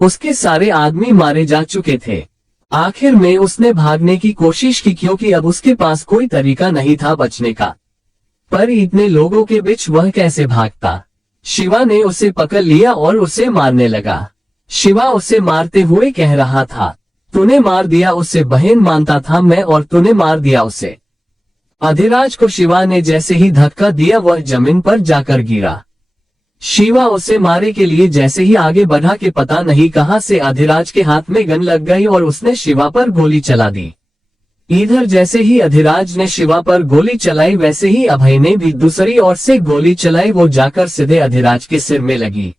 उसके सारे आदमी मारे जा चुके थे। आखिर में उसने भागने की कोशिश की क्योंकि अब उसके पास कोई तरीका नहीं था बचने का। पर इतने लोगों के बीच वह कैसे भागता। शिवा ने उसे पकड़ लिया और उसे मारने लगा। शिवा उसे मारते हुए कह रहा था, तूने मार दिया उसे, बहन मानता था मैं और तूने मार दिया उसे। अधिराज को शिवा ने जैसे ही धक्का दिया वह जमीन पर जाकर गिरा। शिवा उसे मारे के लिए जैसे ही आगे बढ़ा कि पता नहीं कहां से अधिराज के हाथ में गन लग गई और उसने शिवा पर गोली चला दी। इधर जैसे ही अधिराज ने शिवा पर गोली चलाई वैसे ही अभय ने भी दूसरी ओर से गोली चलाई। वो जाकर सीधे अधिराज के सिर में लगी।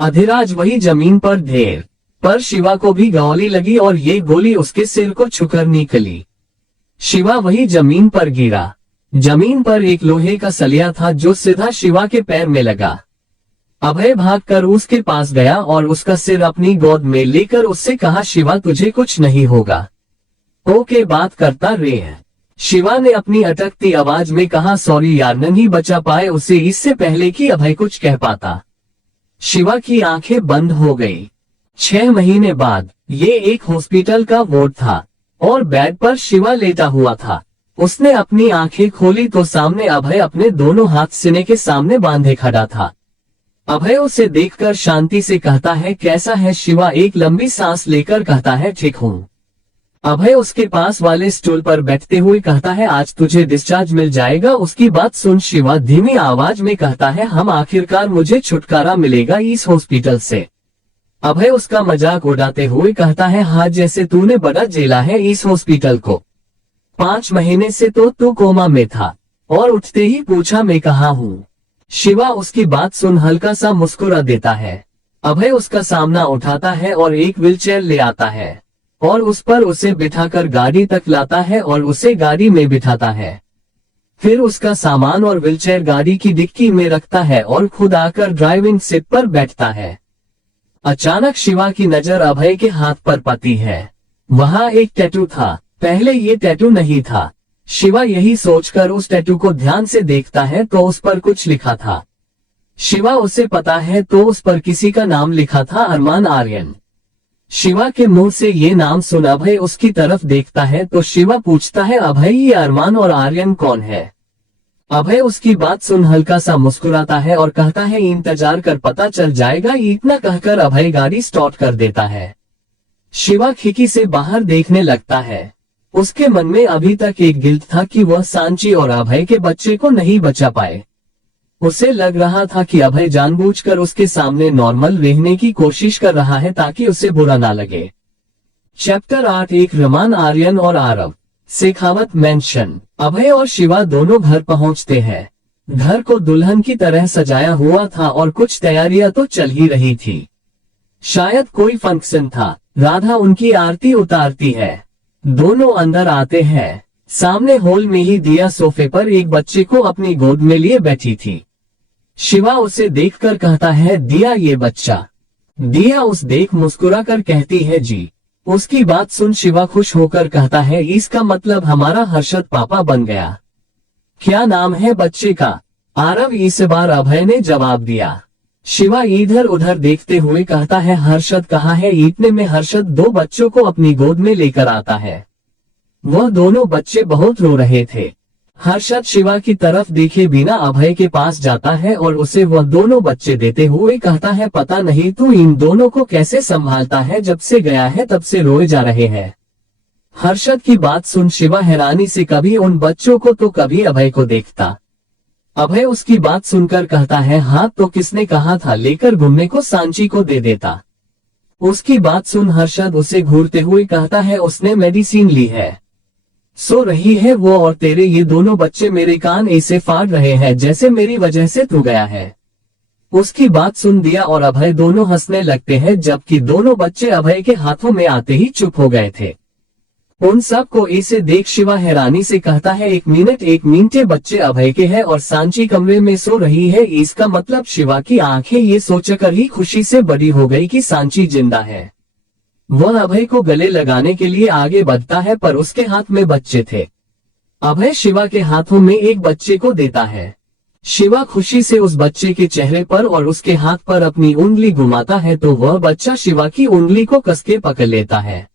अधिराज वही जमीन पर ढेर पर शिवा को भी गोली लगी और ये गोली उसके सिर को छूकर निकली। शिवा वही जमीन पर गिरा। जमीन पर एक लोहे का सलिया था जो सीधा शिवा के पैर में लगा। अभय भागकर उसके पास गया और उसका सिर अपनी गोद में लेकर उससे कहा, शिवा तुझे कुछ नहीं होगा, ओके बात करता रे। शिवा ने अपनी अटकती आवाज में कहा, सॉरी यार, नहीं बचा पाए उसे इससे पहले कि अभय कुछ कह पाता। शिवा की आंखें बंद हो गई। 6 महीने बाद ये एक हॉस्पिटल का वार्ड था और बेड पर शिवा लेटा हुआ था। उसने अपनी आंखें खोली तो सामने अभय अपने दोनों हाथ सीने के सामने बांधे खड़ा था। अभय उसे देखकर शांति से कहता है, कैसा है? शिवा एक लंबी सांस लेकर कहता है, ठीक हूँ। अभय उसके पास वाले स्टूल पर बैठते हुए कहता है, आज तुझे डिस्चार्ज मिल जाएगा। उसकी बात सुन शिवा धीमी आवाज में कहता है, हम आखिरकार मुझे छुटकारा मिलेगा इस हॉस्पिटल से। अभय उसका मजाक उड़ाते हुए कहता है, हाँ जैसे तूने बड़ा झेला है इस हॉस्पिटल को। 5 महीने से तो तू कोमा में था। और उठते ही पूछा, मैं कहाँ हूँ? शिवा उसकी बात सुन हल्का सा मुस्कुरा देता है। अभय उसका सामना उठाता है और एक व्हीलचेयर ले आता है और उस पर उसे बिठाकर गाड़ी तक लाता है और उसे गाड़ी में बिठाता है। फिर उसका सामान और व्हीलचेयर गाड़ी की डिक्की में रखता है और खुद आकर ड्राइविंग सीट पर बैठता है। अचानक शिवा की नजर अभय के हाथ पर पड़ती है। वहाँ एक टैटू था। पहले ये टैटू नहीं था। शिवा यही सोचकर उस टैटू को ध्यान से देखता है तो उस पर कुछ लिखा था। शिवा उसे पता है तो उस पर किसी का नाम लिखा था, अरमान आर्यन। शिवा के मुंह से ये नाम सुन अभय उसकी तरफ देखता है तो शिवा पूछता है, अभय ये अरमान और आर्यन कौन है? अभय उसकी बात सुन हल्का सा मुस्कुराता है और कहता है, इंतजार कर पता चल जाएगा। इतना कहकर अभय गाड़ी स्टार्ट कर देता है। शिवा खिड़की से बाहर देखने लगता है। उसके मन में अभी तक एक गिल्ट था कि वह सांची और अभय के बच्चे को नहीं बचा पाए। उसे लग रहा था कि अभय जानबूझकर उसके सामने नॉर्मल रहने की कोशिश कर रहा है ताकि उसे बुरा ना लगे। चैप्टर 8 एक रमान आर्यन और आरव शेखावत मेंशन। अभय और शिवा दोनों घर पहुंचते हैं। घर को दुल्हन की तरह सजाया हुआ था और कुछ तैयारियां तो चल ही रही थी। शायद कोई फंक्शन था। राधा उनकी आरती उतारती है। दोनों अंदर आते हैं। सामने हॉल में ही दिया सोफे पर एक बच्चे को अपनी गोद में लिए बैठी थी। शिवा उसे देखकर कहता है, दिया ये बच्चा? दिया उस देख मुस्कुरा कर कहती है, जी। उसकी बात सुन शिवा खुश होकर कहता है, इसका मतलब हमारा हर्षद पापा बन गया। क्या नाम है बच्चे का? आरव। इस बार अभय ने जवाब दिया। शिवा इधर उधर देखते हुए कहता है, हर्षद कहाँ है? इतने में हर्षद 2 बच्चों को अपनी गोद में लेकर आता है। वह दोनों बच्चे बहुत रो रहे थे। हर्षद शिवा की तरफ देखे बिना अभय के पास जाता है और उसे वह दोनों बच्चे देते हुए कहता है, पता नहीं तू इन दोनों को कैसे संभालता है, जब से गया है तब से रोए जा रहे हैं। हर्षद की बात सुन शिवा हैरानी से कभी उन बच्चों को तो कभी अभय को देखता। अभय उसकी बात सुनकर कहता है, हाँ तो किसने कहा था लेकर घूमने को सांची को दे देता। उसकी बात सुन हर्षद उसे घूरते हुए कहता है, उसने मेडिसिन ली है, सो रही है वो, और तेरे ये दोनों बच्चे मेरे कान ऐसे फाड़ रहे हैं जैसे मेरी वजह से तू गया है। उसकी बात सुन दिया और अभय दोनों हंसने लगते हैं, जबकि दोनों बच्चे अभय के हाथों में आते ही चुप हो गए थे। उन सब को ऐसे देख शिवा हैरानी से कहता है, एक मिनट बच्चे अभय के हैं और सांची कमरे में सो रही है। इसका मतलब शिवा की आंखें ये सोचकर ही खुशी से बड़ी हो गई कि सांची जिंदा है। वह अभय को गले लगाने के लिए आगे बढ़ता है पर उसके हाथ में बच्चे थे। अभय शिवा के हाथों में एक बच्चे को देता है। शिवा खुशी से उस बच्चे के चेहरे पर और उसके हाथ पर अपनी उंगली घुमाता है तो वह बच्चा शिवा की उंगली को कसके पकड़ लेता है।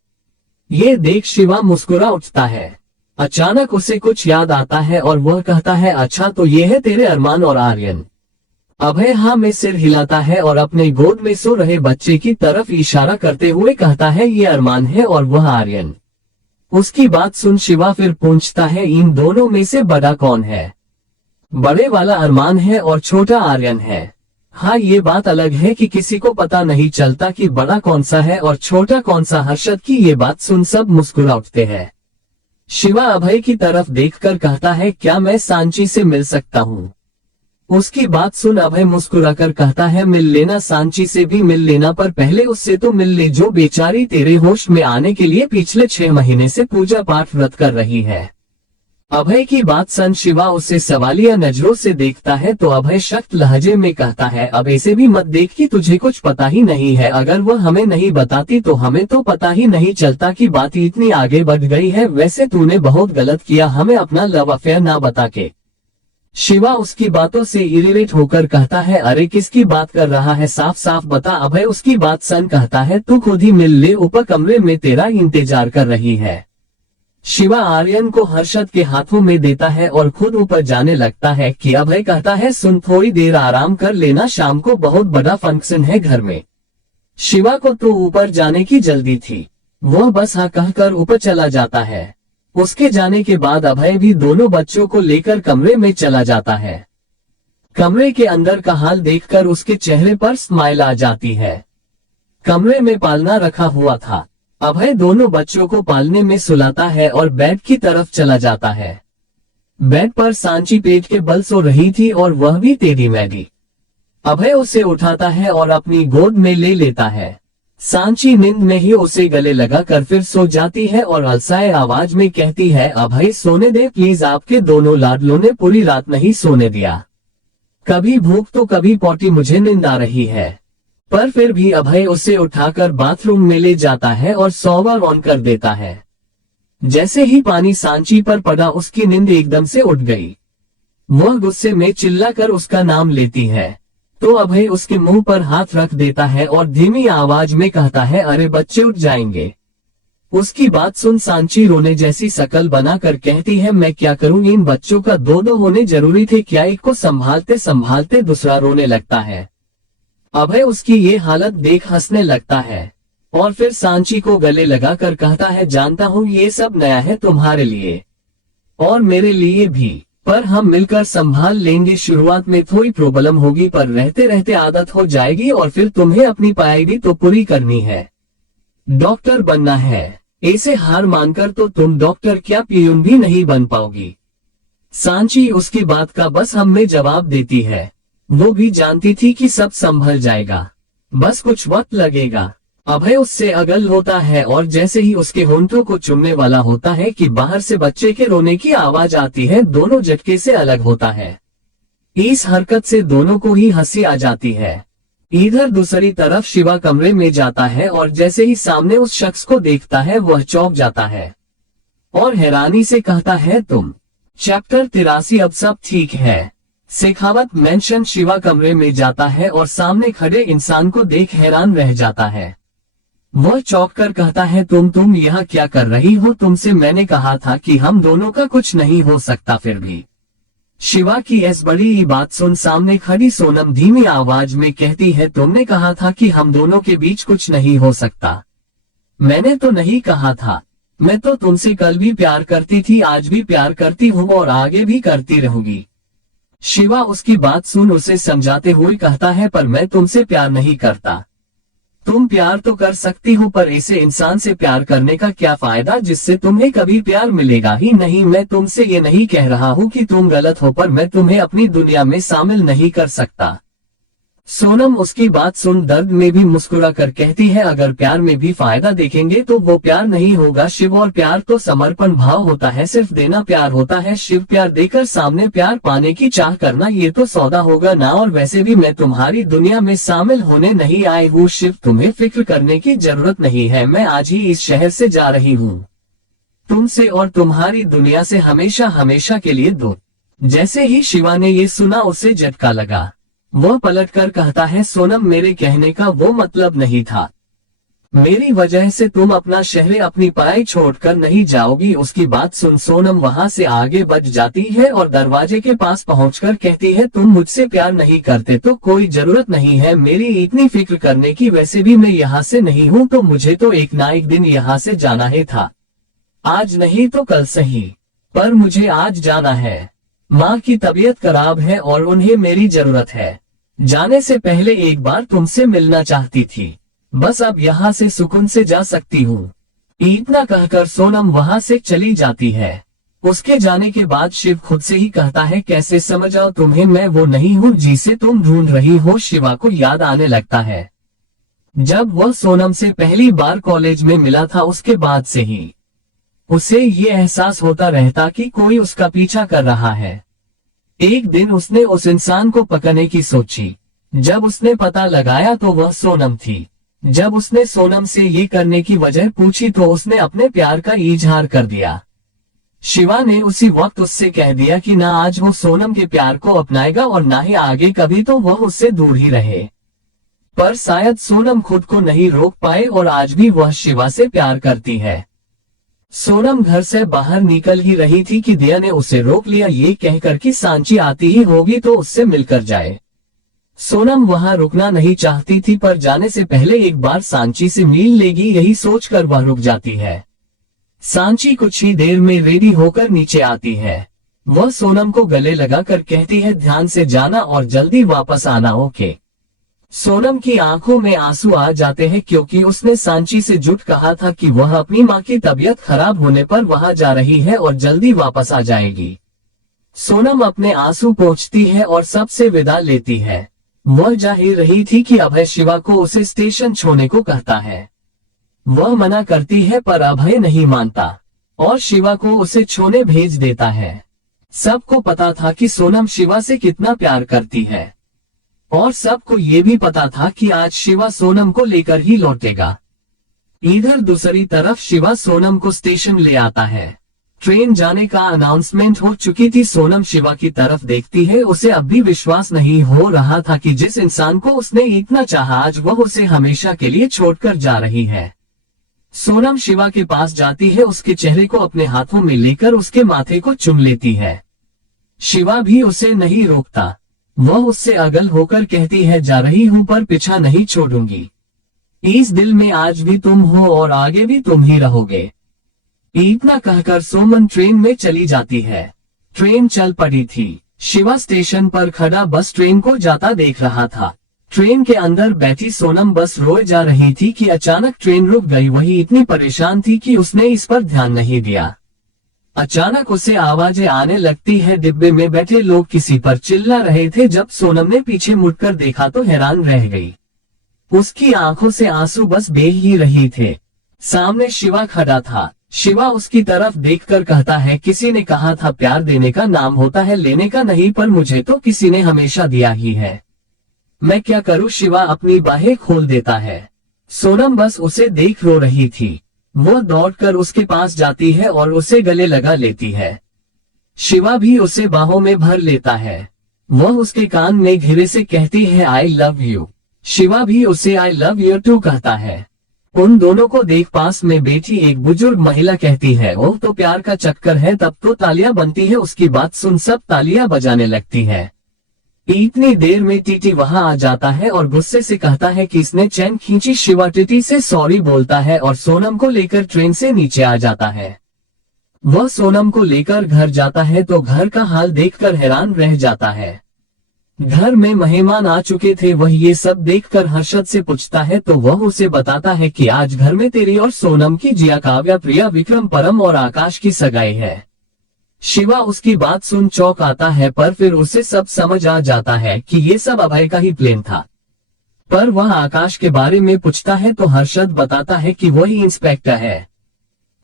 ये देख शिवा मुस्कुरा उठता है। अचानक उसे कुछ याद आता है और वह कहता है, अच्छा तो ये है तेरे अरमान और आर्यन। अभय हाँ में सिर हिलाता है और अपने गोद में सो रहे बच्चे की तरफ इशारा करते हुए कहता है, ये अरमान है और वह आर्यन। उसकी बात सुन शिवा फिर पूछता है, इन दोनों में से बड़ा कौन है? बड़े वाला अरमान है और छोटा आर्यन है। हाँ ये बात अलग है कि किसी को पता नहीं चलता कि बड़ा कौन सा है और छोटा कौन सा। हर्षद की ये बात सुन सब मुस्कुरा उठते हैं। शिवा अभय की तरफ देखकर कहता है, क्या मैं सांची से मिल सकता हूँ? उसकी बात सुन अभय मुस्कुराकर कहता है, मिल लेना, सांची से भी मिल लेना, पर पहले उससे तो मिल ले जो बेचारी तेरे होश में आने के लिए पिछले 6 महीने से पूजा पाठ व्रत कर रही है। अभय की बात सुन शिवा उसे सवालिया नजरों से देखता है तो अभय सख्त लहजे में कहता है, अब ऐसे भी मत देख कि तुझे कुछ पता ही नहीं है। अगर वह हमें नहीं बताती तो हमें तो पता ही नहीं चलता कि बात इतनी आगे बढ़ गई है। वैसे तूने बहुत गलत किया हमें अपना लव अफेयर ना बता के। शिवा उसकी बातों से इरिटेट होकर कहता है, अरे किसकी बात कर रहा है, साफ साफ बता। अभय उसकी बात सुन कहता है, तू खुद ही मिल ले, ऊपर कमरे में तेरा इंतजार कर रही है। शिवा आर्यन को हर्षद के हाथों में देता है और खुद ऊपर जाने लगता है कि अभय कहता है, सुन थोड़ी देर आराम कर लेना, शाम को बहुत बड़ा फंक्शन है घर में। शिवा को तो ऊपर जाने की जल्दी थी, वह बस हाँ कहकर ऊपर चला जाता है। उसके जाने के बाद अभय भी दोनों बच्चों को लेकर कमरे में चला जाता है। कमरे के अंदर का हाल देखकर उसके चेहरे पर स्माइल आ जाती है। कमरे में पालना रखा हुआ था। अभय दोनों बच्चों को पालने में सुलाता है और बेड की तरफ चला जाता है। बेड पर सांची पेट के बल सो रही थी और वह भी टेढ़ी मेढ़ी। अभय उसे उठाता है और अपनी गोद में ले लेता है। सांची नींद में ही उसे गले लगाकर फिर सो जाती है और अलसाए आवाज में कहती है, अभय सोने दे प्लीज, आपके दोनों लाडलों ने पूरी रात नहीं सोने दिया। कभी भूख तो कभी पॉटी, मुझे नींद आ रही है। पर फिर भी अभय उसे उठाकर बाथरूम में ले जाता है और शॉवर ऑन कर देता है। जैसे ही पानी सांची पर पड़ा उसकी नींद एकदम से उठ गई। वह गुस्से में चिल्लाकर उसका नाम लेती है तो अभय उसके मुंह पर हाथ रख देता है और धीमी आवाज में कहता है, अरे बच्चे उठ जाएंगे। उसकी बात सुन सांची रोने जैसी शकल बनाकर कहती है, मैं क्या करूं, इन बच्चों का दो होने जरूरी थे क्या? एक को संभालते संभालते दूसरा रोने लगता है। अभय उसकी ये हालत देख हंसने लगता है और फिर सांची को गले लगाकर कहता है, जानता हूँ ये सब नया है तुम्हारे लिए और मेरे लिए भी, पर हम मिलकर संभाल लेंगे। शुरुआत में थोड़ी प्रॉब्लम होगी पर रहते रहते आदत हो जाएगी और फिर तुम्हें अपनी पढ़ाई तो पूरी करनी है, डॉक्टर बनना है। ऐसे हार मानकर तो तुम डॉक्टर क्या पियून भी नहीं बन पाओगी। सांची उसकी बात का बस हम में जवाब देती है। वो भी जानती थी कि सब संभल जाएगा, बस कुछ वक्त लगेगा। अभय उससे अगल होता है और जैसे ही उसके होंठों को चूमने वाला होता है कि बाहर से बच्चे के रोने की आवाज आती है, दोनों झटके से अलग होता है। इस हरकत से दोनों को ही हंसी आ जाती है। इधर दूसरी तरफ शिवा कमरे में जाता है और जैसे ही सामने उस शख्स को देखता है वह चौंक जाता है और हैरानी से कहता है, तुम? चैप्टर 83 अब सब ठीक है। शेखावत मेंशन शिवा कमरे में जाता है और सामने खड़े इंसान को देख हैरान रह जाता है। वह चौंक कर कहता है, तुम यहाँ क्या कर रही हो? तुमसे मैंने कहा था कि हम दोनों का कुछ नहीं हो सकता। फिर भी शिवा की इस बड़ी बात सुन सामने खड़ी सोनम धीमी आवाज में कहती है, तुमने कहा था कि हम दोनों के बीच कुछ नहीं हो सकता। मैंने तो नहीं कहा था, मैं तो तुमसे कल भी प्यार करती थी, आज भी प्यार करती हूँ और आगे भी करती रहूंगी। शिवा उसकी बात सुन उसे समझाते हुए कहता है, पर मैं तुमसे प्यार नहीं करता। तुम प्यार तो कर सकती हो पर ऐसे इंसान से प्यार करने का क्या फायदा जिससे तुम्हें कभी प्यार मिलेगा ही नहीं। मैं तुमसे ये नहीं कह रहा हूँ कि तुम गलत हो, पर मैं तुम्हें अपनी दुनिया में शामिल नहीं कर सकता। सोनम उसकी बात सुन दर्द में भी मुस्कुरा कर कहती है, अगर प्यार में भी फायदा देखेंगे तो वो प्यार नहीं होगा शिव, और प्यार तो समर्पण भाव होता है, सिर्फ देना प्यार होता है शिव। प्यार देकर सामने प्यार पाने की चाह करना ये तो सौदा होगा ना। और वैसे भी मैं तुम्हारी दुनिया में शामिल होने नहीं आई हूँ शिव, तुम्हें फिक्र करने की जरूरत नहीं है। मैं आज ही इस शहर से जा रही हूँ, तुमसे और तुम्हारी दुनिया से हमेशा हमेशा के लिए दूर। जैसे ही शिवा ने ये सुना उसे झटका लगा। वह पलटकर कहता है, सोनम मेरे कहने का वो मतलब नहीं था। मेरी वजह से तुम अपना शहर अपनी पढ़ाई छोड़कर नहीं जाओगी। उसकी बात सुन सोनम वहां से आगे बढ़ जाती है और दरवाजे के पास पहुंचकर कहती है, तुम मुझसे प्यार नहीं करते तो कोई जरूरत नहीं है मेरी इतनी फिक्र करने की। वैसे भी मैं यहाँ से नहीं हूँ तो मुझे तो एक ना एक दिन यहाँ से जाना ही था। आज नहीं तो कल सही, पर मुझे आज जाना है। माँ की तबीयत खराब है और उन्हें मेरी जरूरत है। जाने से पहले एक बार तुमसे मिलना चाहती थी। बस अब यहाँ से सुकून से जा सकती हूँ। इतना कहकर सोनम वहाँ से चली जाती है। उसके जाने के बाद शिव खुद से ही कहता है, कैसे समझाओ तुम्हें, मैं वो नहीं हूँ जिसे तुम ढूंढ रही हो। शिवा को याद आने लगता है जब वह सोनम से पहली बार कॉलेज में मिला था। उसके बाद से ही उसे ये एहसास होता रहता कि कोई उसका पीछा कर रहा है। एक दिन उसने उस इंसान को पकड़ने की सोची। जब उसने पता लगाया तो वह सोनम थी। जब उसने सोनम से ये करने की वजह पूछी तो उसने अपने प्यार का इजहार कर दिया। शिवा ने उसी वक्त उससे कह दिया कि ना आज वो सोनम के प्यार को अपनाएगा और ना ही आगे कभी, तो वह उससे दूर ही रहे। पर शायद सोनम खुद को नहीं रोक पाए और आज भी वह शिवा से प्यार करती है। सोनम घर से बाहर निकल ही रही थी कि दिया ने उसे रोक लिया, ये कहकर कि सांची आती ही होगी तो उससे मिलकर जाए। सोनम वहां रुकना नहीं चाहती थी, पर जाने से पहले एक बार सांची से मिल लेगी यही सोचकर वह रुक जाती है। सांची कुछ ही देर में रेडी होकर नीचे आती है। वह सोनम को गले लगाकर कहती है, ध्यान से जाना और जल्दी वापस आना, ओके। सोनम की आंखों में आंसू आ जाते हैं क्योंकि उसने सांची से झूठ कहा था कि वह अपनी मां की तबीयत खराब होने पर वहां जा रही है और जल्दी वापस आ जाएगी। सोनम अपने आंसू पोंछती है और सबसे विदा लेती है। वह जा ही रही थी कि अभय शिवा को उसे स्टेशन छोड़ने को कहता है। वह मना करती है पर अभय नहीं मानता और शिवा को उसे छोड़ने भेज देता है। सबको पता था कि सोनम शिवा से कितना प्यार करती है और सबको ये भी पता था कि आज शिवा सोनम को लेकर ही लौटेगा। इधर दूसरी तरफ शिवा सोनम को स्टेशन ले आता है। ट्रेन जाने का अनाउंसमेंट हो चुकी थी। सोनम शिवा की तरफ देखती है। उसे अब भी विश्वास नहीं हो रहा था कि जिस इंसान को उसने इतना चाहा आज वह उसे हमेशा के लिए छोड़कर जा रही है। सोनम शिवा के पास जाती है, उसके चेहरे को अपने हाथों में लेकर उसके माथे को चूम लेती है। शिवा भी उसे नहीं रोकता। वह उससे अगल होकर कहती है, जा रही हूं पर पीछा नहीं छोड़ूंगी। इस दिल में आज भी तुम हो और आगे भी तुम ही रहोगे। इतना कहकर सोमन ट्रेन में चली जाती है। ट्रेन चल पड़ी थी। शिवा स्टेशन पर खड़ा बस ट्रेन को जाता देख रहा था। ट्रेन के अंदर बैठी सोनम बस रोए जा रही थी कि अचानक ट्रेन रुक गई। वही इतनी परेशान थी कि उसने इस पर ध्यान नहीं दिया। अचानक उसे आवाजें आने लगती है। डिब्बे में बैठे लोग किसी पर चिल्ला रहे थे। जब सोनम ने पीछे मुड़कर देखा तो हैरान रह गई। उसकी आंखों से आंसू बस बह ही रही थे। सामने शिवा खड़ा था। शिवा उसकी तरफ देखकर कहता है, किसी ने कहा था प्यार देने का नाम होता है लेने का नहीं, पर मुझे तो किसी ने हमेशा दिया ही है। मैं क्या करूं? शिवा अपनी बाहें खोल देता है। सोनम बस उसे देख रो रही थी। वह दौड़कर उसके पास जाती है और उसे गले लगा लेती है। शिवा भी उसे बाहों में भर लेता है। वह उसके कान में धीरे से कहती है, आई लव यू। शिवा भी उसे आई लव यू टू कहता है। उन दोनों को देख पास में बैठी एक बुजुर्ग महिला कहती है, ओह तो प्यार का चक्कर है। तब तो तालियां बनती है। उसकी बात सुन सब तालियां बजाने लगती है। इतनी देर में टीटी वहां आ जाता है और गुस्से से कहता है कि इसने चैन खींची। शिवा टीटी से सॉरी बोलता है और सोनम को लेकर ट्रेन से नीचे आ जाता है। वह सोनम को लेकर घर जाता है तो घर का हाल देखकर हैरान रह जाता है। घर में मेहमान आ चुके थे। वह ये सब देखकर हर्षद से पूछता है तो वह उसे बताता है कि आज घर में तेरी और सोनम की, जिया, काव्या, प्रिया, विक्रम, परम और आकाश की सगाई है। शिवा उसकी बात सुन चौंक आता है, पर फिर उसे सब समझ आ जाता है कि ये सब अभय का ही प्लान था। पर वह आकाश के बारे में पूछता है तो हर्षद बताता है कि वही इंस्पेक्टर है।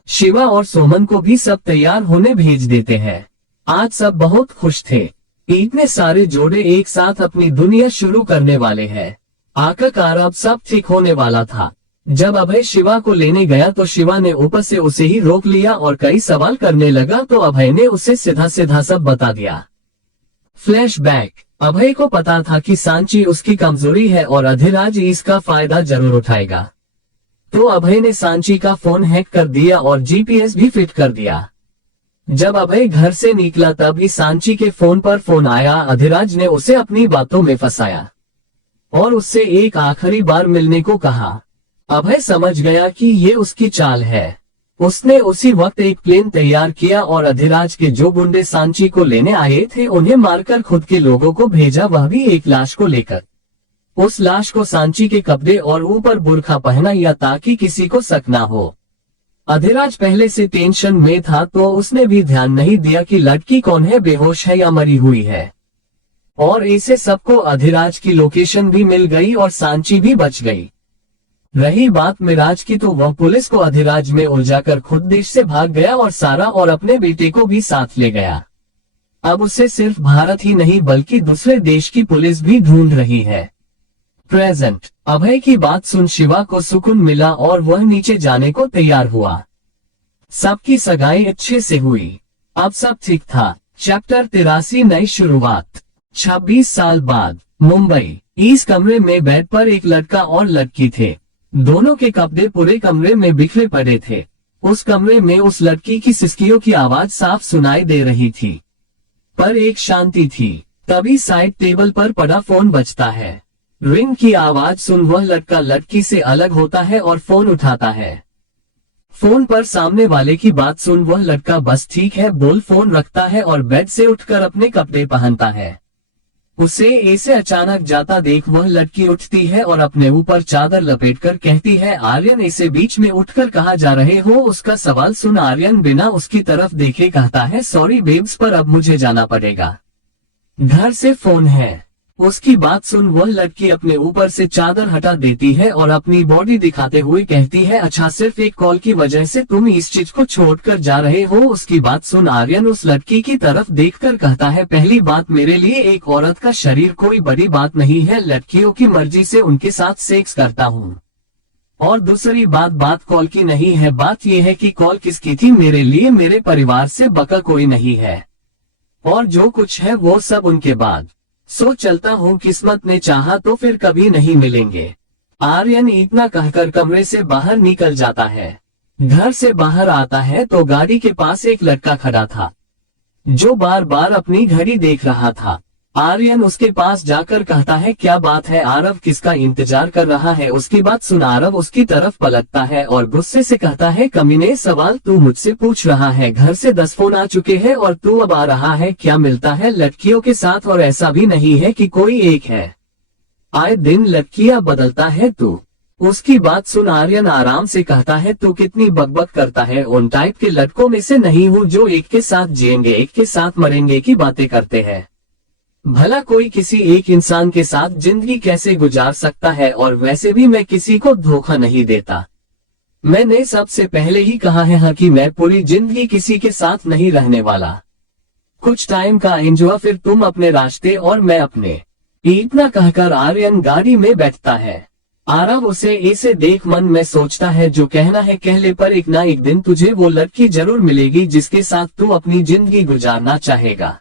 शिवा और सोमन को भी सब तैयार होने भेज देते हैं। आज सब बहुत खुश थे। इतने सारे जोड़े एक साथ अपनी दुनिया शुरू करने वाले हैं। आखिरकार अब सब ठीक होने वाला था। जब अभय शिवा को लेने गया तो शिवा ने ऊपर से उसे ही रोक लिया और कई सवाल करने लगा तो अभय ने उसे सीधा सीधा सब बता दिया। फ्लैशबैक। अभय को पता था कि सांची उसकी कमजोरी है और अधिराज इसका फायदा जरूर उठाएगा। तो अभय ने सांची का फोन हैक कर दिया और जीपीएस भी फिट कर दिया। जब अभय घर से निकला तभी सांची के फोन पर फोन आया। अधिराज ने उसे अपनी बातों में फंसाया और उससे एक आखिरी बार मिलने को कहा। अभय समझ गया कि ये उसकी चाल है। उसने उसी वक्त एक प्लेन तैयार किया और अधिराज के जो गुंडे सांची को लेने आए थे उन्हें मारकर खुद के लोगों को भेजा, वह भी एक लाश को लेकर। उस लाश को सांची के कपड़े और ऊपर बुर्खा पहना या ताकि किसी को शक ना हो। अधिराज पहले से टेंशन में था तो उसने भी ध्यान नहीं दिया कि लड़की कौन है, बेहोश है या मरी हुई है। और ऐसे सबको अधिराज की लोकेशन भी मिल गई और सांची भी बच गई। रही बात मिराज की तो वह पुलिस को अधिराज में उलझाकर खुद देश से भाग गया और सारा और अपने बेटे को भी साथ ले गया। अब उसे सिर्फ भारत ही नहीं बल्कि दूसरे देश की पुलिस भी ढूंढ रही है। प्रेजेंट। अभय की बात सुन शिवा को सुकून मिला और वह नीचे जाने को तैयार हुआ। सबकी सगाई अच्छे से हुई। अब सब ठीक था। चैप्टर 83 नई शुरुआत। 26 साल बाद मुंबई। इस कमरे में बेड पर एक लड़का और लड़की थे। दोनों के कपड़े पूरे कमरे में बिखरे पड़े थे। उस कमरे में उस लड़की की सिसकियों की आवाज साफ सुनाई दे रही थी, पर एक शांति थी। तभी साइड टेबल पर पड़ा फोन बजता है। रिंग की आवाज सुन वह लड़का लड़की से अलग होता है और फोन उठाता है। फोन पर सामने वाले की बात सुन वह लड़का बस ठीक है बोल फोन रखता है और बेड से उठकर अपने कपड़े पहनता है। उसे ऐसे अचानक जाता देख वह लड़की उठती है और अपने ऊपर चादर लपेटकर कहती है, आर्यन ऐसे बीच में उठकर कहाँ जा रहे हो? उसका सवाल सुन आर्यन बिना उसकी तरफ देखे कहता है, सॉरी बेब्स पर अब मुझे जाना पड़ेगा, घर से फोन है। उसकी बात सुन वह लड़की अपने ऊपर से चादर हटा देती है और अपनी बॉडी दिखाते हुए कहती है, अच्छा सिर्फ एक कॉल की वजह से तुम इस चीज को छोड़कर जा रहे हो? उसकी बात सुन आर्यन उस लड़की की तरफ देखकर कहता है, पहली बात मेरे लिए एक औरत का शरीर कोई बड़ी बात नहीं है, लड़कियों की मर्जी से उनके साथ सेक्स करता हूँ। और दूसरी बात कॉल की नहीं है, बात यह है कि कॉल किसकी थी? मेरे लिए मेरे परिवार से बका कोई नहीं है और जो कुछ है वो सब उनके बाद। सो चलता हूँ, किस्मत ने चाहा तो फिर कभी नहीं मिलेंगे। आर्यन इतना कहकर कमरे से बाहर निकल जाता है। घर से बाहर आता है तो गाड़ी के पास एक लड़का खड़ा था जो बार बार अपनी घड़ी देख रहा था। आर्यन उसके पास जाकर कहता है, क्या बात है आरव, किसका इंतजार कर रहा है? उसकी बात सुन आरव उसकी तरफ पलटता है और गुस्से से कहता है, कमीने सवाल तू मुझसे पूछ रहा है? घर से 10 फोन आ चुके हैं और तू अब आ रहा है? क्या मिलता है लड़कियों के साथ? और ऐसा भी नहीं है कि कोई एक है, आए दिन लड़कियां बदलता है तू। उसकी बात सुन आर्यन आराम से कहता है, तू कितनी बकबक करता है? उन टाइप के लड़कों में से नहीं हूँ जो एक के साथ जिएंगे एक के साथ मरेंगे की बातें करते हैं। भला कोई किसी एक इंसान के साथ जिंदगी कैसे गुजार सकता है? और वैसे भी मैं किसी को धोखा नहीं देता। मैंने सबसे पहले ही कहा है कि मैं पूरी जिंदगी किसी के साथ नहीं रहने वाला। कुछ टाइम का एंजॉय, फिर तुम अपने रास्ते और मैं अपने। इतना कहकर आर्यन गाड़ी में बैठता है। आरव उसे ऐसे देख मन में सोचता है, जो कहना है कह ले, पर एक ना एक दिन तुझे वो लड़की जरूर मिलेगी जिसके साथ तू अपनी जिंदगी गुजारना चाहेगा,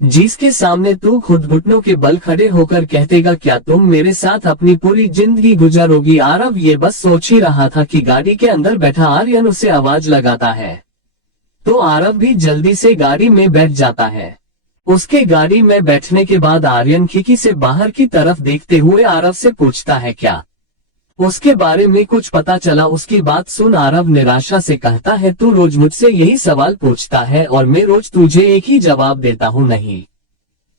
जिसके सामने तू खुद घुटनों के बल खड़े होकर कहेगा, क्या तुम मेरे साथ अपनी पूरी जिंदगी गुजारोगी? आरव ये बस सोच ही रहा था कि गाड़ी के अंदर बैठा आर्यन उसे आवाज लगाता है, तो आरव भी जल्दी से गाड़ी में बैठ जाता है। उसके गाड़ी में बैठने के बाद आर्यन खिड़की से बाहर की तरफ देखते हुए आरव से पूछता है, क्या उसके बारे में कुछ पता चला? उसकी बात सुन आरव निराशा से कहता है, तू रोज मुझसे यही सवाल पूछता है और मैं रोज तुझे एक ही जवाब देता हूँ, नहीं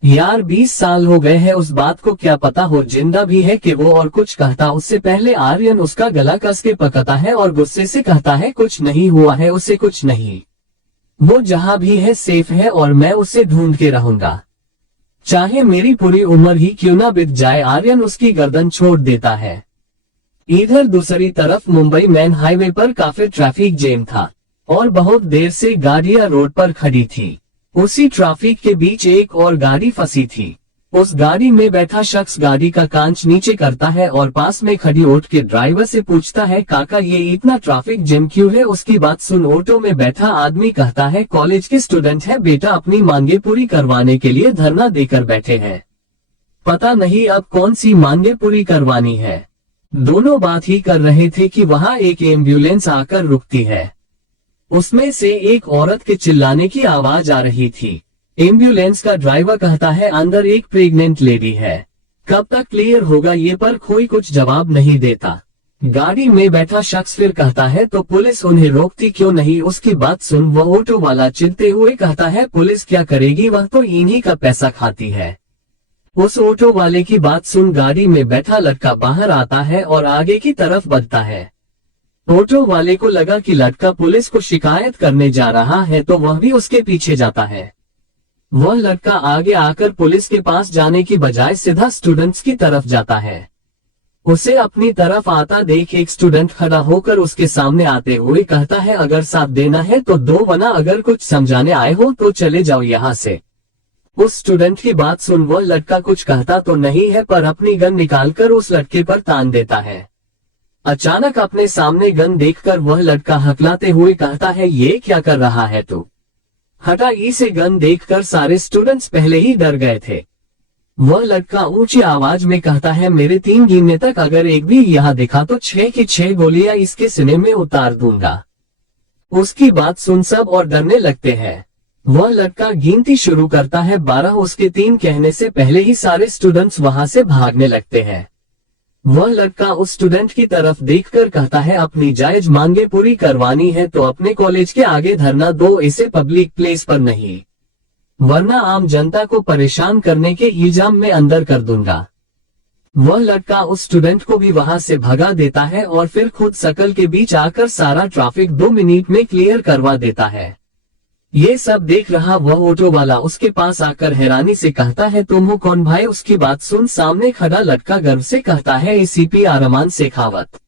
यार 20 साल हो गए हैं, उस बात को क्या पता हो जिंदा भी है कि वो? और कुछ कहता उससे पहले आर्यन उसका गला कस के पकड़ता है और गुस्से से कहता है, कुछ नहीं हुआ है उसे, कुछ नहीं, वो जहाँ भी है सेफ है और मैं उसे ढूंढ के रहूंगा, चाहे मेरी पूरी उम्र ही क्यों ना बीत जाए। आर्यन उसकी गर्दन छोड़ देता है। इधर दूसरी तरफ मुंबई मेन हाईवे पर काफी ट्रैफिक जैम था और बहुत देर से गाड़ियां रोड पर खड़ी थी। उसी ट्रैफिक के बीच एक और गाड़ी फंसी थी। उस गाड़ी में बैठा शख्स गाड़ी का कांच नीचे करता है और पास में खड़ी ऑटो के ड्राइवर से पूछता है, काका ये इतना ट्रैफिक जैम क्यों है? उसकी बात सुन ऑटो में बैठा आदमी कहता है, कॉलेज के स्टूडेंट है बेटा, अपनी मांगे पूरी करवाने के लिए धरना देकर बैठे हैं। पता नहीं अब कौन सी मांगे पूरी करवानी है। दोनों बात ही कर रहे थे कि वहाँ एक एम्बुलेंस आकर रुकती है। उसमें से एक औरत के चिल्लाने की आवाज आ रही थी। एम्बुलेंस का ड्राइवर कहता है, अंदर एक प्रेग्नेंट लेडी है, कब तक क्लियर होगा ये? पर कोई कुछ जवाब नहीं देता। गाड़ी में बैठा शख्स फिर कहता है, तो पुलिस उन्हें रोकती क्यों नहीं? उसकी बात सुन वह ऑटो वाला चिढ़ते हुए कहता है, पुलिस क्या करेगी, वह तो इन्हीं का पैसा खाती है। उस ऑटो वाले की बात सुन गाड़ी में बैठा लड़का बाहर आता है और आगे की तरफ बढ़ता है। ऑटो वाले को लगा कि लड़का पुलिस को शिकायत करने जा रहा है तो वह भी उसके पीछे जाता है। वह लड़का आगे आकर पुलिस के पास जाने की बजाय सीधा स्टूडेंट्स की तरफ जाता है। उसे अपनी तरफ आता देख एक स्टूडेंट खड़ा होकर उसके सामने आते हुए कहता है, अगर साथ देना है तो दो, वरना अगर कुछ समझाने आए हो तो चले जाओ यहाँ से। उस स्टूडेंट की बात सुन वह लड़का कुछ कहता तो नहीं है पर अपनी गन निकालकर उस लड़के पर तान देता है। अचानक अपने सामने गन देखकर वह लड़का हकलाते हुए कहता है, ये क्या कर रहा है तू? हटा इसे। गन देखकर सारे स्टूडेंट्स पहले ही डर गए थे। वह लड़का ऊंची आवाज में कहता है, मेरे 3 गिनने तक अगर एक भी यहाँ दिखा तो 6 की 6 गोलियां इसके सीने में उतार दूंगा। उसकी बात सुन सब और डरने लगते हैं। वह लड़का गिनती शुरू करता है 12। उसके 3 कहने से पहले ही सारे स्टूडेंट्स वहां से भागने लगते हैं। वह लड़का उस स्टूडेंट की तरफ देखकर कहता है, अपनी जायज मांगे पूरी करवानी है तो अपने कॉलेज के आगे धरना दो, इसे पब्लिक प्लेस पर नहीं, वरना आम जनता को परेशान करने के इल्जाम में अंदर कर दूंगा। वह लड़का उस स्टूडेंट को भी वहां से भगा देता है और फिर खुद सकल के बीच आकर सारा ट्रैफिक 2 मिनट में क्लियर करवा देता है। ये सब देख रहा वह ऑटो वाला उसके पास आकर हैरानी से कहता है, तुम हो कौन भाई? उसकी बात सुन सामने खड़ा लड़का गर्व से कहता है, एसीपी अरमान शेखावत।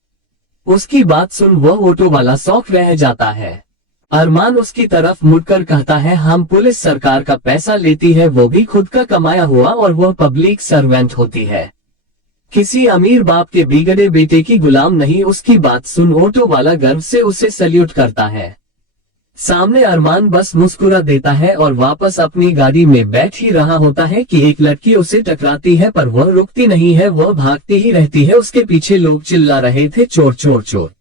उसकी बात सुन वह ऑटो वाला शौक रह जाता है। अरमान उसकी तरफ मुड़कर कहता है, हम पुलिस सरकार का पैसा लेती है, वो भी खुद का कमाया हुआ, और वह पब्लिक सर्वेंट होती है, किसी अमीर बाप के बिगड़े बेटे की गुलाम नहीं। उसकी बात सुन ऑटो वाला गर्व से उसे सल्यूट करता है। सामने अरमान बस मुस्कुरा देता है और वापस अपनी गाड़ी में बैठ ही रहा होता है कि एक लड़की उसे टकराती है पर वह रुकती नहीं है, वह भागती ही रहती है। उसके पीछे लोग चिल्ला रहे थे, चोर चोर चोर।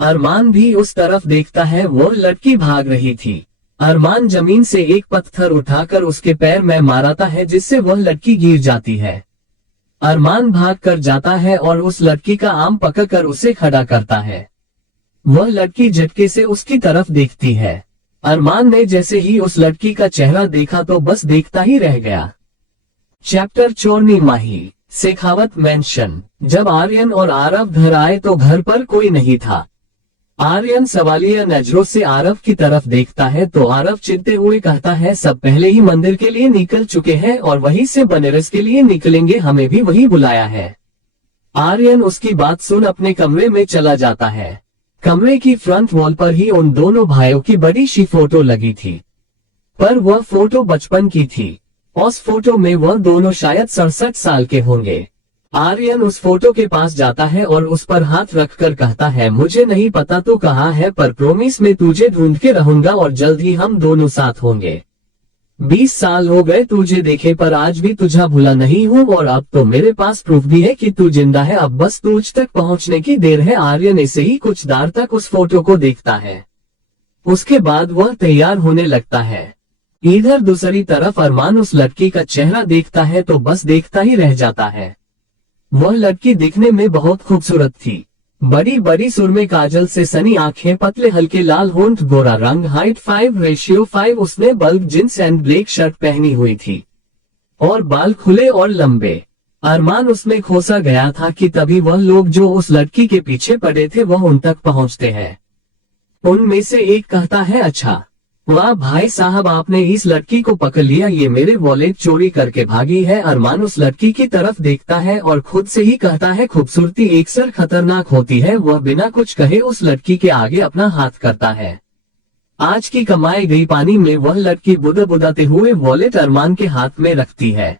अरमान भी उस तरफ देखता है, वह लड़की भाग रही थी। अरमान जमीन से एक पत्थर उठाकर उसके पैर में मारता है जिससे वह लड़की गिर जाती है। अरमान भाग कर जाता है और उस लड़की का आम पकड़कर उसे खड़ा करता है। वह लड़की झटके से उसकी तरफ देखती है। अरमान ने जैसे ही उस लड़की का चेहरा देखा तो बस देखता ही रह गया। चैप्टर 14 माही शेखावत मेंशन। जब आर्यन और आरव घर आए तो घर पर कोई नहीं था। आर्यन सवालिया नजरों से आरव की तरफ देखता है तो आरव चिढ़ते हुए कहता है, सब पहले ही मंदिर के लिए निकल चुके हैं और वहीं से बनारस के लिए निकलेंगे, हमें भी वही बुलाया है। आर्यन उसकी बात सुन अपने कमरे में चला जाता है। कमरे की फ्रंट वॉल पर ही उन दोनों भाइयों की बड़ी सी फोटो लगी थी, पर वह फोटो बचपन की थी। उस फोटो में वह दोनों शायद 67 साल के होंगे। आर्यन उस फोटो के पास जाता है और उस पर हाथ रखकर कहता है, मुझे नहीं पता तू कहाँ है, पर प्रोमिस में तुझे ढूंढ के रहूंगा और जल्द ही हम दोनों साथ होंगे। 20 साल हो गए तुझे देखे पर आज भी तुझा भूला नहीं हूँ, और अब तो मेरे पास प्रूफ भी है कि तू जिंदा है, अब बस तुझ तक पहुँचने की देर है। आर्यन ऐसे ही कुछ देर तक उस फोटो को देखता है, उसके बाद वह तैयार होने लगता है। इधर दूसरी तरफ अरमान उस लड़की का चेहरा देखता है तो बस देखता ही रह जाता है। वह लड़की दिखने में बहुत खूबसूरत थी। बड़ी बड़ी सुरमे काजल से सनी आंखें, पतले हल्के लाल होंठ, गोरा रंग, हाइट 5:5। उसने bulk jeans and black shirt पहनी हुई थी और बाल खुले और लंबे। अरमान उसमें खोसा गया था कि तभी वह लोग जो उस लड़की के पीछे पड़े थे वह उन तक पहुंचते हैं। उनमें से एक कहता है, अच्छा वाह भाई साहब, आपने इस लड़की को पकड़ लिया, ये मेरे वॉलेट चोरी करके भागी है। अरमान उस लड़की की तरफ देखता है और खुद से ही कहता है, खूबसूरती अक्सर खतरनाक होती है। वह बिना कुछ कहे उस लड़की के आगे अपना हाथ करता है। आज की कमाई गई पानी में वह लड़की बुदाते हुए वॉलेट अरमान के हाथ में रखती है।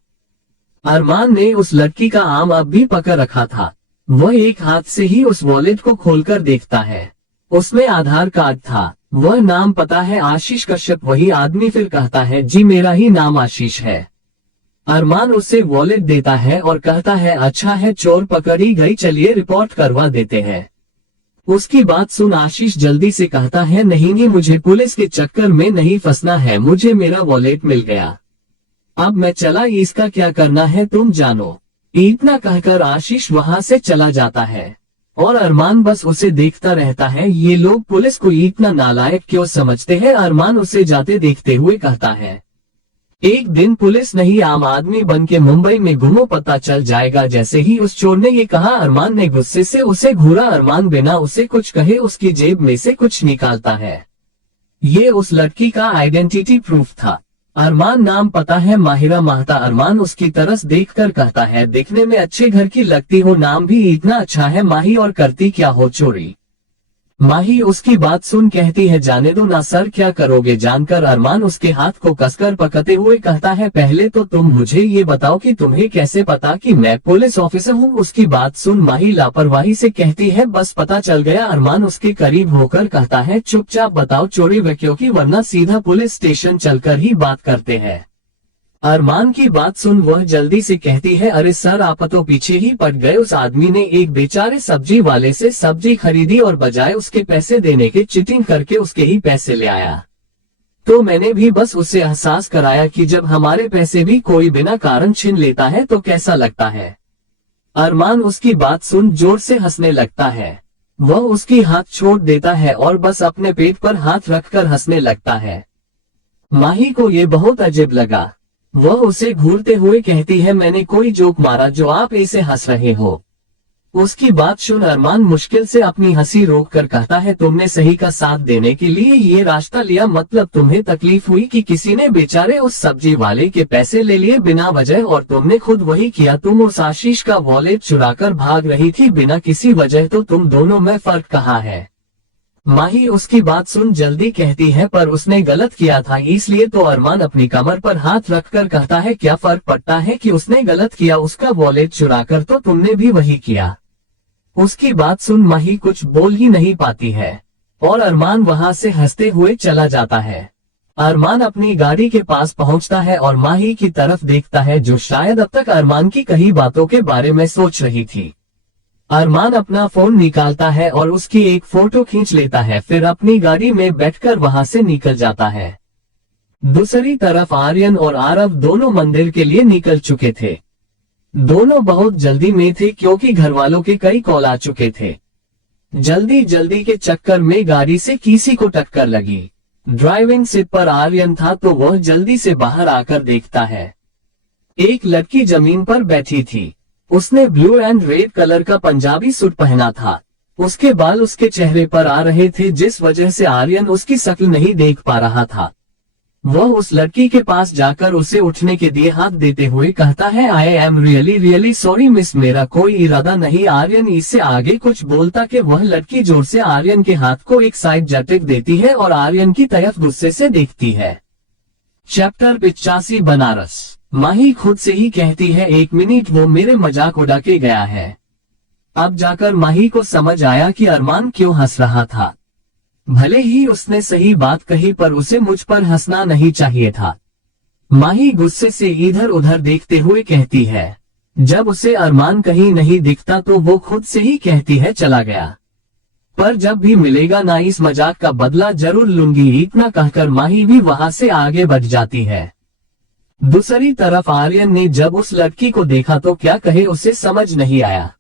अरमान ने उस लड़की का आम अब भी पकड़ रखा था। वह एक हाथ से ही उस वॉलेट को खोलकर देखता है। उसमें आधार कार्ड था। वह नाम पता है आशीष कश्यप। वही आदमी फिर कहता है, जी मेरा ही नाम आशीष है। अरमान उसे वॉलेट देता है और कहता है, अच्छा है, चोर पकड़ी गई, चलिए रिपोर्ट करवा देते हैं। उसकी बात सुन आशीष जल्दी से कहता है, नहीं, मुझे पुलिस के चक्कर में नहीं फंसना है, मुझे मेरा वॉलेट मिल गया, अब मैं चला, इसका क्या करना है तुम जानो। इतना कहकर आशीष वहां से चला जाता है और अरमान बस उसे देखता रहता है। ये लोग पुलिस को इतना नालायक क्यों समझते हैं। अरमान उसे जाते देखते हुए कहता है, एक दिन पुलिस नहीं, आम आदमी बन के मुंबई में घूमो, पता चल जाएगा। जैसे ही उस चोर ने ये कहा, अरमान ने गुस्से से उसे घूरा। अरमान बिना उसे कुछ कहे उसकी जेब में से कुछ निकालता है। ये उस लड़की का आइडेंटिटी प्रूफ था। अरमान नाम पता है माहिरा माहता। अरमान उसकी तरफ देखकर कहता है, देखने में अच्छे घर की लगती हो, नाम भी इतना अच्छा है माही, और करती क्या हो चोरी। माही उसकी बात सुन कहती है, जाने दो ना सर, क्या करोगे। जानकर अरमान उसके हाथ को कसकर पकड़ते हुए कहता है, पहले तो तुम मुझे ये बताओ कि तुम्हें कैसे पता कि मैं पुलिस ऑफिसर हूँ। उसकी बात सुन माही लापरवाही से कहती है, बस पता चल गया। अरमान उसके करीब होकर कहता है, चुपचाप बताओ चोरी व क्योंकि वरना सीधा पुलिस स्टेशन चलकर ही बात करते हैं। अरमान की बात सुन वह जल्दी से कहती है, अरे सर आप तो पीछे ही पड़ गए। उस आदमी ने एक बेचारे सब्जी वाले से सब्जी खरीदी और बजाय उसके पैसे देने के चीटिंग करके उसके ही पैसे ले आया। तो मैंने भी बस उसे एहसास कराया कि जब हमारे पैसे भी कोई बिना कारण छीन लेता है तो कैसा लगता है। अरमान उसकी बात सुन जोर से हंसने लगता है। वह उसकी हाथ छोड़ देता है और बस अपने पेट पर हाथ रखकर हंसने लगता है। माही को ये बहुत अजीब लगा। वह उसे घूरते हुए कहती है, मैंने कोई जोक मारा जो आप ऐसे हंस रहे हो। उसकी बात सुन अरमान मुश्किल से अपनी हंसी रोककर कहता है, तुमने सही का साथ देने के लिए ये रास्ता लिया, मतलब तुम्हें तकलीफ हुई कि किसी ने बेचारे उस सब्जी वाले के पैसे ले लिए बिना वजह, और तुमने खुद वही किया। तुम उस आशीष का वॉलेट चुराकर भाग रही थी बिना किसी वजह, तो तुम दोनों में फर्क कहाँ है। माही उसकी बात सुन जल्दी कहती है, पर उसने गलत किया था इसलिए। तो अरमान अपनी कमर पर हाथ रखकर कहता है, क्या फर्क पड़ता है कि उसने गलत किया, उसका वॉलेट चुराकर तो तुमने भी वही किया। उसकी बात सुन माही कुछ बोल ही नहीं पाती है और अरमान वहां से हंसते हुए चला जाता है। अरमान अपनी गाड़ी के पास पहुंचता है और माही की तरफ देखता है, जो शायद अब तक अरमान की कई बातों के बारे में सोच रही थी। अरमान अपना फोन निकालता है और उसकी एक फोटो खींच लेता है, फिर अपनी गाड़ी में बैठकर वहां से निकल जाता है। दूसरी तरफ आर्यन और आरव दोनों मंदिर के लिए निकल चुके थे। दोनों बहुत जल्दी में थे क्योंकि घर वालों के कई कॉल आ चुके थे। जल्दी जल्दी के चक्कर में गाड़ी से किसी को टक्कर लगी। ड्राइविंग सीट पर आर्यन था तो वह जल्दी से बाहर आकर देखता है, एक लड़की जमीन पर बैठी थी। उसने ब्लू एंड रेड कलर का पंजाबी सूट पहना था। उसके बाल उसके चेहरे पर आ रहे थे, जिस वजह से आर्यन उसकी शक्ल नहीं देख पा रहा था। वह उस लड़की के पास जाकर उसे उठने के लिए हाथ देते हुए कहता है, I am really sorry miss, मेरा कोई इरादा नहीं। आर्यन इससे आगे कुछ बोलता कि वह लड़की जोर से आर्यन के हाथ को एक साइड झटक देती है और आर्यन की तरफ गुस्से से देखती है। चैप्टर 85 बनारस। माही खुद से ही कहती है, एक मिनट, वो मेरे मजाक उड़ा के गया है। अब जाकर माही को समझ आया कि अरमान क्यों हंस रहा था। भले ही उसने सही बात कही, पर उसे मुझ पर हंसना नहीं चाहिए था। माही गुस्से से इधर उधर देखते हुए कहती है। जब उसे अरमान कहीं नहीं दिखता तो वो खुद से ही कहती है, चला गया, पर जब भी मिलेगा ना इस मजाक का बदला जरूर लूंगी। इतना कहकर माही भी वहां से आगे बढ़ जाती है। दूसरी तरफ आर्यन ने जब उस लड़की को देखा तो क्या कहे, उसे समझ नहीं आया।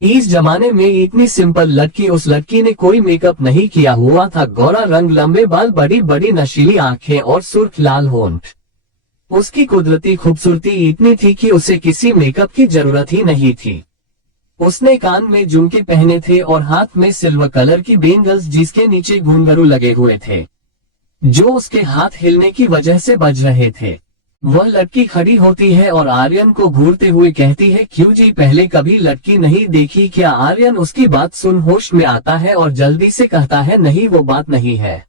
इस जमाने में इतनी सिंपल लड़की, उस लड़की ने कोई मेकअप नहीं किया हुआ था। गोरा रंग, लंबे बाल, बड़ी बड़ी नशीली आंखें और सुर्ख लाल होंठ। उसकी कुदरती खूबसूरती इतनी थी कि उसे किसी मेकअप की जरूरत ही नहीं थी। उसने कान में झुमके पहने थे और हाथ में सिल्वर कलर की बैंगल्स, जिसके नीचे घुंघरू लगे हुए थे, जो उसके हाथ हिलने की वजह से बज रहे थे। वह लड़की खड़ी होती है और आर्यन को घूरते हुए कहती है, क्यों जी, पहले कभी लड़की नहीं देखी क्या। आर्यन उसकी बात सुन होश में आता है और जल्दी से कहता है, नहीं वो बात नहीं है,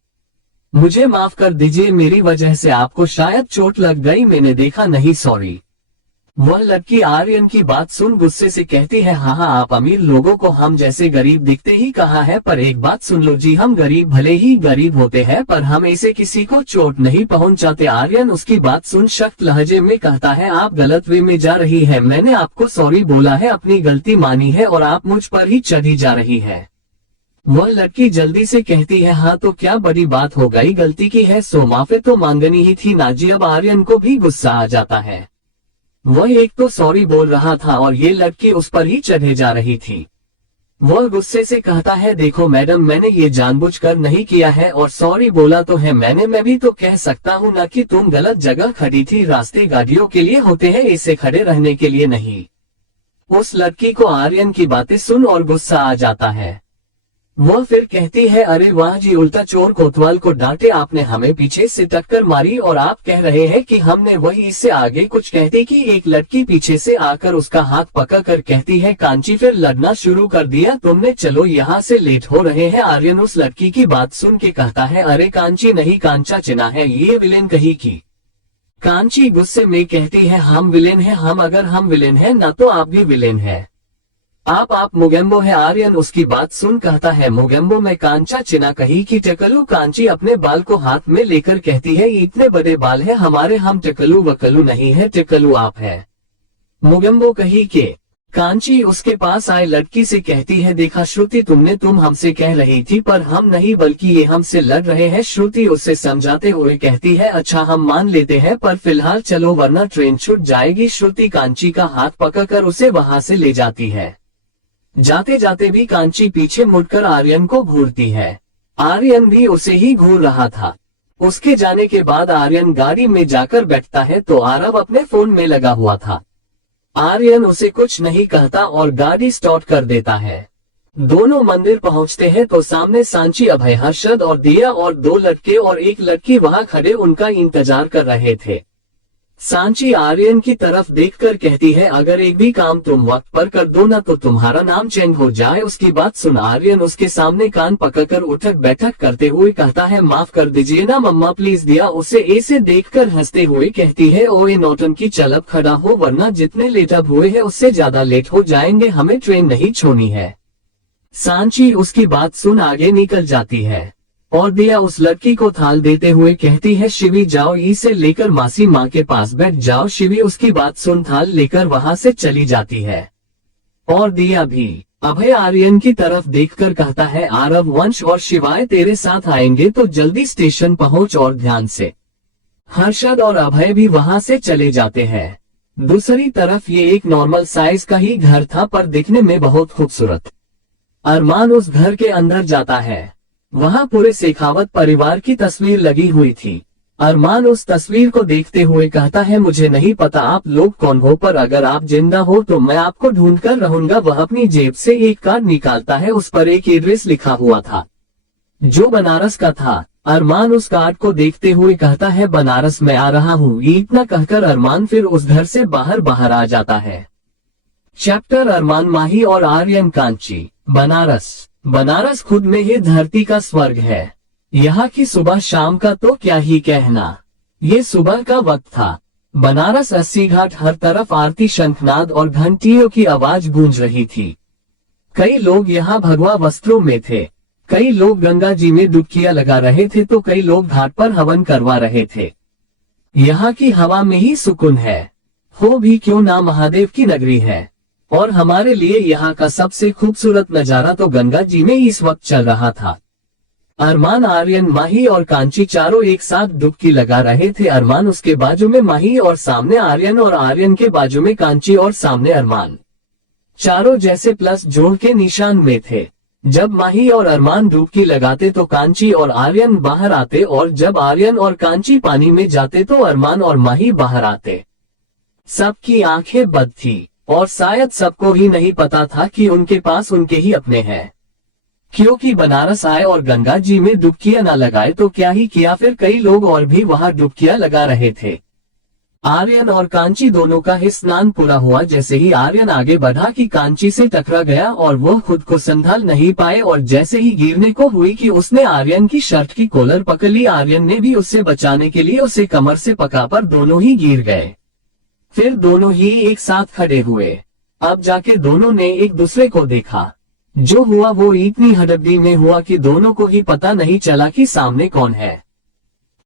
मुझे माफ कर दीजिए, मेरी वजह से आपको शायद चोट लग गई, मैंने देखा नहीं, सॉरी। वह लड़की आर्यन की बात सुन गुस्से से कहती है, हाँ आप अमीर लोगों को हम जैसे गरीब दिखते ही कहा है, पर एक बात सुन लो जी, हम गरीब भले ही गरीब होते हैं पर हम ऐसे किसी को चोट नहीं पहुंचाते। आर्यन उसकी बात सुन सख्त लहजे में कहता है, आप गलत वे में जा रही है, मैंने आपको सॉरी बोला है, अपनी गलती मानी है और आप मुझ पर ही चढ़ी जा रही है। वह लड़की जल्दी से कहती है, हाँ तो क्या बड़ी बात हो गई, गलती की है सो माफी तो मांगनी ही थी ना जी। अब आर्यन को भी गुस्सा आ जाता है, वह एक तो सॉरी बोल रहा था और ये लड़की उस पर ही चढ़े जा रही थी। वह गुस्से से कहता है, देखो मैडम मैंने ये जानबूझकर नहीं किया है और सॉरी बोला तो है मैंने, मैं भी तो कह सकता हूँ ना कि तुम गलत जगह खड़ी थी, रास्ते गाड़ियों के लिए होते हैं ऐसे खड़े रहने के लिए नहीं। उस लड़की को आर्यन की बातें सुन और गुस्सा आ जाता है। वह फिर कहती है, अरे वाह जी, उल्टा चोर कोतवाल को डांटे आपने, हमें पीछे से टक्कर मारी और आप कह रहे हैं कि हमने, वही इससे आगे कुछ कहती कि एक लड़की पीछे से आकर उसका हाथ पकड़ कर कहती है, कांची फिर लड़ना शुरू कर दिया तुमने, चलो यहाँ से लेट हो रहे हैं। आर्यन उस लड़की की बात सुन के कहता है, अरे कांची नहीं कांचा चिना है, ये विलेन कही की। कांची गुस्से में कहती है, हम विलेन है, हम अगर हम विलेन है ना तो आप भी विलेन है, आप मोगेम्बो है। आर्यन उसकी बात सुन कहता है, मोगेम्बो में कांचा चिना कही की टकलू। कांची अपने बाल को हाथ में लेकर कहती है, इतने बड़े बाल है हमारे, हम टकलू वकलू नहीं है, टकलू आप है। मोगेम्बो कही के। कांची उसके पास आए लड़की से कहती है, देखा श्रुति, तुम हमसे कह रही थी पर हम नहीं बल्कि ये हमसे लड़ रहे हैं। श्रुति उससे समझाते हुए कहती है, अच्छा हम मान लेते हैं पर फिलहाल चलो वरना ट्रेन छूट जाएगी। श्रुति कांची का हाथ पकड़कर उसे वहां से ले जाती है। जाते जाते भी कांची पीछे मुड़कर आर्यन को घूरती है। आर्यन भी उसे ही घूर रहा था। उसके जाने के बाद आर्यन गाड़ी में जाकर बैठता है तो आरव अपने फोन में लगा हुआ था। आर्यन उसे कुछ नहीं कहता और गाड़ी स्टार्ट कर देता है। दोनों मंदिर पहुंचते हैं तो सामने सांची, अभय, हर्षद और दिया और दो लड़के और एक लड़की वहां खड़े उनका इंतजार कर रहे थे। सांची आर्यन की तरफ देखकर कहती है, अगर एक भी काम तुम वक्त पर कर दो ना तो तुम्हारा नाम चेंज हो जाए। उसकी बात सुन आर्यन उसके सामने कान पकड़कर उठक बैठक करते हुए कहता है, माफ कर दीजिए ना मम्मा प्लीज। दिया उसे ऐसे देखकर हंसते हुए कहती है, ओए नौटंकी, चल अब खड़ा हो वरना जितने लेट अब हुए हैं उससे ज्यादा लेट हो जाएंगे, हमें ट्रेन नहीं छोड़नी है। सांची उसकी बात सुन आगे निकल जाती है और दिया उस लड़की को थाल देते हुए कहती है, शिवी जाओ इसे लेकर मासी माँ के पास बैठ जाओ। शिवी उसकी बात सुन थाल लेकर वहां से चली जाती है और दिया भी। अभय आर्यन की तरफ देखकर कहता है, आरव, वंश और शिवाय तेरे साथ आएंगे तो जल्दी स्टेशन पहुंच और ध्यान से। हर्षद और अभय भी वहां से चले जाते हैं। दूसरी तरफ ये एक नॉर्मल साइज का ही घर था पर दिखने में बहुत खूबसूरत। अरमान उस घर के अंदर जाता है। वहां पूरे शेखावत परिवार की तस्वीर लगी हुई थी। अरमान उस तस्वीर को देखते हुए कहता है, मुझे नहीं पता आप लोग कौन हो पर अगर आप जिंदा हो तो मैं आपको ढूंढ कर रहूंगा। वह अपनी जेब से एक कार्ड निकालता है, उस पर एक एड्रेस लिखा हुआ था जो बनारस का था। अरमान उस कार्ड को देखते हुए कहता है, बनारस में आ रहा हूँ। ये इतना कहकर अरमान फिर उस घर से बाहर आ जाता है। चैप्टर अरमान, माही और आर्यन, कांची। बनारस खुद में ही धरती का स्वर्ग है। यहाँ की सुबह शाम का तो क्या ही कहना। ये सुबह का वक्त था। बनारस अस्सी घाट, हर तरफ आरती, शंखनाद और घंटियों की आवाज गूंज रही थी। कई लोग यहाँ भगवा वस्त्रों में थे। कई लोग गंगा जी में डुबकियां लगा रहे थे तो कई लोग घाट पर हवन करवा रहे थे। यहाँ की हवा में ही सुकून है। हो भी क्यों ना, महादेव की नगरी है। और हमारे लिए यहाँ का सबसे खूबसूरत नजारा तो गंगा जी में इस वक्त चल रहा था। अरमान, आर्यन, माही और कांची चारों एक साथ डुबकी लगा रहे थे। अरमान उसके बाजू में माही और सामने आर्यन और आर्यन के बाजू में कांची और सामने अरमान। चारों जैसे प्लस जोड़ के निशान में थे। जब माही और अरमान डुबकी लगाते तो कांची और आर्यन बाहर आते और जब आर्यन और कांची पानी में जाते तो अरमान और माही बाहर आते। सबकी आंखें बंद थी और शायद सबको ही नहीं पता था कि उनके पास उनके ही अपने हैं। क्योंकि बनारस आए और गंगा जी में डुबकियां न लगाए तो क्या ही किया, फिर कई लोग और भी वहां डुबकियां लगा रहे थे। आर्यन और कांची दोनों का ही स्नान पूरा हुआ। जैसे ही आर्यन आगे बढ़ा कि कांची से टकरा गया और वो खुद को संभाल नहीं पाए और जैसे ही गिरने को हुई कि उसने आर्यन की शर्ट की कॉलर पकड़ ली। आर्यन ने भी उससे बचाने के लिए उसे कमर से पकड़ा पर दोनों ही गिर गए। फिर दोनों ही एक साथ खड़े हुए। अब जाके दोनों ने एक दूसरे को देखा। जो हुआ वो इतनी हड़बड़ी में हुआ कि दोनों को ही पता नहीं चला कि सामने कौन है।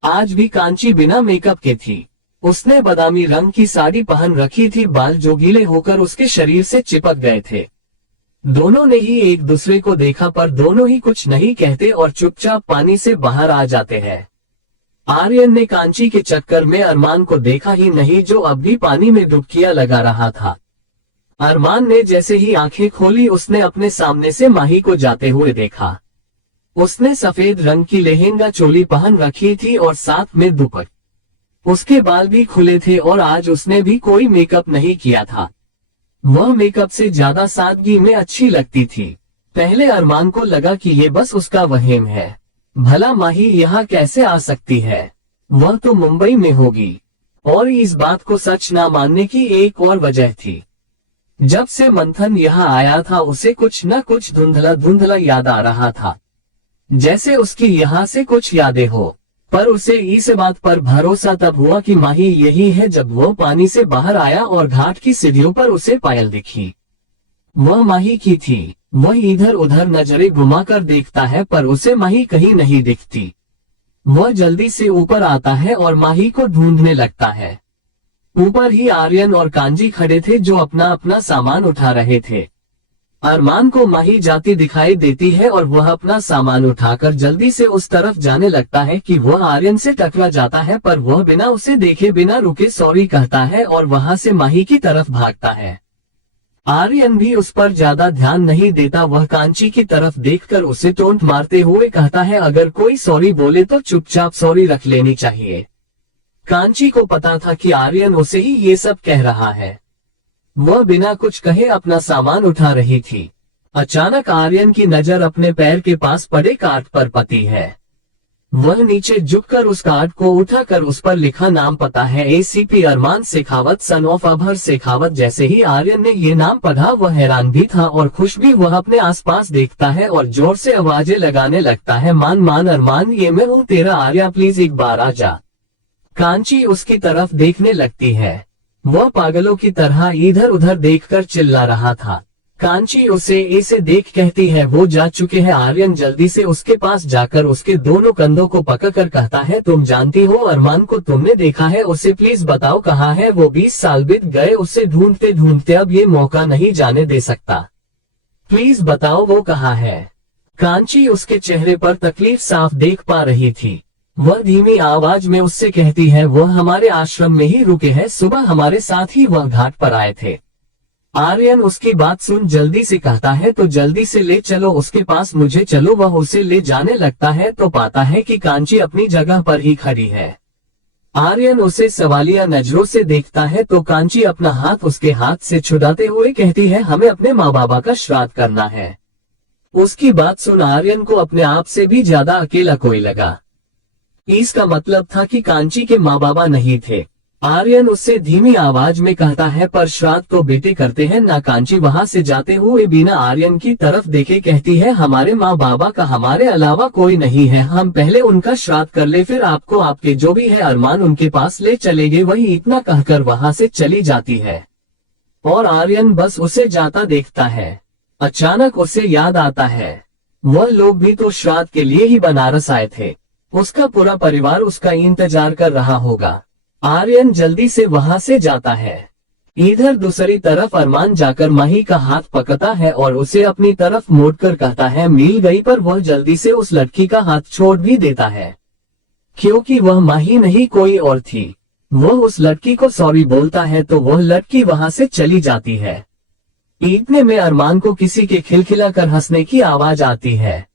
आज भी कांची बिना मेकअप के थी। उसने बादामी रंग की साड़ी पहन रखी थी, बाल जो गीले होकर उसके शरीर से चिपक गए थे। दोनों ने ही एक दूसरे को देखा पर दोनों ही कुछ नहीं कहते और चुपचाप पानी से बाहर आ जाते हैं। आर्यन ने कांची के चक्कर में अरमान को देखा ही नहीं, जो अब भी पानी में डुबकियां लगा रहा था। अरमान ने जैसे ही आंखें खोली उसने अपने सामने से माही को जाते हुए देखा। उसने सफेद रंग की लहंगा चोली पहन रखी थी और साथ में दुपट्टा। उसके बाल भी खुले थे और आज उसने भी कोई मेकअप नहीं किया था। वह मेकअप से ज्यादा सादगी में अच्छी लगती थी। पहले अरमान को लगा कि ये बस उसका वहम है, भला माही यहाँ कैसे आ सकती है, वह तो मुंबई में होगी। और इस बात को सच ना मानने की एक और वजह थी। जब से मंथन यहाँ आया था उसे कुछ न कुछ धुंधला धुंधला याद आ रहा था, जैसे उसकी यहाँ से कुछ यादें हो। पर उसे इस बात पर भरोसा तब हुआ कि माही यही है जब वो पानी से बाहर आया और घाट की सीढ़ियों पर उसे पायल दिखी। वह माही की थी। वह इधर उधर नजरें घुमाकर देखता है पर उसे माही कहीं नहीं दिखती। वह जल्दी से ऊपर आता है और माही को ढूंढने लगता है। ऊपर ही आर्यन और कांजी खड़े थे जो अपना अपना सामान उठा रहे थे। अरमान को माही जाती दिखाई देती है और वह अपना सामान उठाकर जल्दी से उस तरफ जाने लगता है कि वह आर्यन से टकरा जाता है, पर वह बिना उसे देखे बिना रुके सॉरी कहता है और वहां से माही की तरफ भागता है। आर्यन भी उस पर ज्यादा ध्यान नहीं देता। वह कांची की तरफ देखकर उसे टोंट मारते हुए कहता है, अगर कोई सॉरी बोले तो चुपचाप सॉरी रख लेनी चाहिए। कांची को पता था कि आर्यन उसे ही ये सब कह रहा है। वह बिना कुछ कहे अपना सामान उठा रही थी। अचानक आर्यन की नजर अपने पैर के पास पड़े कार्ड पर पड़ी है। वह नीचे झुककर उस कार्ड को उठाकर उस पर लिखा नाम पता है ACP Arman Shekhawat son of Abhar Shekhawat. जैसे ही आर्यन ने ये नाम पढ़ा वह हैरान भी था और खुश भी। वह अपने आसपास देखता है और जोर से आवाजें लगाने लगता है, मान मान अरमान, ये मैं हूँ तेरा आर्या, प्लीज एक बार आ जा। कांची उसकी तरफ देखने लगती है। वह पागलों की तरह इधर उधर देखकर चिल्ला रहा था। कांची उसे ऐसे देख कहती है, वो जा चुके हैं। आर्यन जल्दी से उसके पास जाकर उसके दोनों कंधों को पकड़कर कहता है, तुम जानती हो अरमान को, तुमने देखा है उसे, प्लीज बताओ कहाँ है वो। 20 साल बीत गए उसे ढूंढते ढूंढते, अब ये मौका नहीं जाने दे सकता। प्लीज बताओ वो कहाँ है। कांची उसके चेहरे पर तकलीफ साफ देख पा रही थी। वह धीमी आवाज में उससे कहती है, वह हमारे आश्रम में ही रुके हैं, सुबह हमारे साथ ही वह घाट पर आए थे। आर्यन उसकी बात सुन जल्दी से कहता है, तो जल्दी से ले चलो उसके पास, मुझे चलो। वह उसे ले जाने लगता है तो पाता है कि कांची अपनी जगह पर ही खड़ी है। आर्यन उसे सवालिया नजरों से देखता है तो कांची अपना हाथ उसके हाथ से छुड़ाते हुए कहती है, हमें अपने माँ बाबा का श्राद्ध करना है। उसकी बात सुन आर्यन को अपने आप से भी ज्यादा अकेला कोई लगा। इसका मतलब था कि कांची के माँ बाबा नहीं थे। आर्यन उससे धीमी आवाज में कहता है, पर श्राद्ध तो बेटे करते हैं ना। कांची वहां से जाते हुए बिना आर्यन की तरफ देखे कहती है, हमारे माँ बाबा का हमारे अलावा कोई नहीं है, हम पहले उनका श्राद्ध कर ले, फिर आपको आपके जो भी है अरमान उनके पास ले चलेंगे। वही इतना कहकर वहां से चली जाती है और आर्यन बस उसे जाता देखता है। अचानक उसे याद आता है, वह लोग भी तो श्राद्ध के लिए ही बनारस आए थे। उसका पूरा परिवार उसका इंतजार कर रहा होगा। आर्यन जल्दी से वहां से जाता है। इधर दूसरी तरफ अरमान जाकर माही का हाथ पकड़ता है और उसे अपनी तरफ मोड़कर कहता है, मिल गई। पर वह जल्दी से उस लड़की का हाथ छोड़ भी देता है, क्योंकि वह माही नहीं कोई और थी। वह उस लड़की को सॉरी बोलता है तो वह लड़की वहां से चली जाती है। इतने में अरमान को किसी के खिलखिलाकर हंसने की आवाज आती है।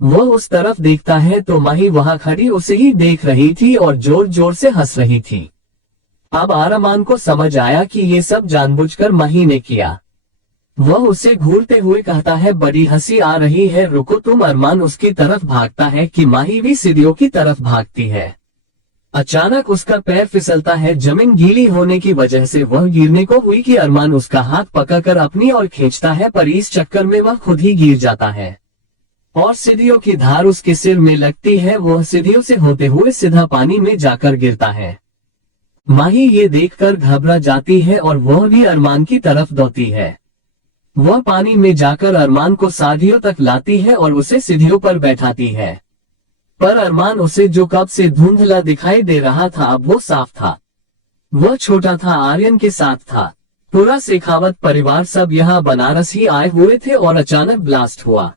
वह उस तरफ देखता है तो माही वहां खड़ी उसे ही देख रही थी और जोर जोर से हंस रही थी। अब अरमान को समझ आया कि ये सब जानबूझकर माही ने किया। वह उसे घूरते हुए कहता है, बड़ी हंसी आ रही है, रुको तुम। अरमान उसकी तरफ भागता है कि माही भी सीढ़ियों की तरफ भागती है। अचानक उसका पैर फिसलता है। जमीन गीली होने की वजह से वह गिरने को हुई कि अरमान उसका हाथ पकड़कर अपनी ओर खींचता है, पर इस चक्कर में वह खुद ही गिर जाता है और सीढ़ियों की धार उसके सिर में लगती है। वह सीढ़ियों से होते हुए सीधा पानी में जाकर गिरता है। माही ये देखकर घबरा जाती है और वह भी अरमान की तरफ दौड़ती है। वह पानी में जाकर अरमान को सीढ़ियों तक लाती है और उसे सीढ़ियों पर बैठाती है। पर अरमान उसे जो कब से धुंधला दिखाई दे रहा था अब वो साफ था। वह छोटा था, आर्यन के साथ था। पूरा शेखावत परिवार सब यहाँ बनारस ही आए हुए थे और अचानक ब्लास्ट हुआ।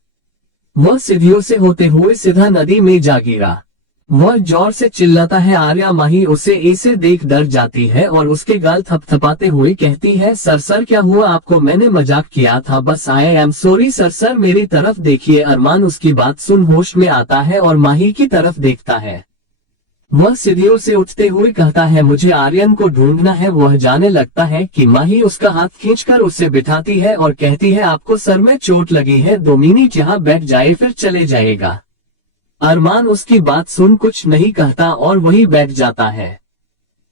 वह सीढ़ियों से होते हुए सीधा नदी में जा गिरा। वह जोर से चिल्लाता है। आर्या माही उसे ऐसे देख डर जाती है और उसके गाल थपथपाते हुए कहती है, सर सर क्या हुआ आपको? मैंने मजाक किया था बस। I am sorry sir. Sir मेरी तरफ देखिए। अरमान उसकी बात सुन होश में आता है और माही की तरफ देखता है। वह सीढ़ियों से उठते हुए कहता है, मुझे आर्यन को ढूंढना है। वह जाने लगता है कि माही उसका हाथ खींचकर उसे बिठाती है और कहती है, आपको सर में चोट लगी है, 2 मिनट यहाँ बैठ जाए फिर चले जाएगा। अरमान उसकी बात सुन कुछ नहीं कहता और वही बैठ जाता है,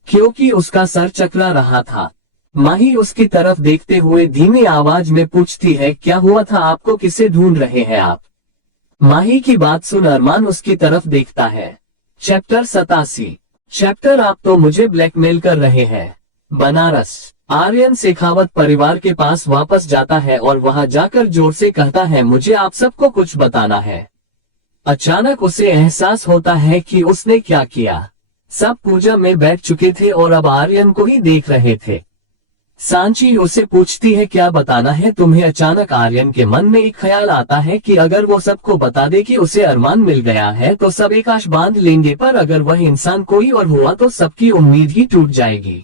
क्योंकि उसका सर चकरा रहा था। माही उसकी तरफ देखते हुए धीमी आवाज में पूछती है, क्या हुआ था आपको? किसे ढूंढ रहे हैं आप? माही की बात सुन अरमान उसकी तरफ देखता है। चैप्टर 87। चैप्टर आप तो मुझे ब्लैकमेल कर रहे हैं। बनारस। आर्यन शेखावत परिवार के पास वापस जाता है और वहां जाकर जोर से कहता है, मुझे आप सबको कुछ बताना है। अचानक उसे एहसास होता है कि उसने क्या किया। सब पूजा में बैठ चुके थे और अब आर्यन को ही देख रहे थे। सांची उसे पूछती है, क्या बताना है तुम्हें? अचानक आर्यन के मन में एक ख्याल आता है कि अगर वो सबको बता दे कि उसे अरमान मिल गया है तो सब एक आश बांध लेंगे, पर अगर वह इंसान कोई और हुआ तो सबकी उम्मीद ही टूट जाएगी।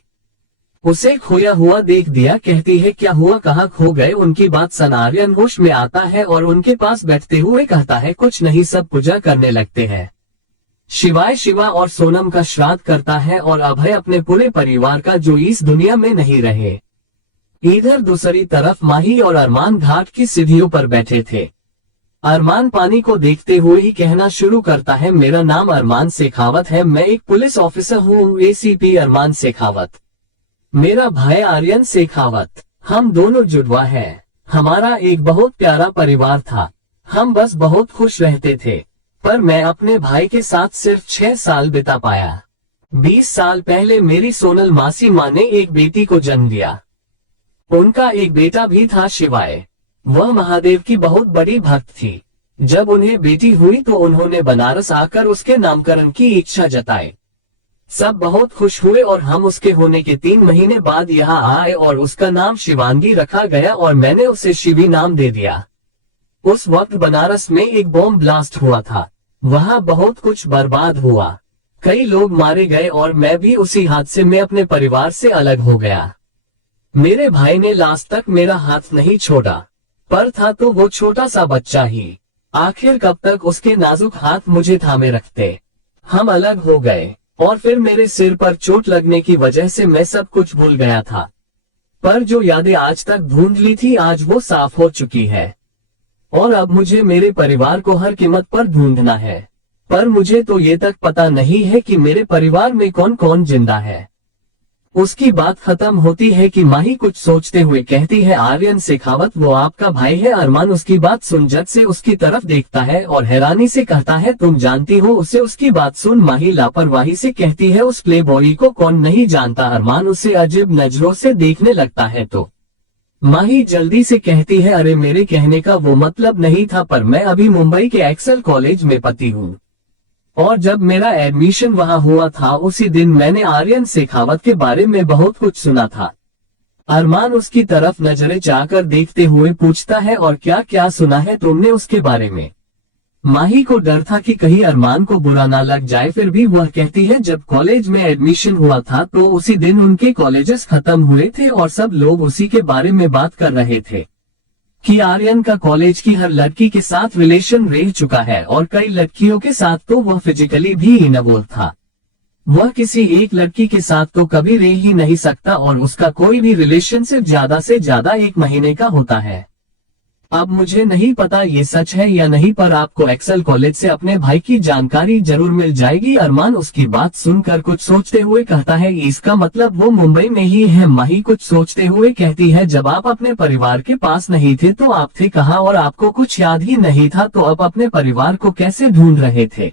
उसे खोया हुआ देख दिया। कहती है, क्या हुआ, कहाँ खो गए? उनकी बात सुन आर्यन होश में आता है और उनके पास बैठते हुए कहता है, कुछ नहीं, सब पूजा करने लगते हैं। शिवाय शिवा और सोनम का श्राद्ध करता है और अभय अपने पूरे परिवार का जो इस दुनिया में नहीं रहे। इधर दूसरी तरफ माही और अरमान घाट की सीढ़ियों पर बैठे थे। अरमान पानी को देखते हुए ही कहना शुरू करता है, मेरा नाम अरमान शेखावत है, मैं एक पुलिस ऑफिसर हूँ, एसीपी अरमान शेखावत। मेरा भाई आर्यन शेखावत। हम दोनों जुड़वा हैं। हमारा एक बहुत प्यारा परिवार था। हम बस बहुत खुश रहते थे, पर मैं अपने भाई के साथ सिर्फ 6 साल बिता पाया। 20 साल पहले मेरी सोनल मासी माँ ने एक बेटी को जन्म दिया। उनका एक बेटा भी था शिवाय। वह महादेव की बहुत बड़ी भक्त थी। जब उन्हें बेटी हुई तो उन्होंने बनारस आकर उसके नामकरण की इच्छा जताई। सब बहुत खुश हुए और हम उसके होने के 3 महीने बाद यहाँ आए और उसका नाम शिवांगी रखा गया और मैंने उसे शिवी नाम दे दिया। उस वक्त बनारस में एक बॉम्ब ब्लास्ट हुआ था। वहाँ बहुत कुछ बर्बाद हुआ, कई लोग मारे गए और मैं भी उसी हादसे में अपने परिवार से अलग हो गया। मेरे भाई ने लास्ट तक मेरा हाथ नहीं छोड़ा, पर था तो वो छोटा सा बच्चा ही। आखिर कब तक उसके नाजुक हाथ मुझे थामे रखते। हम अलग हो गए और फिर मेरे सिर पर चोट लगने की वजह से मैं सब कुछ भूल गया था, पर जो यादें आज तक धुंधली थी आज वो साफ हो चुकी है। और अब मुझे मेरे परिवार को हर कीमत पर ढूंढना है, पर मुझे तो ये तक पता नहीं है कि मेरे परिवार में कौन कौन जिंदा है। उसकी बात खत्म होती है कि माही कुछ सोचते हुए कहती है, आर्यन शेखावत वो आपका भाई है? अरमान उसकी बात सुन जज से उसकी तरफ देखता है और हैरानी से कहता है, तुम जानती हो उसे? उसकी बात सुन माही लापरवाही से कहती है, उस प्ले बॉय को कौन नहीं जानता? अरमान उसे अजीब नजरों से देखने लगता है तो माही जल्दी से कहती है, अरे मेरे कहने का वो मतलब नहीं था, पर मैं अभी मुंबई के एक्सेल कॉलेज में पढ़ती हूँ और जब मेरा एडमिशन वहां हुआ था उसी दिन मैंने आर्यन शेखावत के बारे में बहुत कुछ सुना था। अरमान उसकी तरफ नजरें चाहकर देखते हुए पूछता है, और क्या क्या सुना है तुमने उसके बारे में? माही को डर था कि कहीं अरमान को बुरा ना लग जाए, फिर भी वह कहती है, जब कॉलेज में एडमिशन हुआ था तो उसी दिन उनके कॉलेजेस खत्म हुए थे और सब लोग उसी के बारे में बात कर रहे थे कि आर्यन का कॉलेज की हर लड़की के साथ रिलेशन रह चुका है और कई लड़कियों के साथ तो वह फिजिकली भी इनवॉल्व था। वह किसी एक लड़की के साथ तो कभी रह ही नहीं सकता और उसका कोई भी रिलेशनशिप ज्यादा से ज्यादा 1 महीने का होता है। अब मुझे नहीं पता ये सच है या नहीं, पर आपको एक्सेल कॉलेज से अपने भाई की जानकारी जरूर मिल जाएगी। अरमान उसकी बात सुनकर कुछ सोचते हुए कहता है, इसका मतलब वो मुंबई में ही है? माही कुछ सोचते हुए कहती है, जब आप अपने परिवार के पास नहीं थे तो आप थे कहाँ और आपको कुछ याद ही नहीं था, तो अब अपने परिवार को कैसे ढूंढ रहे थे?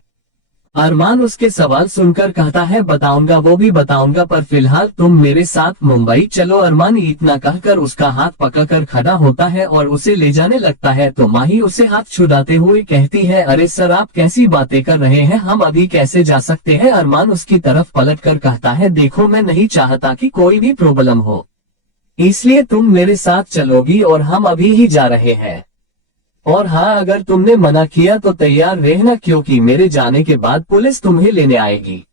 अरमान उसके सवाल सुनकर कहता है बताऊंगा, वो भी बताऊंगा, पर फिलहाल तुम मेरे साथ मुंबई चलो। अरमान इतना कहकर उसका हाथ पकड़कर खड़ा होता है और उसे ले जाने लगता है तो माही उसे हाथ छुड़ाते हुए कहती है, अरे सर आप कैसी बातें कर रहे हैं, हम अभी कैसे जा सकते हैं। अरमान उसकी तरफ पलटकर कहता है, देखो मैं नहीं चाहता कि कोई भी प्रॉब्लम हो, इसलिए तुम मेरे साथ चलोगी और हम अभी ही जा रहे हैं। और हाँ, अगर तुमने मना किया तो तैयार रहना, क्योंकि मेरे जाने के बाद पुलिस तुम्हें लेने आएगी।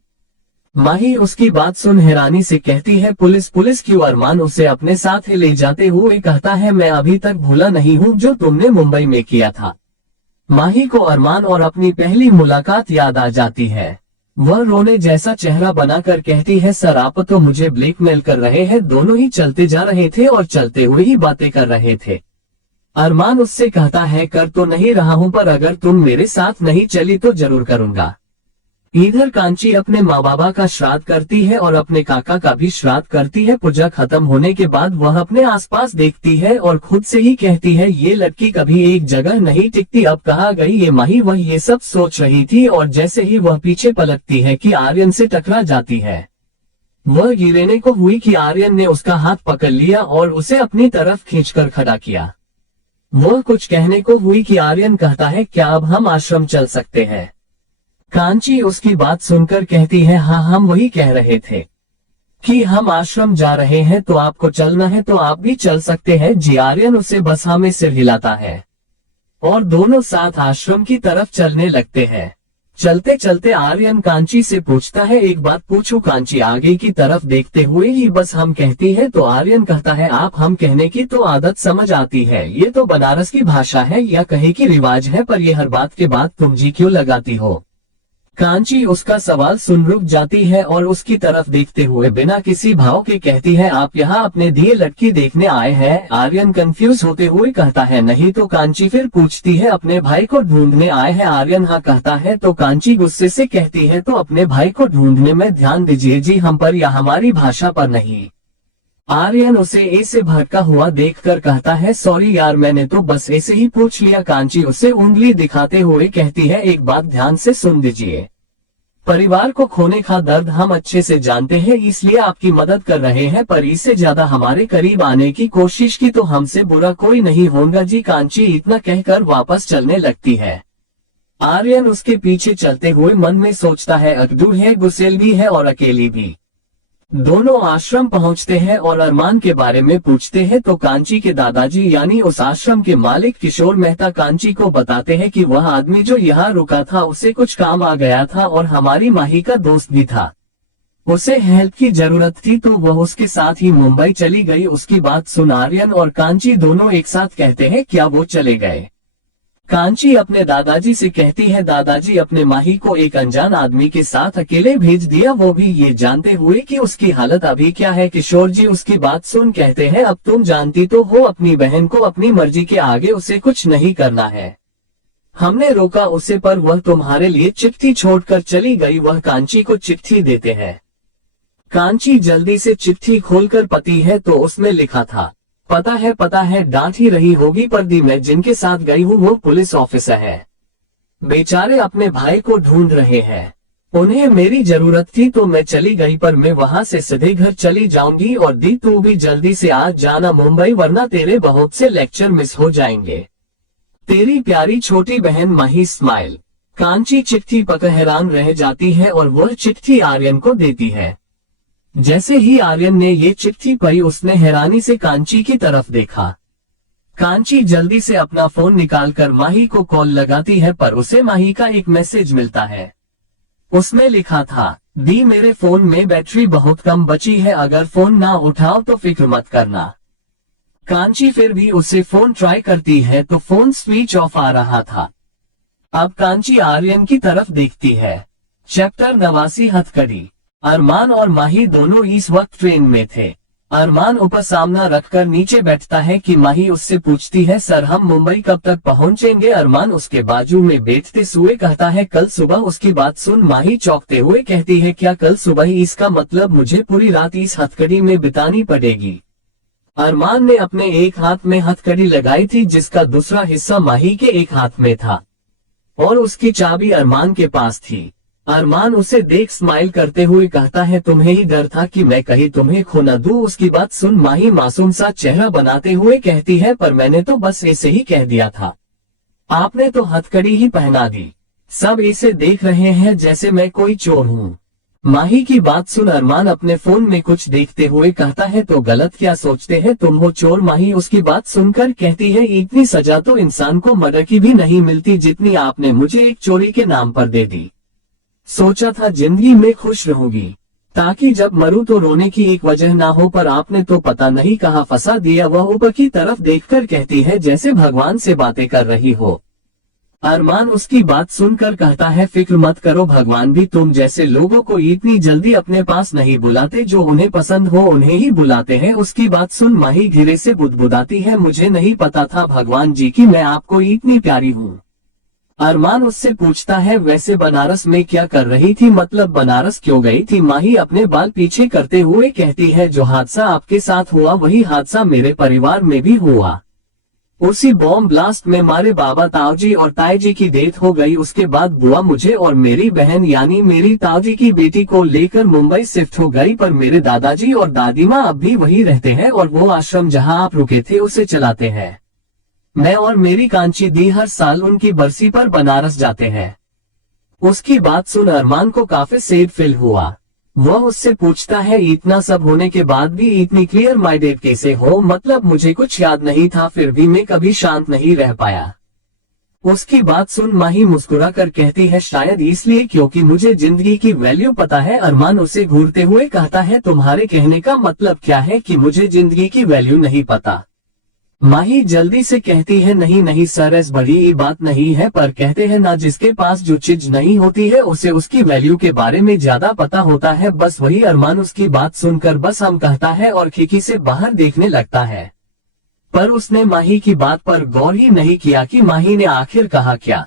माही उसकी बात सुन हैरानी से कहती है, पुलिस? पुलिस क्यों? अरमान उसे अपने साथ ही ले जाते हुए कहता है, मैं अभी तक भूला नहीं हूँ जो तुमने मुंबई में किया था। माही को अरमान और अपनी पहली मुलाकात याद आ जाती है। वह रोने जैसा चेहरा बनाकर कहती है, सर आप तो मुझे ब्लैकमेल कर रहे हैं। दोनों ही चलते जा रहे थे और चलते हुए ही बातें कर रहे थे। अरमान उससे कहता है, कर तो नहीं रहा हूं, पर अगर तुम मेरे साथ नहीं चली तो जरूर करूंगा। इधर कांची अपने माँ बाबा का श्राद्ध करती है और अपने काका का भी श्राद्ध करती है। पूजा खत्म होने के बाद वह अपने आसपास देखती है और खुद से ही कहती है, ये लड़की कभी एक जगह नहीं टिकती, अब कहाँ गई ये माही। वह ये सब सोच रही थी और जैसे ही वह पीछे पलटती है कि आर्यन से टकरा जाती है। वह गिरने को हुई कि आर्यन ने उसका हाथ पकड़ लिया और उसे अपनी तरफ खींचकर खड़ा किया। वह कुछ कहने को हुई कि आर्यन कहता है, क्या अब हम आश्रम चल सकते हैं? कांची उसकी बात सुनकर कहती है, हाँ हम वही कह रहे थे कि हम आश्रम जा रहे हैं, तो आपको चलना है तो आप भी चल सकते हैं जी। आर्यन उसे बस हाँ में सिर हिलाता है और दोनों साथ आश्रम की तरफ चलने लगते हैं। चलते चलते आर्यन कांची से पूछता है, एक बात पूछूं? कांची आगे की तरफ देखते हुए ही बस हम कहती है तो आर्यन कहता है, आप हम कहने की तो आदत समझ आती है, ये तो बनारस की भाषा है या कहे की रिवाज है, पर ये हर बात के बाद तुम जी क्यों लगाती हो? कांची उसका सवाल सुन रुक जाती है और उसकी तरफ देखते हुए बिना किसी भाव के कहती है, आप यहाँ अपने दिए लड़की देखने आए हैं? आर्यन कंफ्यूज होते हुए कहता है, नहीं तो। कांची फिर पूछती है, अपने भाई को ढूंढने आए हैं? आर्यन हाँ कहता है तो कांची गुस्से से कहती है, तो अपने भाई को ढूंढने में ध्यान दीजिए जी, हम पर या हमारी भाषा पर नहीं। आर्यन उसे ऐसे भड़का हुआ देखकर कहता है, सॉरी यार, मैंने तो बस ऐसे ही पूछ लिया। कांची उसे उंगली दिखाते हुए कहती है, एक बात ध्यान से सुन दीजिए, परिवार को खोने का दर्द हम अच्छे से जानते हैं, इसलिए आपकी मदद कर रहे हैं, पर इससे ज्यादा हमारे करीब आने की कोशिश की तो हमसे बुरा कोई नहीं होगा जी। कांची इतना कहकर वापस चलने लगती है। आर्यन उसके पीछे चलते हुए मन में सोचता है, अकदू है, गुस्सेल भी है और अकेली भी। दोनों आश्रम पहुंचते हैं और अरमान के बारे में पूछते हैं तो कांची के दादाजी यानी उस आश्रम के मालिक किशोर मेहता कांची को बताते हैं कि वह आदमी जो यहाँ रुका था उसे कुछ काम आ गया था और हमारी माही का दोस्त भी था, उसे हेल्प की जरूरत थी तो वह उसके साथ ही मुंबई चली गई। उसकी बात सुन आर्यन और कांची दोनों एक साथ कहते हैं, क्या वो चले गए? कांची अपने दादाजी से कहती है, दादाजी अपने माही को एक अनजान आदमी के साथ अकेले भेज दिया, वो भी ये जानते हुए कि उसकी हालत अभी क्या है। किशोर जी उसकी बात सुन कहते हैं, अब तुम जानती तो हो अपनी बहन को, अपनी मर्जी के आगे उसे कुछ नहीं करना है। हमने रोका उसे पर वह तुम्हारे लिए चिट्ठी छोड़कर चली गई। वह कांची को चिट्ठी देते हैं। कांची जल्दी से चिट्ठी खोलकर पढ़ती है तो उसमें लिखा था, पता है डांट ही रही होगी, पर दी मैं जिनके साथ गई हूँ वो पुलिस ऑफिसर है, बेचारे अपने भाई को ढूंढ रहे हैं, उन्हें मेरी जरूरत थी तो मैं चली गई, पर मैं वहाँ से सीधे घर चली जाऊंगी। और दी तू भी जल्दी से आज जाना मुंबई, वरना तेरे बहुत से लेक्चर मिस हो जाएंगे। तेरी प्यारी छोटी बहन माही स्माइल। कांची चिट्ठी पढ़कर हैरान रह जाती है और वह चिट्ठी आर्यन को देती है। जैसे ही आर्यन ने ये चिट्ठी पढ़ी उसने हैरानी से कांची की तरफ देखा। कांची जल्दी से अपना फोन निकालकर माही को कॉल लगाती है, पर उसे माही का एक मैसेज मिलता है। उसमें लिखा था, दी मेरे फोन में बैटरी बहुत कम बची है, अगर फोन ना उठाओ तो फिक्र मत करना। कांची फिर भी उसे फोन ट्राई करती है तो फोन स्विच ऑफ आ रहा था। अब कांची आर्यन की तरफ देखती है। चैप्टर 89 हथकड़ी। अरमान और माही दोनों इस वक्त ट्रेन में थे। अरमान ऊपर सामना रखकर नीचे बैठता है कि माही उससे पूछती है, सर हम मुंबई कब तक पहुंचेंगे? अरमान उसके बाजू में बैठते हुए कहता है, कल सुबह। उसकी बात सुन माही चौंकते हुए कहती है, क्या कल सुबह ही? इसका मतलब मुझे पूरी रात इस हथकड़ी में बितानी पड़ेगी। अरमान ने अपने एक हाथ में हथकड़ी लगाई थी जिसका दूसरा हिस्सा माही के एक हाथ में था और उसकी चाबी अरमान के पास थी। अरमान उसे देख स्माइल करते हुए कहता है, तुम्हें ही डर था कि मैं कहीं तुम्हें खो न दूं। उसकी बात सुन माही मासूम सा चेहरा बनाते हुए कहती है, पर मैंने तो बस ऐसे ही कह दिया था, आपने तो हथकड़ी ही पहना दी। सब इसे देख रहे हैं जैसे मैं कोई चोर हूँ। माही की बात सुन अरमान अपने फोन में कुछ देखते हुए कहता है, तो गलत क्या सोचते हैं तुम हो चोर। माही उसकी बात सुनकर कहती है, इतनी सजा तो इंसान को मर्डर की भी नहीं मिलती जितनी आपने मुझे एक चोरी के नाम पर दे दी। सोचा था जिंदगी में खुश रहूंगी, ताकि जब मरूं तो रोने की एक वजह ना हो, पर आपने तो पता नहीं कहाँ फंसा दिया। वह ऊपर की तरफ देखकर कहती है, जैसे भगवान से बातें कर रही हो। अरमान उसकी बात सुनकर कहता है, फिक्र मत करो, भगवान भी तुम जैसे लोगों को इतनी जल्दी अपने पास नहीं बुलाते, जो उन्हें पसंद हो उन्हें ही बुलाते हैं। उसकी बात सुन माही धीरे से बुदबुदाती है, मुझे नहीं पता था भगवान जी की मैं आपको इतनी प्यारी हूँ। अरमान उससे पूछता है, वैसे बनारस में क्या कर रही थी, मतलब बनारस क्यों गई थी। माही अपने बाल पीछे करते हुए कहती है, जो हादसा आपके साथ हुआ वही हादसा मेरे परिवार में भी हुआ। उसी बॉम्ब ब्लास्ट में हमारे बाबा ताऊजी और ताई जी की डेथ हो गई। उसके बाद बुआ मुझे और मेरी बहन यानी मेरी ताऊजी की बेटी को लेकर मुंबई शिफ्ट हो गई, पर मेरे दादाजी और दादी माँ अब भी वही रहते हैं और वो आश्रम जहाँ आप रुके थे उसे चलाते हैं। मैं और मेरी कांची दी हर साल उनकी बरसी पर बनारस जाते हैं। उसकी बात सुन अरमान को काफी सैड फील हुआ। वह उससे पूछता है, इतना सब होने के बाद भी इतनी क्लियर माइंडेड कैसे हो, मतलब मुझे कुछ याद नहीं था फिर भी मैं कभी शांत नहीं रह पाया। उसकी बात सुन माही मुस्कुरा कर कहती है, शायद इसलिए क्योंकि मुझे जिंदगी की वैल्यू पता है। अरमान उसे घूरते हुए कहता है, तुम्हारे कहने का मतलब क्या है कि मुझे जिंदगी की वैल्यू नहीं पता। माही जल्दी से कहती है, नहीं नहीं सर, ऐसी बड़ी ये बात नहीं है, पर कहते हैं ना, जिसके पास जो चीज नहीं होती है उसे उसकी वैल्यू के बारे में ज्यादा पता होता है, बस वही। अरमान उसकी बात सुनकर बस हम कहता है और खिड़की से बाहर देखने लगता है, पर उसने माही की बात पर गौर ही नहीं किया कि माही ने आखिर कहा क्या।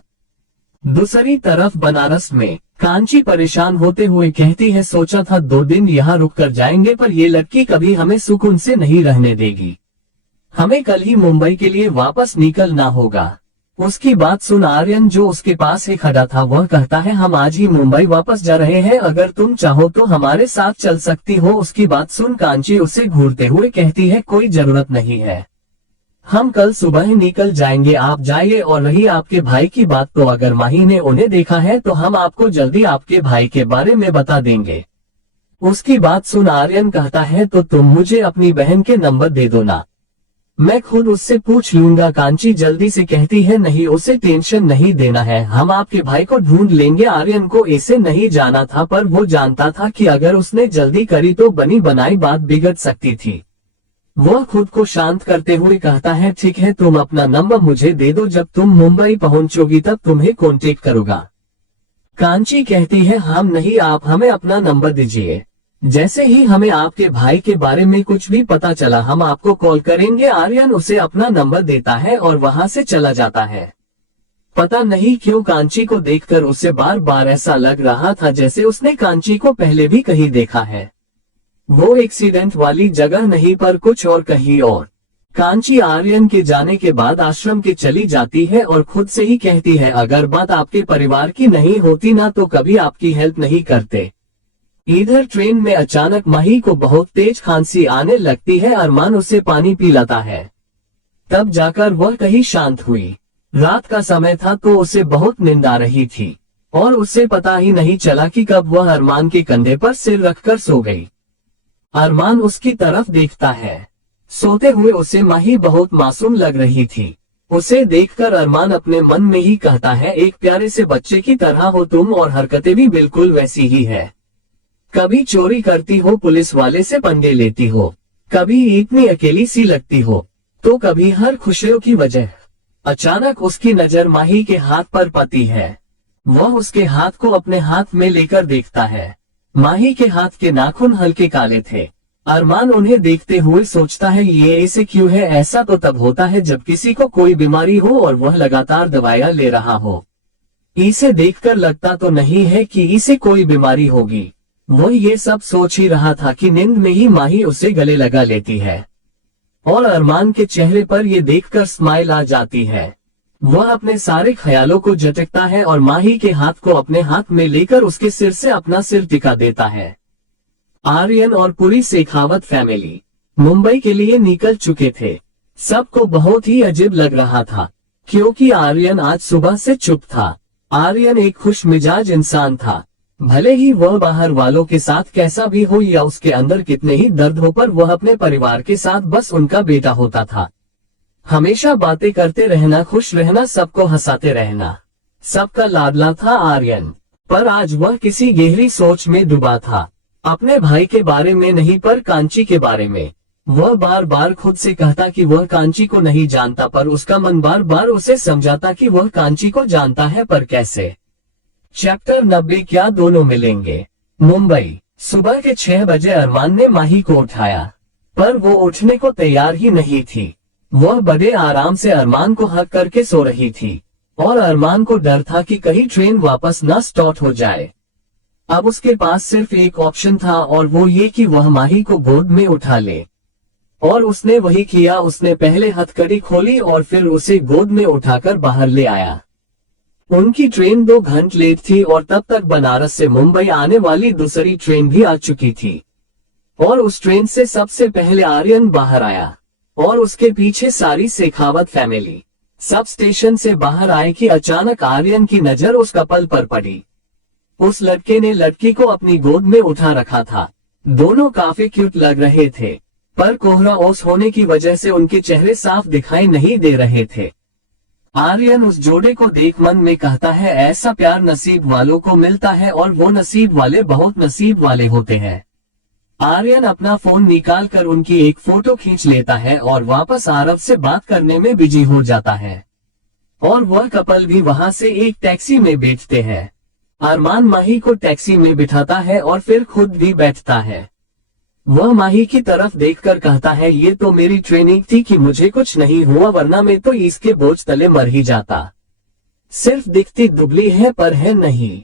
दूसरी तरफ बनारस में कांची परेशान होते हुए कहती है, सोचा था 2 दिन यहाँ रुक कर जाएंगे, पर ये लड़की कभी हमें सुकून से नहीं रहने देगी। हमें कल ही मुंबई के लिए वापस निकलना होगा। उसकी बात सुन आर्यन जो उसके पास ही खड़ा था वह कहता है, हम आज ही मुंबई वापस जा रहे हैं, अगर तुम चाहो तो हमारे साथ चल सकती हो। उसकी बात सुन कांची उसे घूरते हुए कहती है, कोई जरूरत नहीं है, हम कल सुबह ही निकल जाएंगे, आप जाइए। और रही आपके भाई की बात, तो अगर माही ने उन्हें देखा है तो हम आपको जल्दी आपके भाई के बारे में बता देंगे। उसकी बात सुन आर्यन कहता है, तो तुम मुझे अपनी बहन के नंबर दे दो ना, मैं खुद उससे पूछ लूंगा। कांची जल्दी से कहती है, नहीं उसे टेंशन नहीं देना है, हम आपके भाई को ढूंढ लेंगे। आर्यन को ऐसे नहीं जाना था, पर वो जानता था कि अगर उसने जल्दी करी तो बनी बनाई बात बिगड़ सकती थी। वह खुद को शांत करते हुए कहता है, ठीक है, तुम अपना नंबर मुझे दे दो, जब तुम मुंबई पहुंचोगी तब तुम्हें कांटेक्ट करूंगा। कांची कहती है, हम नहीं, आप हमें अपना नंबर दीजिए, जैसे ही हमें आपके भाई के बारे में कुछ भी पता चला हम आपको कॉल करेंगे। आर्यन उसे अपना नंबर देता है और वहां से चला जाता है। पता नहीं क्यों कांची को देखकर उसे बार बार ऐसा लग रहा था जैसे उसने कांची को पहले भी कहीं देखा है। वो एक्सीडेंट वाली जगह नहीं, पर कुछ और कहीं और। कांची आर्यन के जाने के बाद आश्रम के चली जाती है और खुद से ही कहती है, अगर बात आपके परिवार की नहीं होती ना तो कभी आपकी हेल्प नहीं करते। इधर ट्रेन में अचानक माही को बहुत तेज खांसी आने लगती है। अरमान उसे पानी पिलाता है, तब जाकर वह कहीं शांत हुई। रात का समय था तो उसे बहुत नींद आ रही थी और उसे पता ही नहीं चला कि कब वह अरमान के कंधे पर सिर रखकर सो गई। अरमान उसकी तरफ देखता है, सोते हुए उसे माही बहुत मासूम लग रही थी। उसे देखकर अरमान अपने मन में ही कहता है, एक प्यारे से बच्चे की तरह हो तुम और हरकतें भी बिल्कुल वैसी ही है। कभी चोरी करती हो, पुलिस वाले से पंगे लेती हो, कभी इतनी अकेली सी लगती हो, तो कभी हर खुशियों की वजह। अचानक उसकी नजर माही के हाथ पर पड़ती है। वह उसके हाथ को अपने हाथ में लेकर देखता है। माही के हाथ के नाखून हल्के काले थे। अरमान उन्हें देखते हुए सोचता है, ये ऐसे क्यों है। ऐसा तो तब होता है जब किसी को कोई बीमारी हो और वह लगातार दवाइयां ले रहा हो। इसे देखकर लगता तो नहीं है कि इसे कोई बीमारी होगी। वह ये सब सोच ही रहा था कि नींद में ही माही उसे गले लगा लेती है और अरमान के चेहरे पर ये देखकर स्माइल आ जाती है। वह अपने सारे ख्यालों को झटकता है और माही के हाथ को अपने हाथ में लेकर उसके सिर से अपना सिर टिका देता है। आर्यन और पूरी शेखावत फैमिली मुंबई के लिए निकल चुके थे। सबको बहुत ही अजीब लग रहा था, क्योंकि आर्यन आज सुबह से चुप था। आर्यन एक खुश मिजाज इंसान था। भले ही वह बाहर वालों के साथ कैसा भी हो या उसके अंदर कितने ही दर्द हो, पर वह अपने परिवार के साथ बस उनका बेटा होता था। हमेशा बातें करते रहना, खुश रहना, सबको हंसाते रहना, सबका लाडला था आर्यन। पर आज वह किसी गहरी सोच में डूबा था। अपने भाई के बारे में नहीं, पर कांची के बारे में। वह बार बार खुद से कहता कि वह कांची को नहीं जानता, पर उसका मन बार बार उसे समझाता कि वह कांची को जानता है, पर कैसे। चैप्टर 90 क्या दोनों मिलेंगे। मुंबई। सुबह के 6 बजे अरमान ने माही को उठाया, पर वो उठने को तैयार ही नहीं थी। वह बड़े आराम से अरमान को हक करके सो रही थी और अरमान को डर था कि कहीं ट्रेन वापस न स्टार्ट हो जाए। अब उसके पास सिर्फ एक ऑप्शन था और वो ये कि वह माही को गोद में उठा ले, और उसने वही किया। उसने पहले हथकड़ी खोली और फिर उसे गोद में उठाकर बाहर ले आया। उनकी ट्रेन 2 घंटे लेट थी और तब तक बनारस से मुंबई आने वाली दूसरी ट्रेन भी आ चुकी थी। और उस ट्रेन से सबसे पहले आर्यन बाहर आया और उसके पीछे सारी शेखावत फैमिली। सब स्टेशन से बाहर आए कि अचानक आर्यन की नजर उस कपल पर पड़ी। उस लड़के ने लड़की को अपनी गोद में उठा रखा था। दोनों काफी क्यूट लग रहे थे, पर कोहरा ओस होने की वजह से उनके चेहरे साफ दिखाई नहीं दे रहे थे। आर्यन उस जोड़े को देख मन में कहता है, ऐसा प्यार नसीब वालों को मिलता है और वो नसीब वाले बहुत नसीब वाले होते हैं। आर्यन अपना फोन निकाल कर उनकी एक फोटो खींच लेता है और वापस आरव से बात करने में बिजी हो जाता है। और वह कपल भी वहां से एक टैक्सी में बैठते हैं। अरमान माही को टैक्सी में बिठाता है और फिर खुद भी बैठता है। वह माही की तरफ देखकर कहता है, ये तो मेरी ट्रेनिंग थी कि मुझे कुछ नहीं हुआ, वरना मैं तो इसके बोझ तले मर ही जाता। सिर्फ दिखती दुबली है पर है नहीं।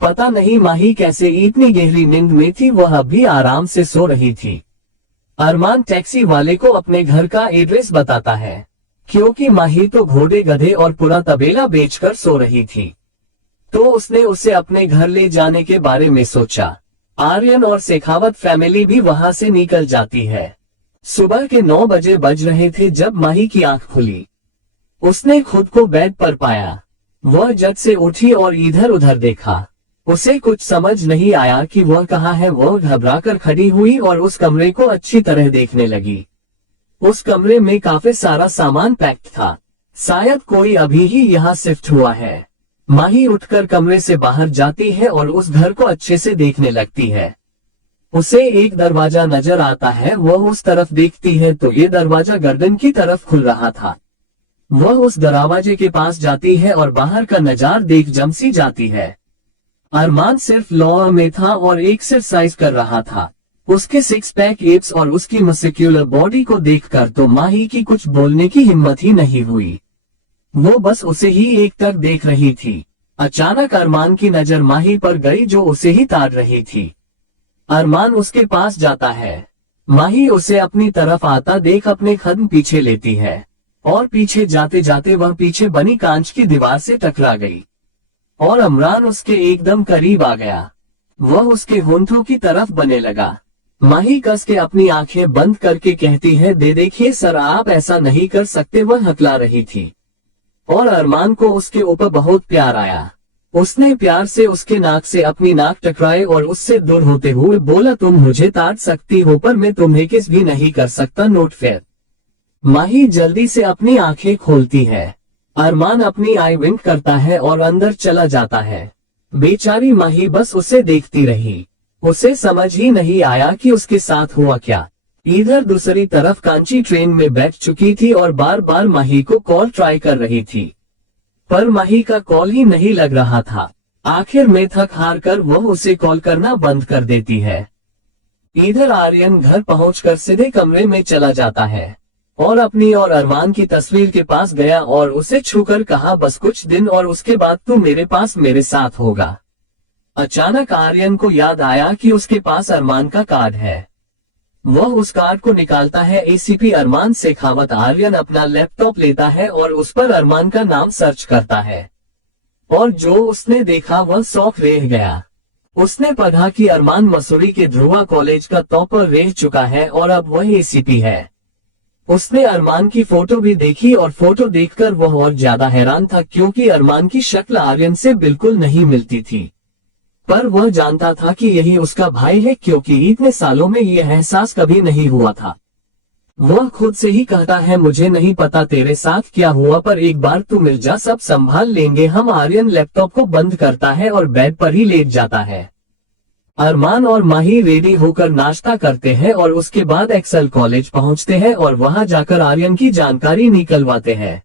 पता नहीं माही कैसे इतनी गहरी नींद में थी, वह अभी आराम से सो रही थी। अरमान टैक्सी वाले को अपने घर का एड्रेस बताता है, क्योंकि माही तो घोड़े गधे और पूरा तबेला बेचकर सो रही थी, तो उसने उसे अपने घर ले जाने के बारे में सोचा। आर्यन और शेखावत फैमिली भी वहां से निकल जाती है। सुबह के 9 बजे बज रहे थे जब माही की आंख खुली। उसने खुद को बेड पर पाया। वह झट से उठी और इधर उधर देखा। उसे कुछ समझ नहीं आया कि वह कहाँ है। वह घबराकर खड़ी हुई और उस कमरे को अच्छी तरह देखने लगी। उस कमरे में काफी सारा सामान पैक्ड था। शायद कोई अभी ही यहाँ शिफ्ट हुआ है। माही उठकर कमरे से बाहर जाती है और उस घर को अच्छे से देखने लगती है। उसे एक दरवाजा नजर आता है। वह उस तरफ देखती है तो ये दरवाजा गर्दन की तरफ खुल रहा था। वह उस दरवाजे के पास जाती है और बाहर का नजारा देख जम सी जाती है। अरमान सिर्फ लॉ में था और एक्सरसाइज कर रहा था। उसके 6 पैक एब्स और उसकी मस्कुलर बॉडी को देखकर तो माही की कुछ बोलने की हिम्मत ही नहीं हुई। वो बस उसे ही एक टक देख रही थी। अचानक अरमान की नजर माही पर गई जो उसे ही ताड़ रही थी। अरमान उसके पास जाता है। माही उसे अपनी तरफ आता देख अपने कदम पीछे लेती है और पीछे जाते जाते वह पीछे बनी कांच की दीवार से टकरा गई और अमरान उसके एकदम करीब आ गया। वह उसके होंठों की तरफ बने लगा। माही कस के अपनी आंखें बंद करके कहती है, दे देखिए सर, आप ऐसा नहीं कर सकते। वह हकला रही थी और अरमान को उसके ऊपर बहुत प्यार आया। उसने प्यार से उसके नाक से अपनी नाक टकराए और उससे दूर होते हुए बोला, तुम मुझे ताड़ सकती हो पर मैं तुम्हें किस भी नहीं कर सकता। Note fair. माही जल्दी से अपनी आंखें खोलती है। अरमान अपनी आई विंक करता है और अंदर चला जाता है। बेचारी माही बस उसे देखती रही। उसे समझ ही नहीं आया कि उसके साथ हुआ क्या। इधर दूसरी तरफ कांची ट्रेन में बैठ चुकी थी और बार बार माही को कॉल ट्राई कर रही थी, पर माही का कॉल ही नहीं लग रहा था। आखिर में थक हार कर वह उसे कॉल करना बंद कर देती है। इधर आर्यन घर पहुंचकर सीधे कमरे में चला जाता है और अपनी और अरमान की तस्वीर के पास गया और उसे छूकर कहा, बस कुछ दिन और उसके बाद तू मेरे पास मेरे साथ होगा। अचानक आर्यन को याद आया कि उसके पास अरमान का कार्ड है। वह उस कार्ड को निकालता है। एसीपी अरमान शेखावत। आर्यन अपना लैपटॉप लेता है और उस पर अरमान का नाम सर्च करता है और जो उसने देखा वह शौक रह गया। उसने पढ़ा कि अरमान मसूरी के ध्रुवा कॉलेज का टॉपर रह चुका है और अब वह एसीपी है। उसने अरमान की फोटो भी देखी और फोटो देखकर वह और ज्यादा हैरान था क्योंकि अरमान की शक्ल आर्यन से बिल्कुल नहीं मिलती थी। पर वह जानता था कि यही उसका भाई है क्योंकि इतने सालों में यह एहसास कभी नहीं हुआ था। वह खुद से ही कहता है, मुझे नहीं पता तेरे साथ क्या हुआ पर एक बार तू मिल जा, सब संभाल लेंगे हम। आर्यन लैपटॉप को बंद करता है और बेड पर ही लेट जाता है। अरमान और माही रेडी होकर नाश्ता करते हैं और उसके बाद एक्सेल कॉलेज पहुंचते हैं और वहां जाकर आर्यन की जानकारी निकलवाते हैं।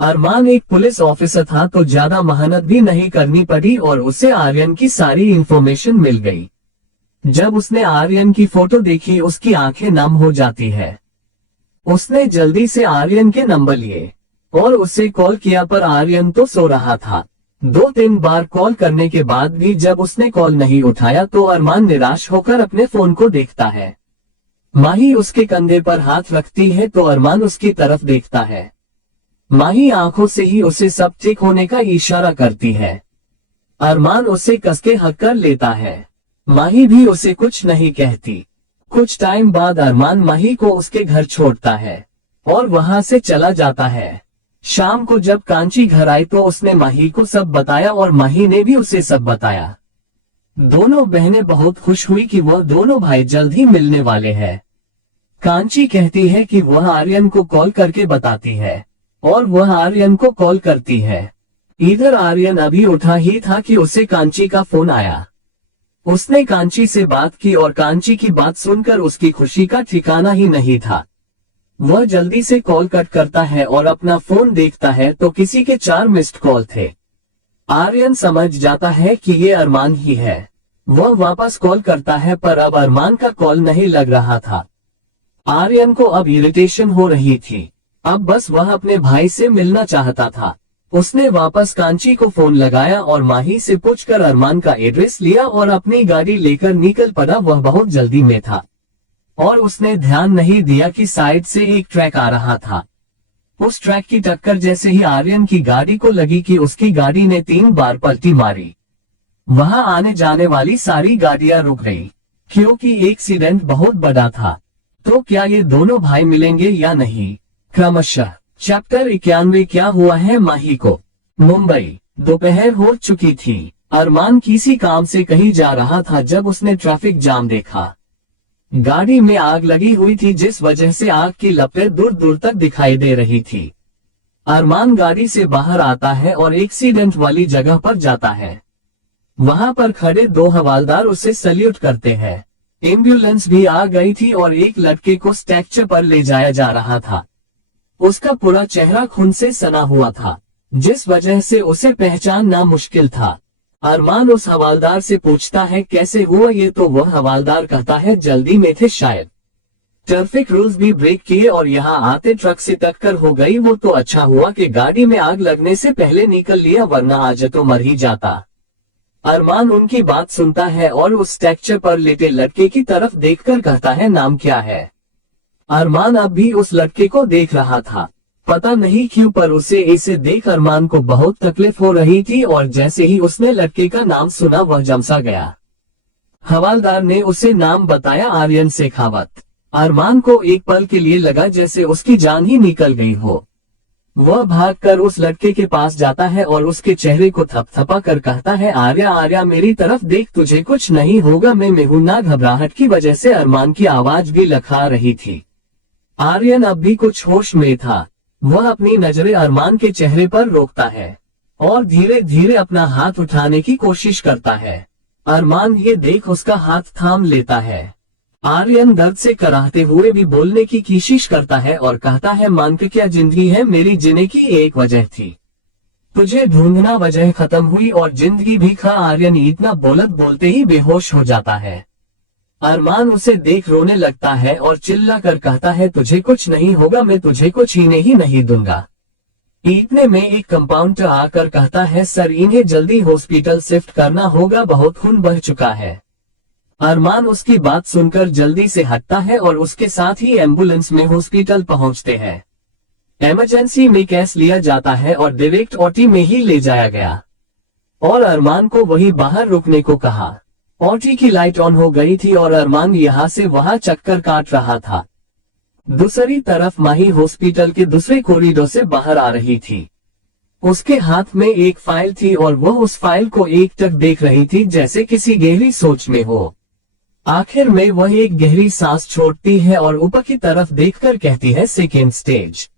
अरमान एक पुलिस ऑफिसर था तो ज्यादा मेहनत भी नहीं करनी पड़ी और उसे आर्यन की सारी इंफॉर्मेशन मिल गई। जब उसने आर्यन की फोटो देखी उसकी आंखें नम हो जाती है। उसने जल्दी से आर्यन के नंबर लिए और उसे कॉल किया पर आर्यन तो सो रहा था। 2-3 बार कॉल करने के बाद भी जब उसने कॉल नहीं उठाया तो अरमान निराश होकर अपने फोन को देखता है। माही उसके कंधे पर हाथ रखती है तो अरमान उसकी तरफ देखता है। माही आंखों से ही उसे सब ठीक होने का इशारा करती है। अरमान उसे कसके हक कर लेता है। माही भी उसे कुछ नहीं कहती। कुछ टाइम बाद अरमान माही को उसके घर छोड़ता है और वहां से चला जाता है। शाम को जब कांची घर आई तो उसने माही को सब बताया और माही ने भी उसे सब बताया। दोनों बहनें बहुत खुश हुई कि वह दोनों भाई जल्द ही मिलने वाले हैं। कांची कहती है कि वह आर्यन को कॉल करके बताती है और वह आर्यन को कॉल करती है। इधर आर्यन अभी उठा ही था कि उसे कांची का फोन आया। उसने कांची से बात की और कांची की बात सुनकर उसकी खुशी का ठिकाना ही नहीं था। वह जल्दी से कॉल कट करता है और अपना फोन देखता है तो किसी के 4 मिस्ड कॉल थे। आर्यन समझ जाता है कि ये अरमान ही है। वह वापस कॉल करता है पर अब अरमान का कॉल नहीं लग रहा था। आर्यन को अब इरिटेशन हो रही थी। अब बस वह अपने भाई से मिलना चाहता था। उसने वापस कांची को फोन लगाया और माही से पूछकर अरमान का एड्रेस लिया और अपनी गाड़ी लेकर निकल पड़ा। वह बहुत जल्दी में था और उसने ध्यान नहीं दिया कि साइड से एक ट्रक आ रहा था। उस ट्रक की टक्कर जैसे ही आर्यन की गाड़ी को लगी कि उसकी गाड़ी ने 3 बार पलटी मारी। वहां आने जाने वाली सारी गाड़ियां रुक गई क्योंकि एक्सीडेंट बहुत बड़ा था। तो क्या ये दोनों भाई मिलेंगे या नहीं? क्रमशः चैप्टर 91। क्या हुआ है माही को? मुंबई। दोपहर हो चुकी थी। अरमान किसी काम से कहीं जा रहा था जब उसने ट्रैफिक जाम देखा। गाड़ी में आग लगी हुई थी जिस वजह से आग की लपटें दूर दूर तक दिखाई दे रही थी। अरमान गाड़ी से बाहर आता है और एक्सीडेंट वाली जगह पर जाता है। वहां पर खड़े 2 हवालदार उसे सल्यूट करते हैं। एम्बुलेंस भी आ गई थी और एक लड़के को स्ट्रेचर पर ले जाया जा रहा था। उसका पूरा चेहरा खून से सना हुआ था जिस वजह से उसे पहचानना मुश्किल था। अरमान उस हवालदार से पूछता है कैसे हुआ ये, तो वह हवालदार कहता है जल्दी में थे शायद। ट्रैफिक रूल्स भी ब्रेक किए और यहाँ आते ट्रक से टक्कर हो गई। वो तो अच्छा हुआ कि गाड़ी में आग लगने से पहले निकल लिया वरना आज तो मर ही जाता। अरमान उनकी बात सुनता है और उस स्ट्रेचर पर लेटे लड़के की तरफ देखकर कहता है नाम क्या है? अरमान अब भी उस लड़के को देख रहा था। पता नहीं क्यों पर उसे इसे देख अरमान को बहुत तकलीफ हो रही थी और जैसे ही उसने लड़के का नाम सुना वह जमसा गया। हवालदार ने उसे नाम बताया, आर्यन शेखावत। अरमान को एक पल के लिए लगा जैसे उसकी जान ही निकल गई हो। वह भागकर उस लड़के के पास जाता है और उसके चेहरे को थपथपा कर कहता है आर्या आर्या मेरी तरफ देख, तुझे कुछ नहीं होगा, मैं हूं ना। घबराहट की वजह से अरमान की आवाज भी लखा रही थी। आर्यन अब भी कुछ होश में था। वह अपनी नजरें अरमान के चेहरे पर रोकता है और धीरे धीरे अपना हाथ उठाने की कोशिश करता है। अरमान ये देख उसका हाथ थाम लेता है। आर्यन दर्द से कराहते हुए भी बोलने की कोशिश करता है और कहता है मान के क्या जिंदगी है, मेरी जीने की एक वजह थी, तुझे ढूंढना वजह खत्म हुई और जिंदगी भी खा। आर्यन इतना बोलते ही बेहोश हो जाता है। अरमान उसे देख रोने लगता है और चिल्ला कर कहता है तुझे कुछ नहीं होगा, मैं तुझे कुछ छीने ही नहीं दूंगा। इतने में एक कंपाउंडर आकर कहता है सर इन्हें जल्दी हॉस्पिटल शिफ्ट करना होगा, बहुत खून बह चुका है। अरमान उसकी बात सुनकर जल्दी से हटता है और उसके साथ ही एम्बुलेंस में हॉस्पिटल पहुंचते हैं। इमरजेंसी में केस लिया जाता है और डायरेक्ट ओटी में ही ले जाया गया और अरमान को वही बाहर रुकने को कहा। ओटी की लाइट ऑन हो गई थी और अरमान यहाँ से वहाँ चक्कर काट रहा था। दूसरी तरफ माही हॉस्पिटल के दूसरे कॉरिडोर से बाहर आ रही थी। उसके हाथ में एक फाइल थी और वह उस फाइल को एकटक देख रही थी जैसे किसी गहरी सोच में हो। आखिर में वह एक गहरी सांस छोड़ती है और ऊपर की तरफ देखकर कहती है, सेकेंड स्टेज।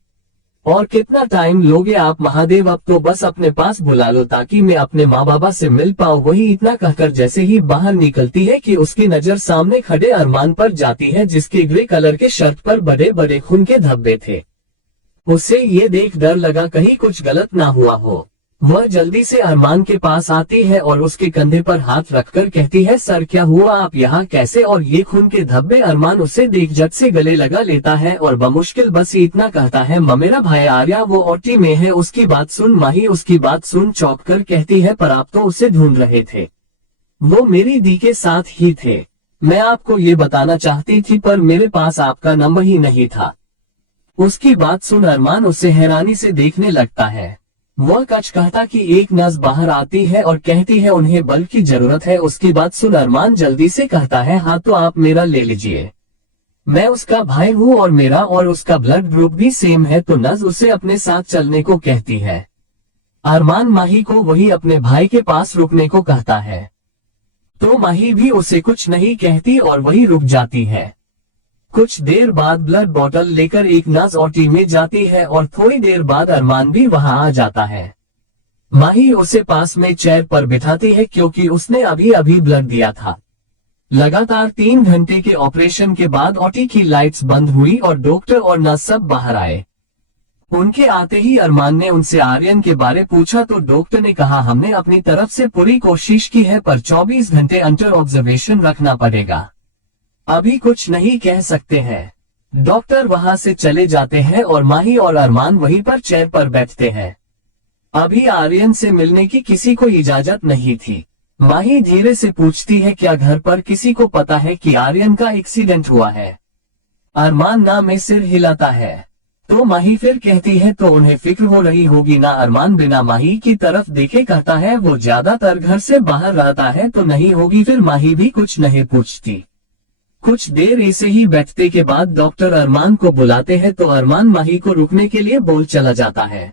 और कितना टाइम लोगे आप महादेव, अब तो बस अपने पास बुला लो ताकि मैं अपने माँ बाबा से मिल पाऊँ। वही इतना कहकर जैसे ही बाहर निकलती है कि उसकी नजर सामने खड़े अरमान पर जाती है जिसके ग्रे कलर के शर्ट पर बड़े बड़े खून के धब्बे थे। उसे ये देख डर लगा कहीं कुछ गलत ना हुआ हो। वह जल्दी से अरमान के पास आती है और उसके कंधे पर हाथ रखकर कहती है, सर क्या हुआ, आप यहाँ कैसे और ये खून के धब्बे। अरमान उसे देख झट से गले लगा लेता है और बमुश्किल बस इतना कहता है, मेरा भाई आर्या वो ओटी में है। उसकी बात सुन माही उसकी बात सुन चौंक कर कहती है, पर आप तो उसे ढूंढ रहे थे, वो मेरी दी के साथ ही थे। मैं आपको ये बताना चाहती थी पर मेरे पास आपका नंबर ही नहीं था। उसकी बात सुन अरमान उसे हैरानी से देखने लगता है। वह कच कहता कि एक नर्स बाहर आती है और कहती है उन्हें बल्ब की जरूरत है। उसकी बात सुन अरमान जल्दी से कहता है, हाँ तो आप मेरा ले लीजिए, मैं उसका भाई हूँ और मेरा और उसका ब्लड ग्रुप भी सेम है। तो नर्स उसे अपने साथ चलने को कहती है। अरमान माही को वही अपने भाई के पास रुकने को कहता है तो माही भी उसे कुछ नहीं कहती और वही रुक जाती है। कुछ देर बाद ब्लड बोतल लेकर एक नर्स ओटी में जाती है और थोड़ी देर बाद अरमान भी वहां आ जाता है। माही उसे पास में चेयर पर बिठाती है क्योंकि उसने अभी अभी ब्लड दिया था। लगातार 3 घंटे के ऑपरेशन के बाद ओटी की लाइट्स बंद हुई और डॉक्टर और नर्स सब बाहर आए। उनके आते ही अरमान ने उनसे आर्यन के बारे पूछा तो डॉक्टर ने कहा, हमने अपनी तरफ से पूरी कोशिश की है पर 24 घंटे अंडर ऑब्जर्वेशन रखना पड़ेगा, अभी कुछ नहीं कह सकते हैं। डॉक्टर वहां से चले जाते हैं और माही और अरमान वहीं पर चेयर पर बैठते हैं। अभी आर्यन से मिलने की किसी को इजाजत नहीं थी। माही धीरे से पूछती है, क्या घर पर किसी को पता है कि आर्यन का एक्सीडेंट हुआ है। अरमान ना में सिर हिलाता है। तो माही फिर कहती है, तो उन्हें फिक्र हो रही होगी ना। अरमान बिना माही की तरफ देखे कहता है, वो ज्यादातर घर से बाहर रहता है तो नहीं होगी। फिर माही भी कुछ नहीं पूछती। कुछ देर ऐसे ही बैठते के बाद डॉक्टर अरमान को बुलाते हैं तो अरमान माही को रुकने के लिए बोल चला जाता है।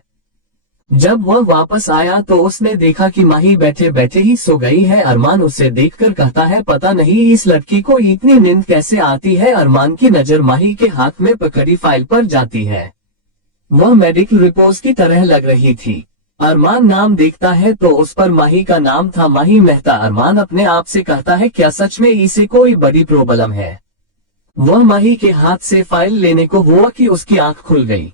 जब वह वापस आया तो उसने देखा कि माही बैठे बैठे ही सो गई है। अरमान उसे देखकर कहता है, पता नहीं इस लड़की को इतनी नींद कैसे आती है। अरमान की नजर माही के हाथ में पकड़ी फाइल पर जाती है। वह मेडिकल रिपोर्ट की तरह लग रही थी। अरमान नाम देखता है तो उस पर माही का नाम था, माही मेहता। अरमान अपने आप से कहता है, क्या सच में इसे कोई बड़ी प्रॉब्लम है। वह माही के हाथ से फाइल लेने को हुआ कि उसकी आंख खुल गई।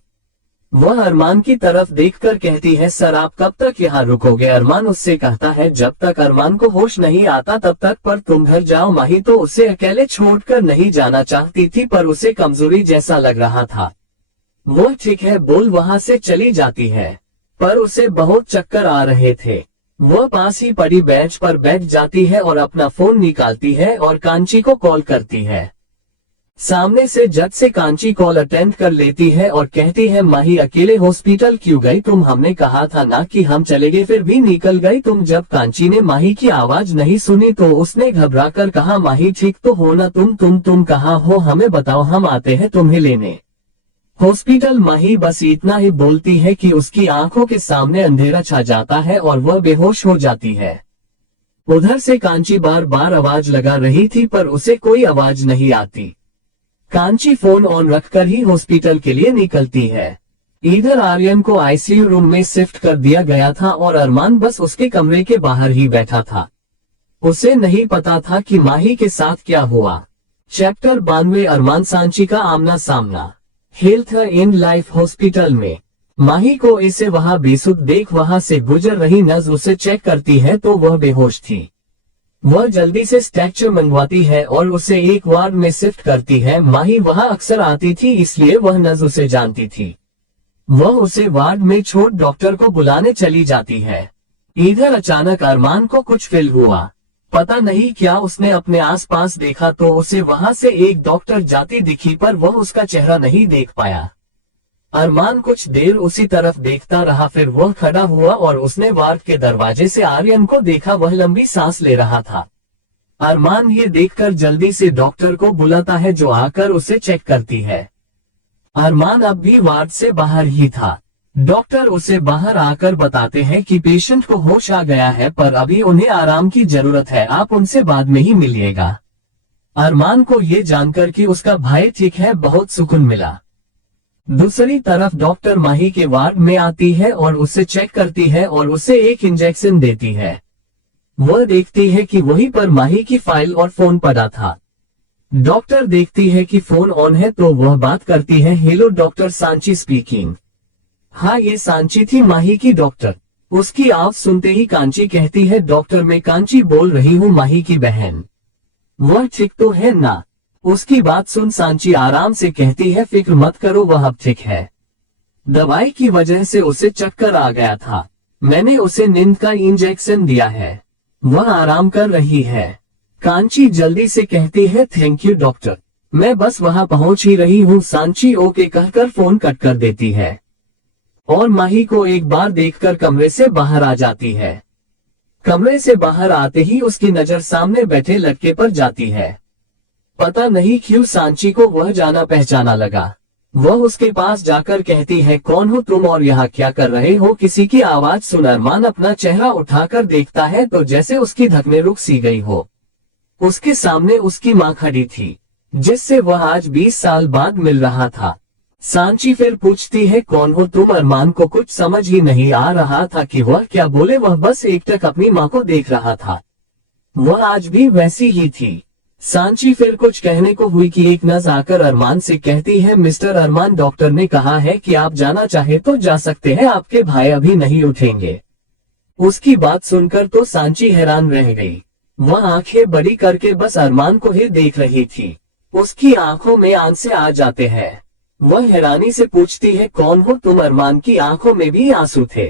वह अरमान की तरफ देखकर कहती है, सर आप कब तक यहाँ रुकोगे। अरमान उससे कहता है, जब तक अरमान को होश नहीं आता तब तक, पर तुम घर जाओ। माही तो उसे अकेले छोड़कर नहीं जाना चाहती थी पर उसे कमजोरी जैसा लग रहा था। वो ठीक है बोल वहां से चली जाती है पर उसे बहुत चक्कर आ रहे थे। वह पास ही पड़ी बेंच पर बैठ जाती है और अपना फोन निकालती है और कांची को कॉल करती है। सामने से जज से कांची कॉल अटेंड कर लेती है और कहती है, माही अकेले हॉस्पिटल क्यों गई तुम, हमने कहा था ना कि हम चलेंगे फिर भी निकल गई तुम। जब कांची ने माही की आवाज नहीं सुनी तो उसने घबरा कर कहा, माही ठीक तो हो ना तुम कहाँ हो, हमें बताओ हम आते हैं तुम्हें लेने हॉस्पिटल। माही बस इतना ही बोलती है कि उसकी आंखों के सामने अंधेरा छा जाता है और वह बेहोश हो जाती है। उधर से कांची बार बार आवाज लगा रही थी पर उसे कोई आवाज नहीं आती। कांची फोन ऑन रखकर ही हॉस्पिटल के लिए निकलती है। इधर आर्यन को आईसीयू रूम में शिफ्ट कर दिया गया था और अरमान बस उसके कमरे के बाहर ही बैठा था। उसे नहीं पता था कि माही के साथ क्या हुआ। चैप्टर 92 अरमान सांची का आमना सामना। हेल्थ एंड लाइफ हॉस्पिटल में माही को इसे वहां बेसुध देख वहां से गुजर रही नर्स उसे चेक करती है तो वह बेहोश थी। वह जल्दी से स्ट्रेचर मंगवाती है और उसे एक वार्ड में शिफ्ट करती है। माही वहां अक्सर आती थी इसलिए वह नर्स उसे जानती थी। वह उसे वार्ड में छोड़ डॉक्टर को बुलाने चली जाती है। इधर अचानक अरमान को कुछ फील हुआ पता नहीं क्या उसने अपने आसपास देखा तो उसे वहां से एक डॉक्टर जाती दिखी, पर वह उसका चेहरा नहीं देख पाया। अरमान कुछ देर उसी तरफ देखता रहा, फिर वह खड़ा हुआ और उसने वार्ड के दरवाजे से आर्यन को देखा। वह लंबी सांस ले रहा था। अरमान ये देखकर जल्दी से डॉक्टर को बुलाता है, जो आकर उसे चेक करती है। अरमान अब भी वार्ड से बाहर ही था। डॉक्टर उसे बाहर आकर बताते हैं कि पेशेंट को होश आ गया है, पर अभी उन्हें आराम की जरूरत है, आप उनसे बाद में ही मिलिएगा। अरमान को ये जानकर कि उसका भाई ठीक है, बहुत सुकून मिला। दूसरी तरफ डॉक्टर माही के वार्ड में आती है और उसे चेक करती है और उसे एक इंजेक्शन देती है। वह देखती है कि वहीं पर माही की फाइल और फोन पड़ा था। डॉक्टर देखती है कि फोन ऑन है तो वह बात करती है, हेलो डॉक्टर, सांची स्पीकिंग। हाँ, ये सांची थी, माही की डॉक्टर। उसकी आवाज सुनते ही कांची कहती है, डॉक्टर मैं कांची बोल रही हूँ, माही की बहन। वह ठीक तो है ना? उसकी बात सुन सांची आराम से कहती है, फिक्र मत करो, वह अब ठीक है। दवाई की वजह से उसे चक्कर आ गया था, मैंने उसे नींद का इंजेक्शन दिया है, वह आराम कर रही है। कांची जल्दी से कहती है, थैंक यू डॉक्टर, मैं बस वहां पहुंच ही रही हूँ। सांची ओके कहकर फोन कट कर देती है और माही को एक बार देखकर कमरे से बाहर आ जाती है। कमरे से बाहर आते ही उसकी नजर सामने बैठे लड़के पर जाती है। पता नहीं क्यों सांची को वह जाना पहचाना लगा। वह उसके पास जाकर कहती है, कौन हो तुम और यहाँ क्या कर रहे हो? किसी की आवाज सुन अरमान अपना चेहरा उठाकर देखता है तो जैसे उसकी धड़कनें रुक सी गई हो। उसके सामने उसकी माँ खड़ी थी, जिससे वह आज 20 साल बाद मिल रहा था। सांची फिर पूछती है, कौन हो तुम? अरमान को कुछ समझ ही नहीं आ रहा था कि वह क्या बोले, वह बस एकटक अपनी माँ को देख रहा था। वह आज भी वैसी ही थी। सांची फिर कुछ कहने को हुई कि एक नर्स आकर अरमान से कहती है, मिस्टर अरमान, डॉक्टर ने कहा है कि आप जाना चाहे तो जा सकते हैं, आपके भाई अभी नहीं उठेंगे। उसकी बात सुनकर तो सांची हैरान रह गई। वह आंखें बड़ी करके बस अरमान को ही देख रही थी। उसकी आंखों में आंसू आ जाते हैं। वह हैरानी से पूछती है, कौन हो तुम? अरमान की आंखों में भी आंसू थे।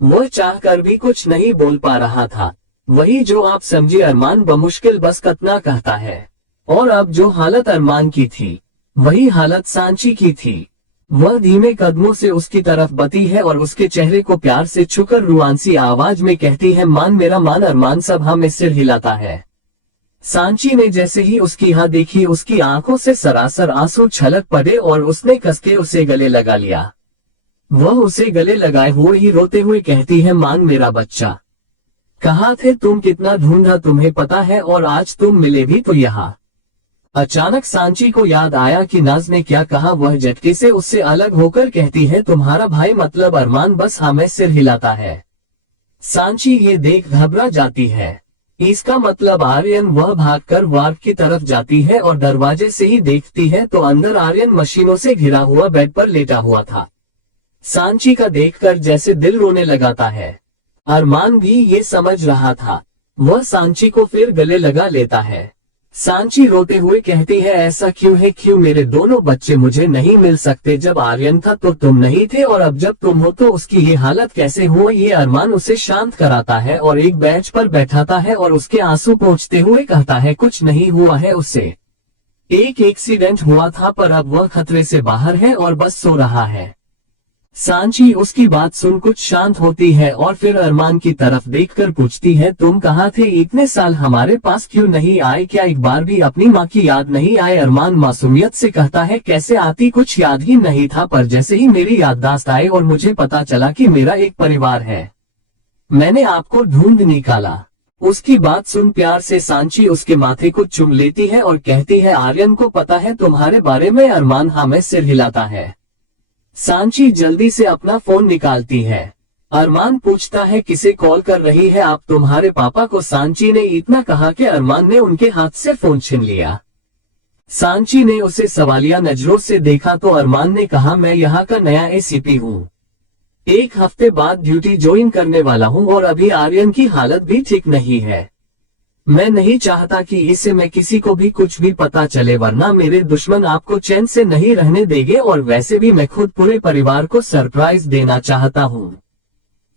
वह चाहकर भी कुछ नहीं बोल पा रहा था। वही जो आप समझे, अरमान बमुश्किल बस कतना कहता है। और अब जो हालत अरमान की थी, वही हालत सांची की थी। वह धीमे कदमों से उसकी तरफ बढ़ती है और उसके चेहरे को प्यार से छूकर रुआंसी आवाज में कहती है, मान मेरा मान। अरमान सभा में सिर हिलाता है। सांची ने जैसे ही उसकी हाँ देखी, उसकी आंखों से सरासर आंसू छलक पड़े और उसने कसके उसे गले लगा लिया। वह उसे गले लगाए हुए ही रोते हुए कहती है, मान मेरा बच्चा, कहाँ थे तुम? कितना ढूंढा तुम्हें पता है, और आज तुम मिले भी तो यहाँ। अचानक सांची को याद आया कि नाज ने क्या कहा। वह झटके से उससे अलग होकर कहती है, तुम्हारा भाई मतलब अरमान? बस हाँ, मैं सिर हिलाता है। सांची ये देख घबरा जाती है। इसका मतलब आर्यन। वह भागकर वार्ड की तरफ जाती है और दरवाजे से ही देखती है तो अंदर आर्यन मशीनों से घिरा हुआ बेड पर लेटा हुआ था। सांची का देखकर जैसे दिल रोने लगाता है। अरमान भी ये समझ रहा था। वह सांची को फिर गले लगा लेता है। सांची रोते हुए कहती है, ऐसा क्यों है? क्यों मेरे दोनों बच्चे मुझे नहीं मिल सकते? जब आर्यन था तो तुम नहीं थे, और अब जब तुम हो तो उसकी ये हालत कैसे हुई? ये अरमान उसे शांत कराता है और एक बेंच पर बैठाता है और उसके आंसू पोंछते हुए कहता है, कुछ नहीं हुआ है उसे। एक एक्सीडेंट हुआ था, पर अब वह खतरे से बाहर है और बस सो रहा है। सांची उसकी बात सुन कुछ शांत होती है और फिर अरमान की तरफ देखकर पूछती है, तुम कहाँ थे? इतने साल हमारे पास क्यों नहीं आए? क्या एक बार भी अपनी माँ की याद नहीं आए? अरमान मासूमियत से कहता है, कैसे आती? कुछ याद ही नहीं था, पर जैसे ही मेरी याददाश्त आई और मुझे पता चला कि मेरा एक परिवार है, मैंने आपको ढूंढ निकाला। उसकी बात सुन प्यार से सांची उसके माथे को चूम लेती है और कहती है, आर्यन को पता है तुम्हारे बारे में? अरमान हाँ में सिर हिलाता है। सांची जल्दी से अपना फोन निकालती है। अरमान पूछता है, किसे कॉल कर रही है आप? तुम्हारे पापा को। सांची ने इतना कहा कि अरमान ने उनके हाथ से फोन छीन लिया। सांची ने उसे सवालिया नजरों से देखा तो अरमान ने कहा, मैं यहाँ का नया एसीपी हूँ, 1 हफ्ते बाद ड्यूटी ज्वाइन करने वाला हूँ और अभी आर्यन की हालत भी ठीक नहीं है। मैं नहीं चाहता कि इससे मैं किसी को भी कुछ भी पता चले, वरना मेरे दुश्मन आपको चैन से नहीं रहने देंगे, और वैसे भी मैं खुद पूरे परिवार को सरप्राइज देना चाहता हूँ।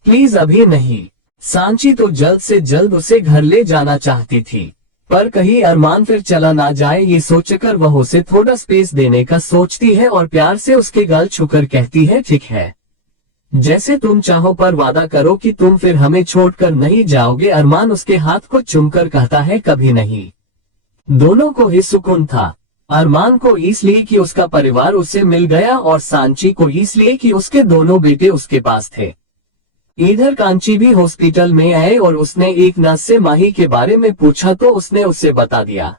प्लीज अभी नहीं। सांची तो जल्द से जल्द उसे घर ले जाना चाहती थी, पर कहीं अरमान फिर चला ना जाए ये सोचकर वह उसे थोड़ा स्पेस देने का सोचती है और प्यार से उसके गाल छूकर कहती है, ठीक है, जैसे तुम चाहो, पर वादा करो कि तुम फिर हमें छोड़कर नहीं जाओगे। अरमान उसके हाथ को चूमकर कहता है, कभी नहीं। दोनों को ही सुकून था। अरमान को इसलिए कि उसका परिवार उसे मिल गया और सांची को इसलिए कि उसके दोनों बेटे उसके पास थे। इधर कांची भी हॉस्पिटल में आए और उसने एक नर्स से माही के बारे में पूछा तो उसने उसे बता दिया।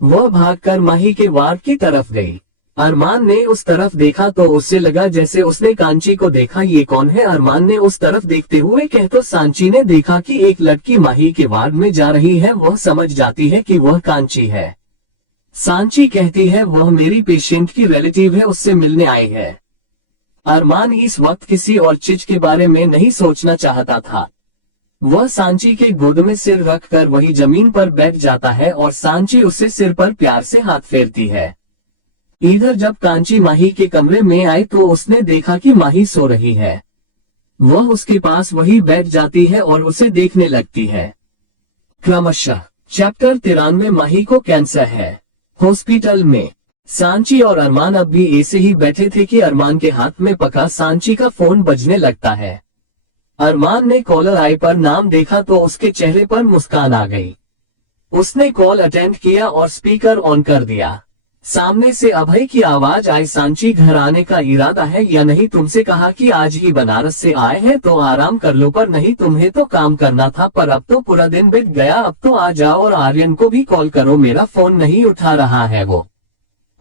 वह भागकर माही के वार्ड की तरफ गई। अरमान ने उस तरफ देखा तो उसे लगा जैसे उसने कांची को देखा। ये कौन है? अरमान ने उस तरफ देखते हुए कहा तो सांची ने देखा कि एक लड़की माही के वार्ड में जा रही है। वह समझ जाती है कि वह कांची है। सांची कहती है, वह मेरी पेशेंट की रिलेटिव है, उससे मिलने आई है। अरमान इस वक्त किसी और चीज के बारे में नहीं सोचना चाहता था। वह सांची के गोद में सिर रखकर वही जमीन पर बैठ जाता है और सांची उसे सिर पर प्यार से हाथ फेरती है। इधर जब कांची माही के कमरे में आई तो उसने देखा कि माही सो रही है। वह उसके पास वही बैठ जाती है और उसे देखने लगती है। क्रमशः चैप्टर 93 माही को कैंसर है। हॉस्पिटल में सांची और अरमान अब भी ऐसे ही बैठे थे कि अरमान के हाथ में पका सांची का फोन बजने लगता है। अरमान ने कॉलर आई पर नाम देखा तो उसके चेहरे पर मुस्कान आ गई। उसने कॉल अटेंड किया और स्पीकर ऑन कर दिया। सामने से अभय की आवाज आई, सांची घर आने का इरादा है या नहीं? तुमसे कहा कि आज ही बनारस से आए हैं तो आराम कर लो, पर नहीं, तुम्हें तो काम करना था। पर अब तो पूरा दिन बीत गया, अब तो आ जाओ और आर्यन को भी कॉल करो, मेरा फोन नहीं उठा रहा है वो।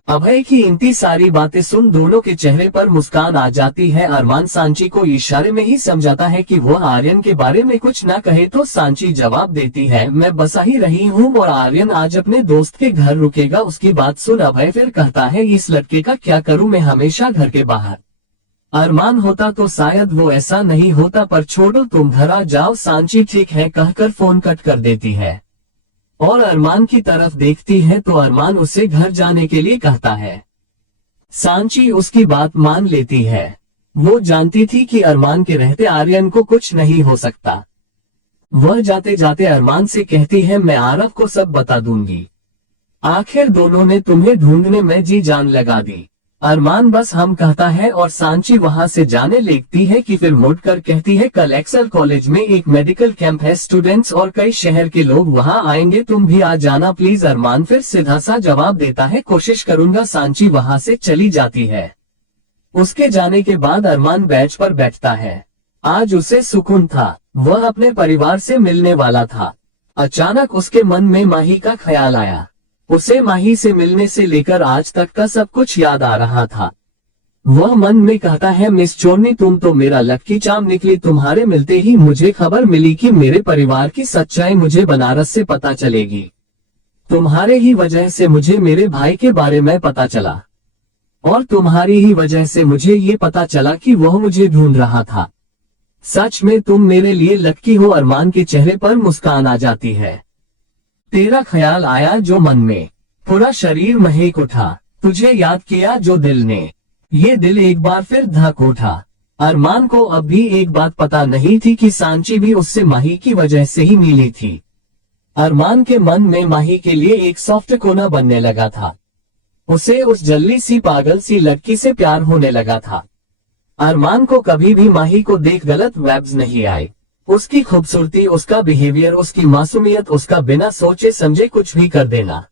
अभय की इतनी सारी बातें सुन दोनों के चेहरे पर मुस्कान आ जाती है। अरमान सांची को इशारे में ही समझाता है कि वह आर्यन के बारे में कुछ न कहे तो सांची जवाब देती है, मैं बसा ही रही हूँ और आर्यन आज अपने दोस्त के घर रुकेगा। उसकी बात सुन अभय फिर कहता है, इस लड़के का क्या करूँ मैं, हमेशा घर के बाहर। अरमान होता तो शायद वो ऐसा नहीं होता, पर छोड़ो, तुम घर आ जाओ। सांची ठीक है कहकर फोन कट कर देती है और अरमान की तरफ देखती है तो अरमान उसे घर जाने के लिए कहता है। सांची उसकी बात मान लेती है। वो जानती थी कि अरमान के रहते आर्यन को कुछ नहीं हो सकता। वह जाते जाते अरमान से कहती है, मैं आरव को सब बता दूंगी। आखिर दोनों ने तुम्हें ढूंढने में जी जान लगा दी। अरमान बस हम कहता है और सांची वहां से जाने लगती है कि फिर मुड़कर कहती है, कल एक्सेल कॉलेज में एक मेडिकल कैंप है, स्टूडेंट्स और कई शहर के लोग वहां आएंगे, तुम भी आ जाना प्लीज। अरमान फिर सीधा सा जवाब देता है, कोशिश करूंगा। सांची वहां से चली जाती है। उसके जाने के बाद अरमान बेंच पर बैठता है। आज उसे सुकून था, वह अपने परिवार से मिलने वाला था। अचानक उसके मन में माही का ख्याल आया। उसे माही से मिलने से लेकर आज तक का सब कुछ याद आ रहा था। वह मन में कहता है, मिस चोरनी, तुम तो मेरा लकी चार्म निकली। तुम्हारे मिलते ही मुझे खबर मिली कि मेरे परिवार की सच्चाई मुझे बनारस से पता चलेगी। तुम्हारे ही वजह से मुझे मेरे भाई के बारे में पता चला और तुम्हारी ही वजह से मुझे ये पता चला कि वह मुझे ढूंढ रहा था। सच में तुम मेरे लिए लकी हो। अरमान के चेहरे पर मुस्कान आ जाती है। तेरा ख्याल आया जो मन में, पूरा शरीर महक उठा। तुझे याद किया जो दिल ने, ये दिल एक बार फिर धक उठा। अरमान को अब भी एक बात पता नहीं थी कि सांची भी उससे माही की वजह से ही मिली थी। अरमान के मन में माही के लिए एक सॉफ्ट कोना बनने लगा था। उसे उस जल्दी सी पागल सी लड़की से प्यार होने लगा था। अरमान को कभी भी माही को देख गलत वाइब्स नहीं आए। उसकी खूबसूरती, उसका बिहेवियर, उसकी मासूमियत, उसका बिना सोचे समझे कुछ भी कर देना।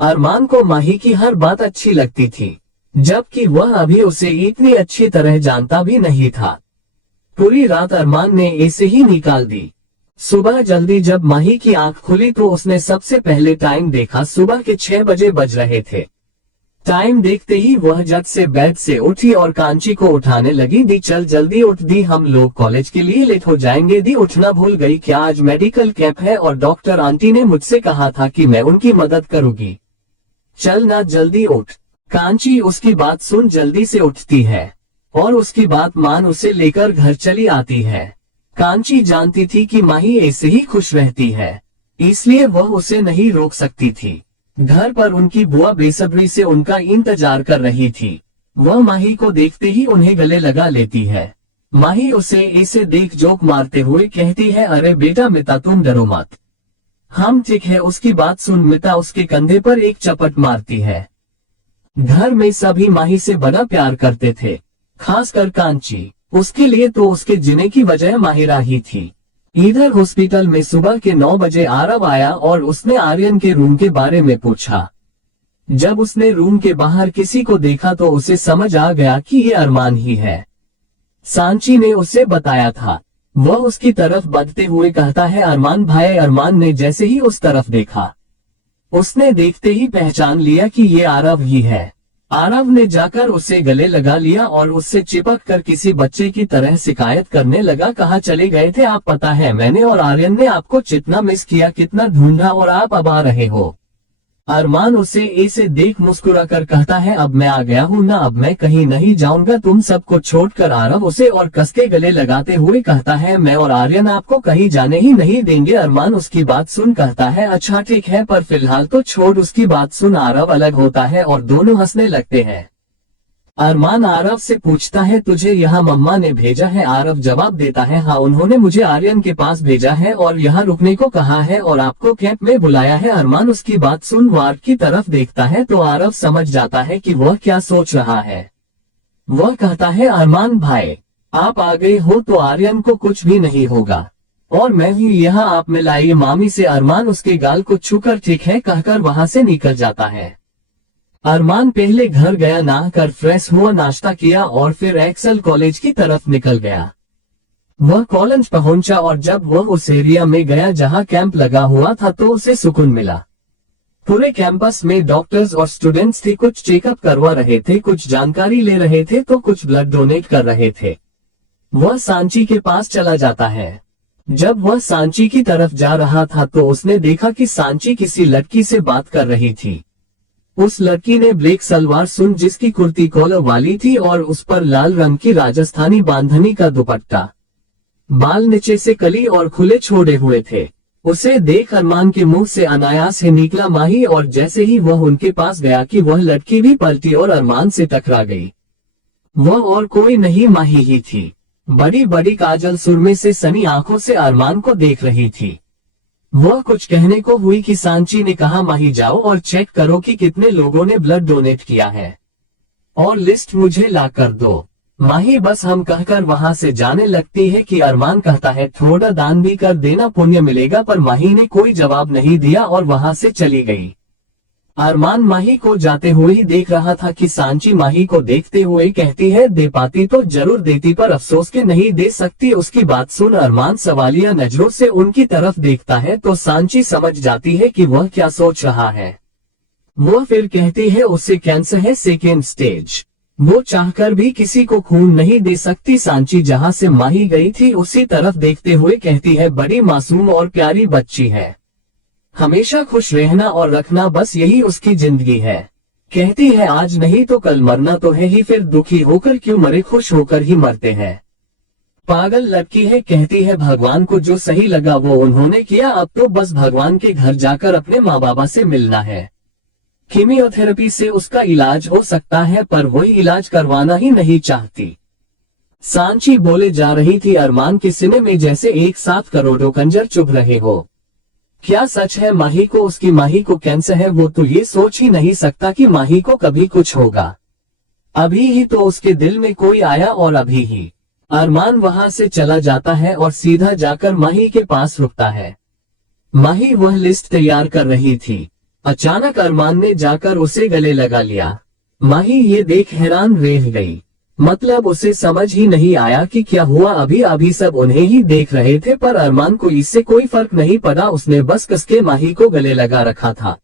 अरमान को माही की हर बात अच्छी लगती थी, जबकि वह अभी उसे इतनी अच्छी तरह जानता भी नहीं था। पूरी रात अरमान ने ऐसे ही निकाल दी। सुबह जल्दी जब माही की आंख खुली तो उसने सबसे पहले टाइम देखा। सुबह के 6 बजे बज रहे थे। टाइम देखते ही वह झट से बेड से उठी और कांची को उठाने लगी। दी चल जल्दी उठ दी, हम लोग कॉलेज के लिए लेट हो जाएंगे। दी उठना भूल गई क्या? आज मेडिकल कैंप है और डॉक्टर आंटी ने मुझसे कहा था कि मैं उनकी मदद करूंगी। चल ना जल्दी उठ। कांची उसकी बात सुन जल्दी से उठती है और उसकी बात मान उसे लेकर घर चली आती है। कांची जानती थी कि माही ऐसे ही खुश रहती है, इसलिए वह उसे नहीं रोक सकती थी। घर पर उनकी बुआ बेसब्री से उनका इंतजार कर रही थी। वह माही को देखते ही उन्हें गले लगा लेती है। माही उसे ऐसे देख जोक मारते हुए कहती है, अरे बेटा मिता तुम डरो मत, हम ठीक है। उसकी बात सुन मिता उसके कंधे पर एक चपट मारती है। घर में सभी माही से बड़ा प्यार करते थे, खासकर कांची। उसके लिए तो उसके जीने की वजह माहिरा ही थी। इधर हॉस्पिटल में सुबह के 9 बजे आरव आया और उसने आर्यन के रूम के बारे में पूछा। जब उसने रूम के बाहर किसी को देखा तो उसे समझ आ गया कि ये अरमान ही है। सांची ने उसे बताया था। वह उसकी तरफ बढ़ते हुए कहता है, अरमान भाई। अरमान ने जैसे ही उस तरफ देखा, उसने देखते ही पहचान लिया कि ये आरव ही है। आरव ने जाकर उसे गले लगा लिया और उससे चिपक कर किसी बच्चे की तरह शिकायत करने लगा, कहाँ चले गए थे आप? पता है मैंने और आर्यन ने आपको कितना मिस किया, कितना ढूंढा और आप अब आ रहे हो। अरमान उसे ऐसे देख मुस्कुरा कर कहता है, अब मैं आ गया हूँ ना, अब मैं कहीं नहीं जाऊंगा तुम सबको छोड़कर। आरव उसे और कसके गले लगाते हुए कहता है, मैं और आर्यन आपको कहीं जाने ही नहीं देंगे। अरमान उसकी बात सुन कहता है, अच्छा ठीक है, पर फिलहाल तो छोड़। उसकी बात सुन आरव अलग होता है और दोनों हंसने लगते हैं। अरमान आरव से पूछता है, तुझे यहाँ मम्मा ने भेजा है? आरव जवाब देता है, हाँ उन्होंने मुझे आर्यन के पास भेजा है और यहाँ रुकने को कहा है और आपको कैंप में बुलाया है। अरमान उसकी बात सुन वार्ड की तरफ देखता है तो आरव समझ जाता है कि वह क्या सोच रहा है। वह कहता है, अरमान भाई आप आ गए हो तो आर्यन को कुछ भी नहीं होगा और मैं भी यहाँ आप मिलाइए मामी से। अरमान उसके गाल को छूकर ठीक है कहकर वहाँ से निकल जाता है। अरमान पहले घर गया, नहाकर फ्रेश हुआ, नाश्ता किया और फिर एक्सेल कॉलेज की तरफ निकल गया। वह कॉलेज पहुंचा और जब वह उस एरिया में गया जहां कैंप लगा हुआ था तो उसे सुकून मिला। पूरे कैंपस में डॉक्टर्स और स्टूडेंट्स थे, कुछ चेकअप करवा रहे थे, कुछ जानकारी ले रहे थे तो कुछ ब्लड डोनेट कर रहे थे। वह सांची के पास चला जाता है। जब वह सांची की तरफ जा रहा था तो उसने देखा कि सांची किसी लड़की से बात कर रही थी। उस लड़की ने ब्लैक सलवार सूट जिसकी कुर्ती कॉलर वाली थी और उस पर लाल रंग की राजस्थानी बांधनी का दुपट्टा, बाल नीचे से कली और खुले छोड़े हुए थे। उसे देख अरमान के मुंह से अनायास ही निकला माही, और जैसे ही वह उनके पास गया कि वह लड़की भी पलटी और अरमान से टकरा गई। वह और कोई नहीं माही ही थी। बड़ी बड़ी काजल सुरमे से सनी आंखों से अरमान को देख रही थी। वह कुछ कहने को हुई कि सांची ने कहा, माही जाओ और चेक करो कि कितने लोगों ने ब्लड डोनेट किया है और लिस्ट मुझे ला कर दो। माही बस हम कहकर वहां से जाने लगती है कि अरमान कहता है, थोड़ा दान भी कर देना, पुण्य मिलेगा। पर माही ने कोई जवाब नहीं दिया और वहां से चली गई। अरमान माही को जाते हुए ही देख रहा था कि सांची माही को देखते हुए कहती है, दे पाती तो जरूर देती पर अफसोस के नहीं दे सकती। उसकी बात सुन अरमान सवालिया नजरों से उनकी तरफ देखता है तो सांची समझ जाती है कि वह क्या सोच रहा है। वो फिर कहती है, उससे कैंसर है सेकेंड स्टेज, वो चाहकर भी किसी को खून नहीं दे सकती। सांची जहां से माही गई थी उसी तरफ देखते हुए कहती है, बड़ी मासूम और प्यारी बच्ची है, हमेशा खुश रहना और रखना, बस यही उसकी जिंदगी है। कहती है, आज नहीं तो कल मरना तो है ही, फिर दुखी होकर क्यों मरे, खुश होकर ही मरते हैं। पागल लड़की है। कहती है, भगवान को जो सही लगा वो उन्होंने किया, अब तो बस भगवान के घर जाकर अपने माँ बाबा से मिलना है। कीमियोथेरेपी से उसका इलाज हो सकता है पर वही इलाज करवाना ही नहीं चाहती। सांची बोले जा रही थी, अरमान के सीने में जैसे एक साथ करोड़ों खंजर चुभ रहे हो। क्या सच है माही को, उसकी माही को कैंसर है? वो तो ये सोच ही नहीं सकता कि माही को कभी कुछ होगा। अभी ही तो उसके दिल में कोई आया और अभी ही अरमान वहां से चला जाता है और सीधा जाकर माही के पास रुकता है। माही वह लिस्ट तैयार कर रही थी। अचानक अरमान ने जाकर उसे गले लगा लिया। माही ये देख हैरान रह गई, मतलब उसे समझ ही नहीं आया कि क्या हुआ। अभी अभी सब उन्हें ही देख रहे थे पर अरमान को इससे कोई फर्क नहीं पड़ा, उसने बस कसके माही को गले लगा रखा था।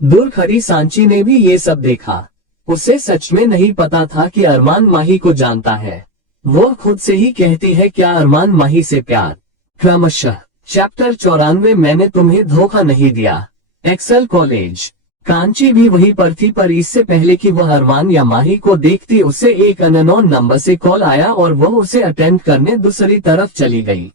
दूर खड़ी सांची ने भी ये सब देखा। उसे सच में नहीं पता था कि अरमान माही को जानता है। वो खुद से ही कहती है, क्या अरमान माही से प्यार? क्रमशः चैप्टर 94, मैंने तुम्हें धोखा नहीं दिया। Excel college. कांची भी वहीं पर थी पर इससे पहले कि वह अरमान या माही को देखती उसे एक अननोन नंबर से कॉल आया और वह उसे अटेंड करने दूसरी तरफ चली गई।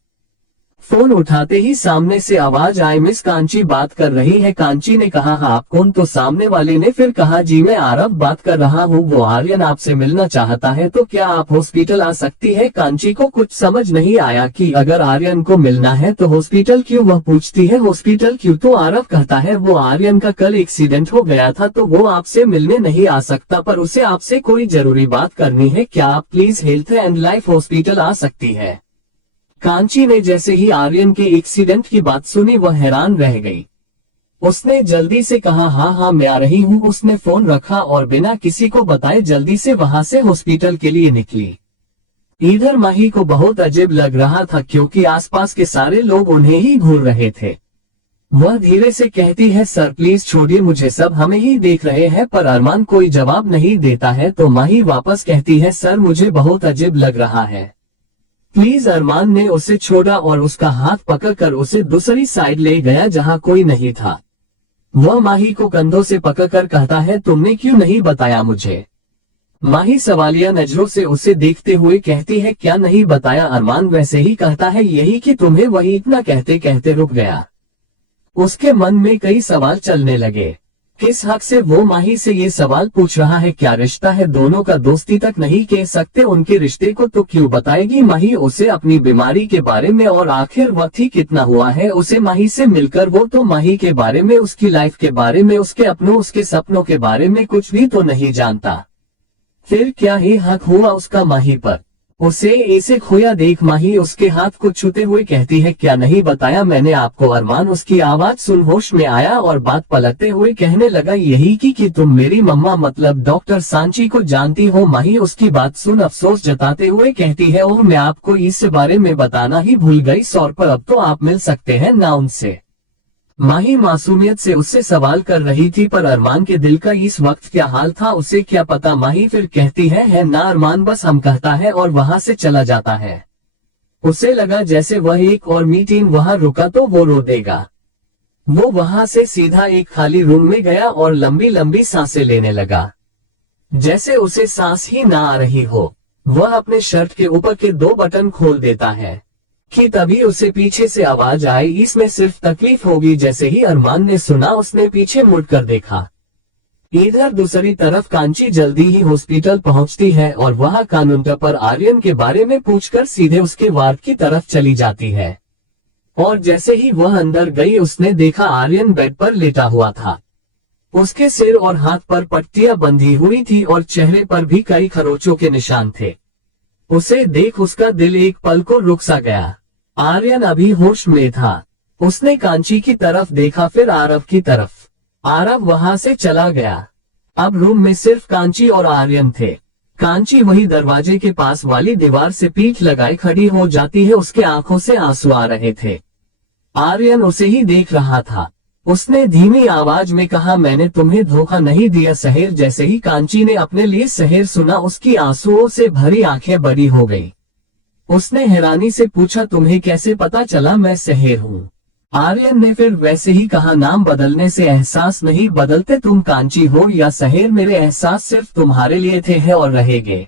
फोन उठाते ही सामने से आवाज आई, मिस कांची बात कर रही है। कांची ने कहा हाँ, आप कौन? तो सामने वाले ने फिर कहा, जी मैं आरव बात कर रहा हूँ, वो आर्यन आपसे मिलना चाहता है, तो क्या आप हॉस्पिटल आ सकती है? कांची को कुछ समझ नहीं आया कि अगर आर्यन को मिलना है तो हॉस्पिटल क्यों? वह पूछती है हॉस्पिटल क्यों? तो आरव कहता है वो आर्यन का कल एक्सीडेंट हो गया था तो वो आपसे मिलने नहीं आ सकता, पर उसे आपसे कोई जरूरी बात करनी है। क्या आप please health and life hospital आ सकती है? कांची ने जैसे ही आर्यन के एक्सीडेंट की बात सुनी वह हैरान रह गई। उसने जल्दी से कहा हाँ हाँ मैं आ रही हूँ। उसने फोन रखा और बिना किसी को बताए जल्दी से वहां से हॉस्पिटल के लिए निकली। इधर माही को बहुत अजीब लग रहा था क्योंकि आसपास के सारे लोग उन्हें ही घूर रहे थे। वह धीरे से कहती है सर प्लीज छोड़िए मुझे, सब हमें ही देख रहे हैं, पर अरमान कोई जवाब नहीं देता है। तो माही वापस कहती है सर मुझे बहुत अजीब लग रहा है प्लीज। अरमान ने उसे छोड़ा और उसका हाथ पकड़कर उसे दूसरी साइड ले गया जहां कोई नहीं था। वह माही को कंधों से पकड़कर कहता है तुमने क्यों नहीं बताया मुझे? माही सवालिया नजरों से उसे देखते हुए कहती है क्या नहीं बताया? अरमान वैसे ही कहता है यही कि तुम्हें। वही इतना कहते कहते रुक गया। उसके मन में कई सवाल चलने लगे। किस हक से वो माही से ये सवाल पूछ रहा है? क्या रिश्ता है दोनों का? दोस्ती तक नहीं कह सकते उनके रिश्ते को तो क्यों बताएगी माही उसे अपनी बीमारी के बारे में? और आखिर वक्त ही कितना हुआ है उसे माही से मिलकर? वो तो माही के बारे में, उसकी लाइफ के बारे में, उसके अपनों उसके सपनों के बारे में कुछ भी तो नहीं जानता। फिर क्या ही हक हुआ उसका माही पर? उसे ऐसे खोया देख माही उसके हाथ को छूते हुए कहती है क्या नहीं बताया मैंने आपको? अरमान उसकी आवाज सुन होश में आया और बात पलटते हुए कहने लगा यही कि तुम मेरी मम्मा मतलब डॉक्टर सांची को जानती हो? माही उसकी बात सुन अफसोस जताते हुए कहती है ओह मैं आपको इस बारे में बताना ही भूल गई सौर पर, अब तो आप मिल सकते हैं ना उनसे? माही मासूमियत से उससे सवाल कर रही थी, पर अरमान के दिल का इस वक्त क्या हाल था उसे क्या पता। माही फिर कहती है ना अरमान बस हम कहता है और वहां से चला जाता है। उसे लगा जैसे वह एक और मीटिंग वहां रुका तो वो रो देगा। वो वहां से सीधा एक खाली रूम में गया और लंबी लंबी सांसें लेने लगा, जैसे उसे सांस ही ना आ रही हो। वह अपने शर्ट के ऊपर के 2 बटन खोल देता है कि तभी उसे पीछे से आवाज आई इसमें सिर्फ तकलीफ होगी। जैसे ही अरमान ने सुना उसने पीछे मुड़कर देखा। इधर दूसरी तरफ कांची जल्दी ही हॉस्पिटल पहुंचती है और वहां काउंटर पर आर्यन के बारे में पूछकर सीधे उसके वार्ड की तरफ चली जाती है। और जैसे ही वह अंदर गई उसने देखा आर्यन बेड पर लेटा हुआ था। उसके सिर और हाथ पर पट्टियां बंधी हुई थी और चेहरे पर भी कई खरोचों के निशान थे। उसे देख उसका दिल एक पल को रुक सा गया। आर्यन अभी होश में था। उसने कांची की तरफ देखा फिर आरव की तरफ। आरव वहां से चला गया। अब रूम में सिर्फ कांची और आर्यन थे। कांची वही दरवाजे के पास वाली दीवार से पीठ लगाए खड़ी हो जाती है, उसके आंखों से आंसू आ रहे थे। आर्यन उसे ही देख रहा था। उसने धीमी आवाज में कहा मैंने तुम्हें धोखा नहीं दिया शहर। जैसे ही कांची ने अपने लिए शहर सुना उसकी आंसुओं से भरी आंखें बड़ी हो गई। उसने हैरानी से पूछा तुम्हें कैसे पता चला मैं शहर हूँ? आर्यन ने फिर वैसे ही कहा नाम बदलने से एहसास नहीं बदलते, तुम कांची हो या शहर, मेरे एहसास सिर्फ तुम्हारे लिए थे है और रहेंगे।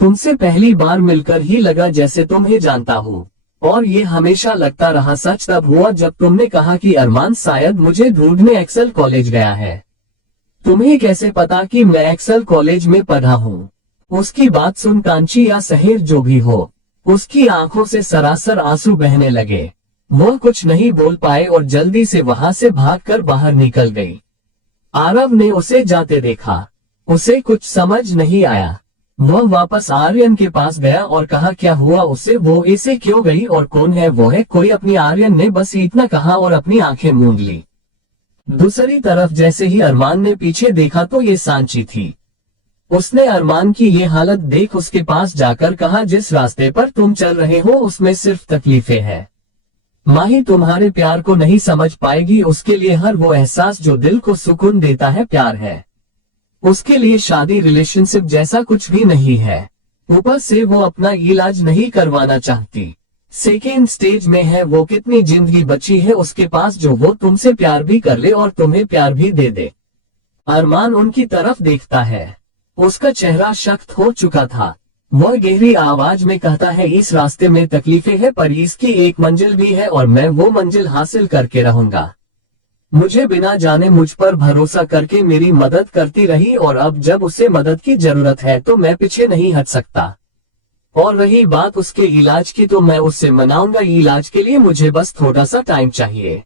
तुमसे पहली बार मिलकर ही लगा जैसे तुम्हें जानता हूँ, और ये हमेशा लगता रहा सच तब हुआ जब तुमने कहा कि अरमान शायद मुझे ढूंढने एक्सेल कॉलेज गया है। तुम्हें कैसे पता कि मैं एक्सेल कॉलेज में पढ़ा हूँ? उसकी बात सुन कांची या शहर जो भी हो, उसकी आंखों से सरासर आंसू बहने लगे। वह कुछ नहीं बोल पाए और जल्दी से वहां से भागकर बाहर निकल गई। आरव ने उसे जाते देखा। उसे कुछ समझ नहीं आया। वह वापस आर्यन के पास गया और कहा क्या हुआ उसे, वो ऐसे क्यों गई और कौन है वो? है कोई अपनी? आर्यन ने बस इतना कहा और अपनी आंखें मूंद ली। दूसरी तरफ जैसे ही अरमान ने पीछे देखा तो ये सांची थी। उसने अरमान की ये हालत देख उसके पास जाकर कहा जिस रास्ते पर तुम चल रहे हो उसमें सिर्फ तकलीफें हैं। माही तुम्हारे प्यार को नहीं समझ पाएगी। उसके लिए हर वो एहसास जो दिल को सुकून देता है प्यार है। उसके लिए शादी रिलेशनशिप जैसा कुछ भी नहीं है। ऊपर से वो अपना इलाज नहीं करवाना चाहती। सेकेंड स्टेज में है। वो कितनी जिंदगी बची है उसके पास जो वो तुमसे प्यार भी कर ले और तुम्हें प्यार भी दे दे। अरमान उनकी तरफ देखता है। उसका चेहरा सख्त हो चुका था। वह गहरी आवाज में कहता है, इस रास्ते में तकलीफें हैं पर इसकी एक मंजिल भी है और मैं वो मंजिल हासिल करके रहूंगा। मुझे बिना जाने मुझ पर भरोसा करके मेरी मदद करती रही और अब जब उसे मदद की जरूरत है तो मैं पीछे नहीं हट सकता। और रही बात उसके इलाज की तो मैं उससे मनाऊंगा, इलाज के लिए मुझे बस थोड़ा सा टाइम चाहिए।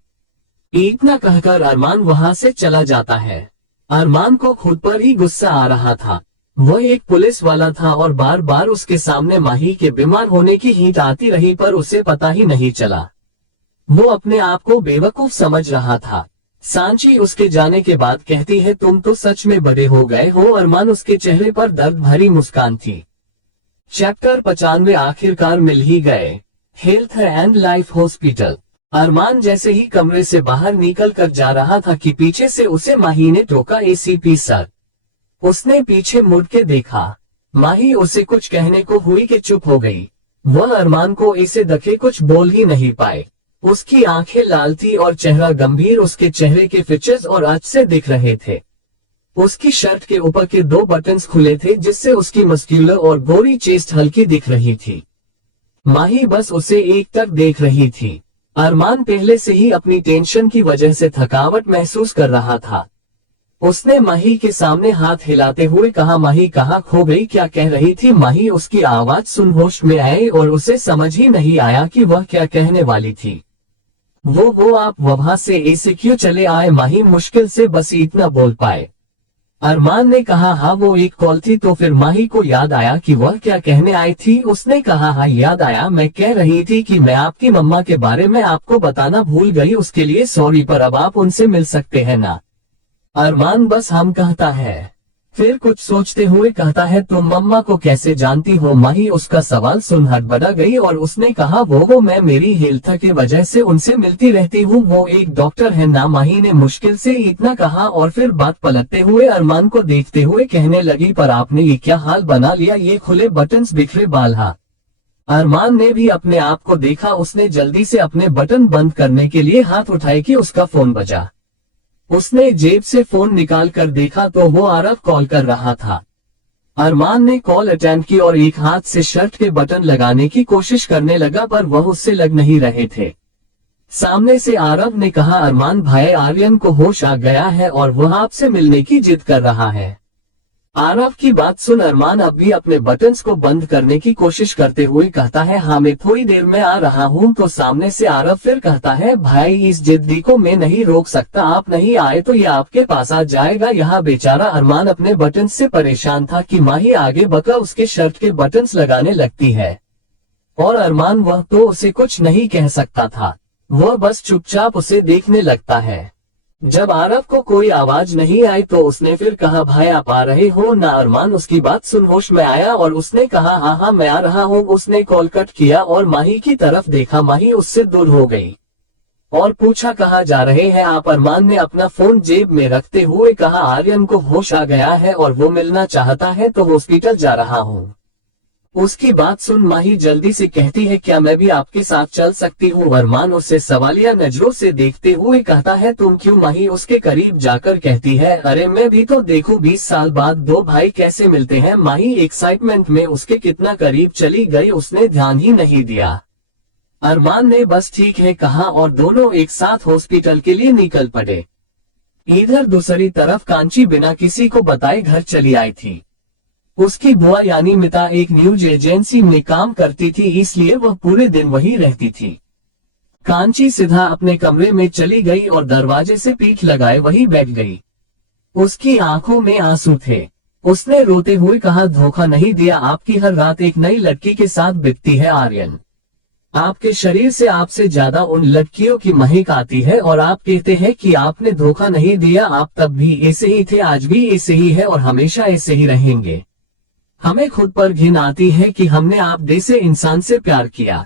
इतना कहकर अरमान वहां से चला जाता है। अरमान को खुद पर ही गुस्सा आ रहा था। वह एक पुलिस वाला था और बार बार उसके सामने माही के बीमार होने की हिंट आती रही पर उसे पता ही नहीं चला। वो अपने आप को बेवकूफ समझ रहा था। सांची उसके जाने के बाद कहती है, तुम तो सच में बड़े हो गए हो। अरमान उसके चेहरे पर दर्द भरी मुस्कान थी। चैप्टर 95 आखिरकार मिल ही गए। Health and life hospital. Arman जैसे ही कमरे से बाहर निकल कर जा रहा था कि पीछे से उसे माही ने टोका, एसीपी सर। उसने पीछे मुड़ के देखा। माही उसे कुछ कहने को हुई कि चुप हो गई। वह अरमान को ऐसे देखे कुछ बोल ही नहीं पाए। उसकी आंखें लाल थी और चेहरा गंभीर। उसके चेहरे के फीचर्स और आज से दिख रहे थे। उसकी शर्ट के ऊपर के 2 बटन्स खुले थे जिससे उसकी मस्क्यूलर और गोरी चेस्ट हल्की दिख रही थी। माही बस उसे एकटक देख रही थी। अरमान पहले से ही अपनी टेंशन की वजह से थकावट महसूस कर रहा था। उसने माही के सामने हाथ हिलाते हुए कहा, माही कहाँ खो गई, क्या कह रही थी? माही उसकी आवाज सुन होश में आई और उसे समझ ही नहीं आया कि वह क्या कहने वाली थी। वो आप वहां से ऐसे क्यों चले आए? माही मुश्किल से बस इतना बोल पाए। अरमान ने कहा, हाँ वो एक कॉल थी। तो फिर माही को याद आया कि वह क्या कहने आई थी। उसने कहा, हाँ याद आया, मैं कह रही थी कि मैं आपकी मम्मा के बारे में आपको बताना भूल गई, उसके लिए सॉरी, पर अब आप उनसे मिल सकते हैं ना? अरमान बस हम कहता है। फिर कुछ सोचते हुए कहता है, तुम मम्मा को कैसे जानती हो? माही उसका सवाल सुन हड़बड़ा गई और उसने कहा, वो मैं मेरी हेल्थ की वजह से उनसे मिलती रहती हूँ, वो एक डॉक्टर है ना? माही ने मुश्किल से इतना कहा और फिर बात पलटते हुए अरमान को देखते हुए कहने लगी, पर आपने ये क्या हाल बना लिया, ये खुले बटन्स, बिखरे बाल। हा। अरमान ने भी अपने आप को देखा। उसने जल्दी से अपने बटन बंद करने के लिए हाथ उठाए कि उसका फोन बजा। उसने जेब से फोन निकाल कर देखा तो वो आरव कॉल कर रहा था। अरमान ने कॉल अटेंड की और एक हाथ से शर्ट के बटन लगाने की कोशिश करने लगा पर वह उससे लग नहीं रहे थे। सामने से आरव ने कहा, अरमान भाई, आर्यन को होश आ गया है और वह आपसे मिलने की जिद कर रहा है। आरव की बात सुन अरमान अब भी अपने बटन्स को बंद करने की कोशिश करते हुए कहता है, हाँ मैं थोड़ी देर में आ रहा हूँ। तो सामने से आरव फिर कहता है, भाई इस जिद्दी को मैं नहीं रोक सकता, आप नहीं आए तो ये आपके पास आ जाएगा। यहाँ बेचारा अरमान अपने बटन्स से परेशान था कि माही आगे बका उसके शर्ट के बटन्स लगाने लगती है और अरमान वह तो उसे कुछ नहीं कह सकता था। वह बस चुपचाप उसे देखने लगता है। जब आरव को कोई आवाज नहीं आई तो उसने फिर कहा, भाई आप आ रहे हो ना? अरमान उसकी बात सुन होश में आया और उसने कहा, हाँ हाँ मैं आ रहा हूँ। उसने कॉल कट किया और माही की तरफ देखा। माही उससे दूर हो गई और पूछा, कहाँ जा रहे हैं आप? अरमान ने अपना फोन जेब में रखते हुए कहा, आर्यन को होश आ गया है और वो मिलना चाहता है तो हॉस्पिटल जा रहा हूँ। उसकी बात सुन माही जल्दी से कहती है, क्या मैं भी आपके साथ चल सकती हूँ? अरमान उसे सवालिया नजरों से देखते हुए कहता है, तुम क्यों? माही उसके करीब जाकर कहती है, अरे मैं भी तो देखूं 20 साल बाद 2 भाई कैसे मिलते हैं। माही एक्साइटमेंट में उसके कितना करीब चली गई उसने ध्यान ही नहीं दिया। अरमान ने बस ठीक है कहा और दोनों एक साथ हॉस्पिटल के लिए निकल पड़े। इधर दूसरी तरफ कांची बिना किसी को बताए घर चली आई थी। उसकी बुआ यानी मिता एक न्यूज एजेंसी में काम करती थी, इसलिए वह पूरे दिन वहीं रहती थी। कांची सीधा अपने कमरे में चली गई और दरवाजे से पीठ लगाए वहीं बैठ गई। उसकी आंखों में आंसू थे। उसने रोते हुए कहा, धोखा नहीं दिया, आपकी हर रात एक नई लड़की के साथ बीतती है आर्यन। आपके शरीर से आपसे ज्यादा उन लड़कियों की महक आती है और आप कहते हैं कि आपने धोखा नहीं दिया। आप तब भी ऐसे ही थे, आज भी ऐसे ही है और हमेशा ऐसे ही रहेंगे। हमें खुद पर घिन आती है कि हमने आप जैसे इंसान से प्यार किया।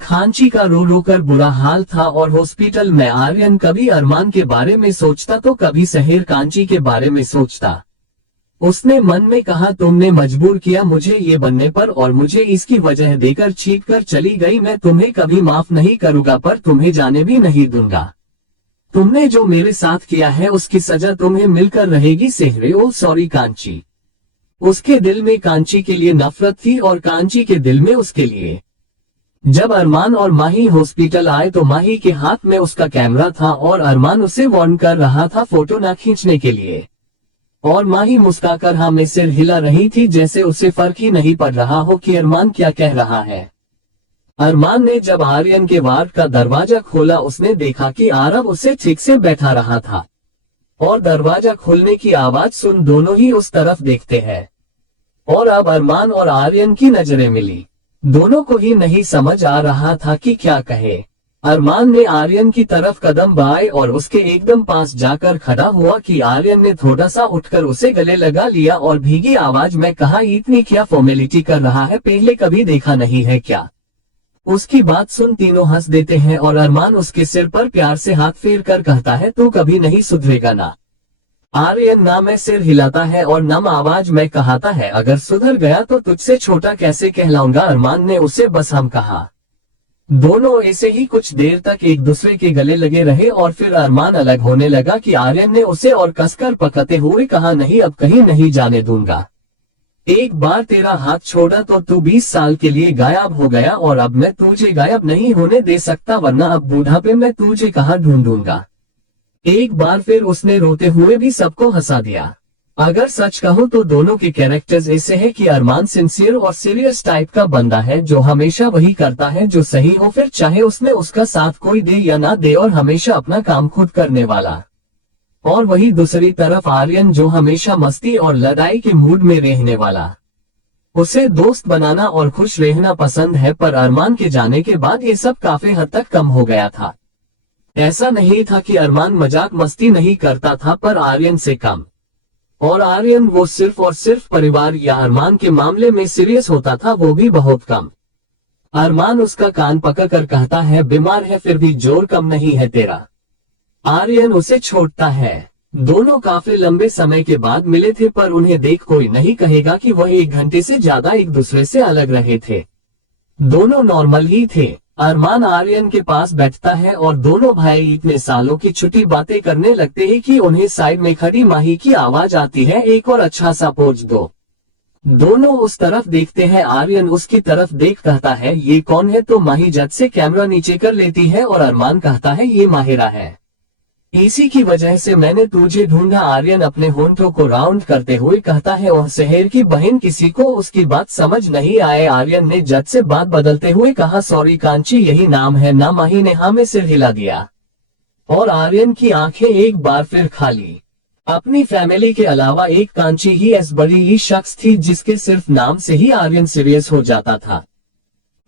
खांची का रो रो कर बुरा हाल था और हॉस्पिटल में आर्यन कभी अरमान के बारे में सोचता तो कभी शहर कांची के बारे में सोचता। उसने मन में कहा, तुमने मजबूर किया मुझे ये बनने पर और मुझे इसकी वजह देकर छीट कर चली गई। मैं तुम्हें कभी माफ नहीं करूंगा पर तुम्हें जाने भी नहीं दूंगा। तुमने जो मेरे साथ किया है उसकी सजा तुम्हें मिलकर रहेगी। सहरे ओ सॉरी कांची। उसके दिल में कांची के लिए नफरत थी और कांची के दिल में उसके लिए। जब अरमान और माही हॉस्पिटल आए तो माही के हाथ में उसका कैमरा था और अरमान उसे वार्न कर रहा था फोटो ना खींचने के लिए। और माही मुस्कुराकर हाँ में सिर हिला रही थी, जैसे उसे फर्क ही नहीं पड़ रहा हो कि अरमान क्या कह रहा है। अरमान ने जब आर्यन के वार्ड का दरवाजा खोला, उसने देखा कि आरव उसे ठीक से बैठा रहा था और दरवाजा खुलने की आवाज सुन दोनों ही उस तरफ देखते हैं। और अब अरमान और आर्यन की नजरें मिली। दोनों को ही नहीं समझ आ रहा था कि क्या कहे। अरमान ने आर्यन की तरफ कदम बढ़ाए और उसके एकदम पास जाकर खड़ा हुआ कि आर्यन ने थोड़ा सा उठकर उसे गले लगा लिया और भीगी आवाज में कहा, इतनी क्या फॉर्मेलिटी कर रहा है, पहले कभी देखा नहीं है क्या। उसकी बात सुन तीनों हंस देते हैं और अरमान उसके सिर पर प्यार से हाथ फेर कर कहता है, तू कभी नहीं सुधरेगा ना। आर्यन ना में सिर हिलाता है और नम आवाज में कहता है, अगर सुधर गया तो तुझसे छोटा कैसे कहलाऊंगा। अरमान ने उसे बस हम कहा। दोनों ऐसे ही कुछ देर तक एक दूसरे के गले लगे रहे और फिर अरमान अलग होने लगा कि आर्यन ने उसे और कसकर पकड़ते हुए कहा, नहीं अब कहीं नहीं जाने दूंगा। एक बार तेरा हाथ छोड़ा तो तू 20 साल के लिए गायब हो गया और अब मैं तुझे गायब नहीं होने दे सकता, वरना अब बुढ़ापे में तुझे कहाँ ढूंढूंगा। एक बार फिर उसने रोते हुए भी सबको हंसा दिया। अगर सच कहूं तो दोनों के कैरेक्टर्स ऐसे हैं कि अरमान सिंसियर और सीरियस टाइप का बंदा है जो हमेशा वही करता है जो सही हो, फिर चाहे उसमें उसका साथ कोई दे या ना दे, और हमेशा अपना काम खुद करने वाला। और वही दूसरी तरफ आर्यन जो हमेशा मस्ती और लड़ाई के मूड में रहने वाला। उसे दोस्त बनाना और खुश रहना पसंद है, पर अरमान के जाने के बाद ये सब काफी हद तक कम हो गया था। ऐसा नहीं था कि अरमान मजाक मस्ती नहीं करता था, पर आर्यन से कम। और आर्यन वो सिर्फ और सिर्फ परिवार या अरमान के मामले में सीरियस होता था, वो भी बहुत कम। अरमान उसका कान पकड़कर कहता है, बीमार है फिर भी जोर कम नहीं है तेरा। आर्यन उसे छोड़ता है। दोनों काफी लंबे समय के बाद मिले थे, पर उन्हें देख कोई नहीं कहेगा कि वह 1 घंटे से ज्यादा एक दूसरे से अलग रहे थे। दोनों नॉर्मल ही थे। अरमान आर्यन के पास बैठता है और दोनों भाई इतने सालों की छुट्टी बातें करने लगते हैं कि उन्हें साइड में खड़ी माही की आवाज आती है, एक और अच्छा सा पोज दो। दोनों उस तरफ देखते हैं। आर्यन उसकी तरफ देख कहता है, ये कौन है, तो माही झट से कैमरा नीचे कर लेती है और अरमान कहता है, ये माहिरा है, इसी की वजह से मैंने तुझे ढूंढा। आर्यन अपने होंठों को राउंड करते हुए कहता है, वह शहर की बहन, किसी को उसकी बात समझ नहीं आए। आर्यन ने जज से बात बदलते हुए कहा, सॉरी कांची यही नाम है ना। माही ने हाँ में सिर हिला दिया और आर्यन की आंखें एक बार फिर खाली। अपनी फैमिली के अलावा एक कांची ही ऐसी बड़ी ही शख्स थी जिसके सिर्फ नाम से ही आर्यन सीरियस हो जाता था।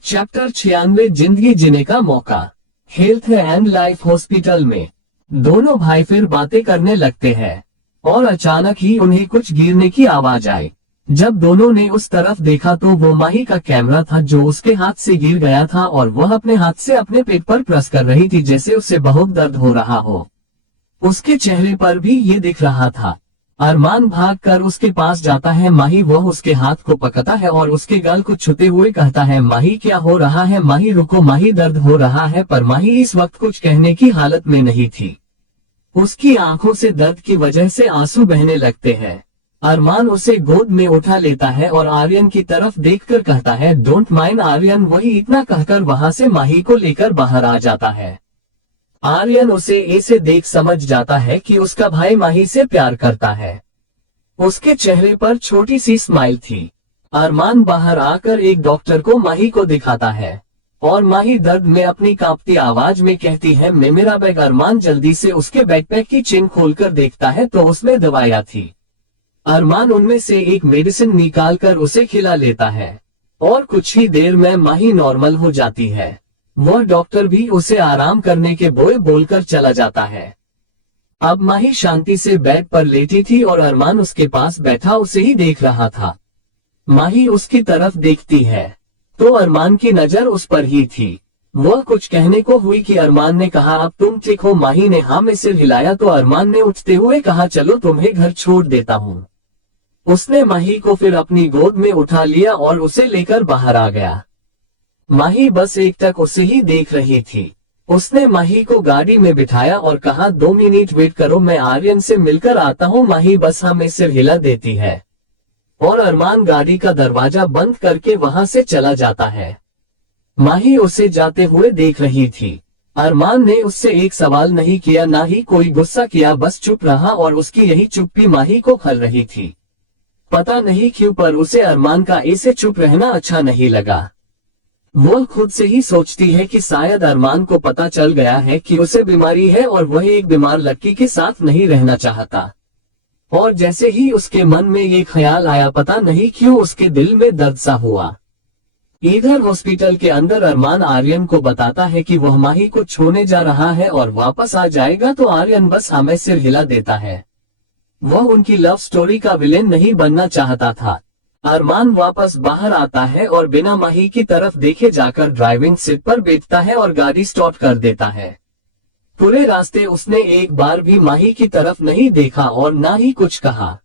चैप्टर 96 जिंदगी जीने का मौका। हेल्थ एंड लाइफ हॉस्पिटल में दोनों भाई फिर बातें करने लगते हैं और अचानक ही उन्हें कुछ गिरने की आवाज आई। जब दोनों ने उस तरफ देखा तो वो माही का कैमरा था जो उसके हाथ से गिर गया था और वह अपने हाथ से अपने पेट पर प्रेस कर रही थी, जैसे उसे बहुत दर्द हो रहा हो। उसके चेहरे पर भी ये दिख रहा था। अरमान भागकर उसके पास जाता है। माही वह उसके हाथ को पकड़ता है और उसके गाल को छूते हुए कहता है, माही क्या हो रहा है, माही रुको, माही दर्द हो रहा है। पर माही इस वक्त कुछ कहने की हालत में नहीं थी। उसकी आंखों से दर्द की वजह से आंसू बहने लगते हैं। अरमान उसे गोद में उठा लेता है और आर्यन की तरफ देखकर कहता है, डोंट माइंड। आर्यन वही इतना कहकर वहां से माही को लेकर बाहर आ जाता है। आर्यन उसे ऐसे देख समझ जाता है कि उसका भाई माही से प्यार करता है। उसके चेहरे पर छोटी सी स्माइल थी। अरमान बाहर आकर एक डॉक्टर को माही को दिखाता है और माही दर्द में अपनी कांपती आवाज में कहती है, मैं मेरा बैग। अरमान जल्दी से उसके बैकपैक की चेन खोलकर देखता है तो उसमें दवाइयां थी। अरमान उनमें से एक मेडिसिन निकालकर उसे खिला लेता है और कुछ ही देर में माही नॉर्मल हो जाती है। वह डॉक्टर भी उसे आराम करने के बोलकर चला जाता है। अब माही शांति से बेड पर लेटी थी और अरमान उसके पास बैठा उसे ही देख रहा था। माही उसकी तरफ देखती है तो अरमान की नजर उस पर ही थी। वह कुछ कहने को हुई कि अरमान ने कहा, अब तुम ठीक हो। माही ने हाँ में सिर हिलाया तो अरमान ने उठते हुए कहा, चलो तुम्हें घर छोड़ देता हूँ। उसने माही को फिर अपनी गोद में उठा लिया और उसे लेकर बाहर आ गया। माही बस एकटक उसे ही देख रही थी। उसने माही को गाड़ी में बिठाया और कहा, 2 मिनट वेट करो, मैं आर्यन से मिलकर आता हूँ। माही बस हाँ में सिर हिला देती है। और अरमान गाड़ी का दरवाजा बंद करके वहां से चला जाता है। माही उसे जाते हुए देख रही थी। अरमान ने उससे एक सवाल नहीं किया, ना ही कोई गुस्सा किया, बस चुप रहा और उसकी यही चुप्पी माही को खल रही थी। पता नहीं क्यों पर उसे अरमान का ऐसे चुप रहना अच्छा नहीं लगा। वो खुद से ही सोचती है कि शायद अरमान को पता चल गया है कि उसे बीमारी है और वह एक बीमार लड़की के साथ नहीं रहना चाहता। और जैसे ही उसके मन में ये ख्याल आया, पता नहीं क्यों उसके दिल में दर्द सा हुआ। इधर हॉस्पिटल के अंदर अरमान आर्यन को बताता है कि वह माही को छोड़ने जा रहा है और वापस आ जाएगा, तो आर्यन बस हमें सिर हिला देता है। वह उनकी लव स्टोरी का विलेन नहीं बनना चाहता था। अरमान वापस बाहर आता है और बिना माही की तरफ देखे जाकर ड्राइविंग सीट पर बैठता है और गाड़ी स्टार्ट कर देता है। पूरे रास्ते उसने एक बार भी माही की तरफ नहीं देखा और ना ही कुछ कहा।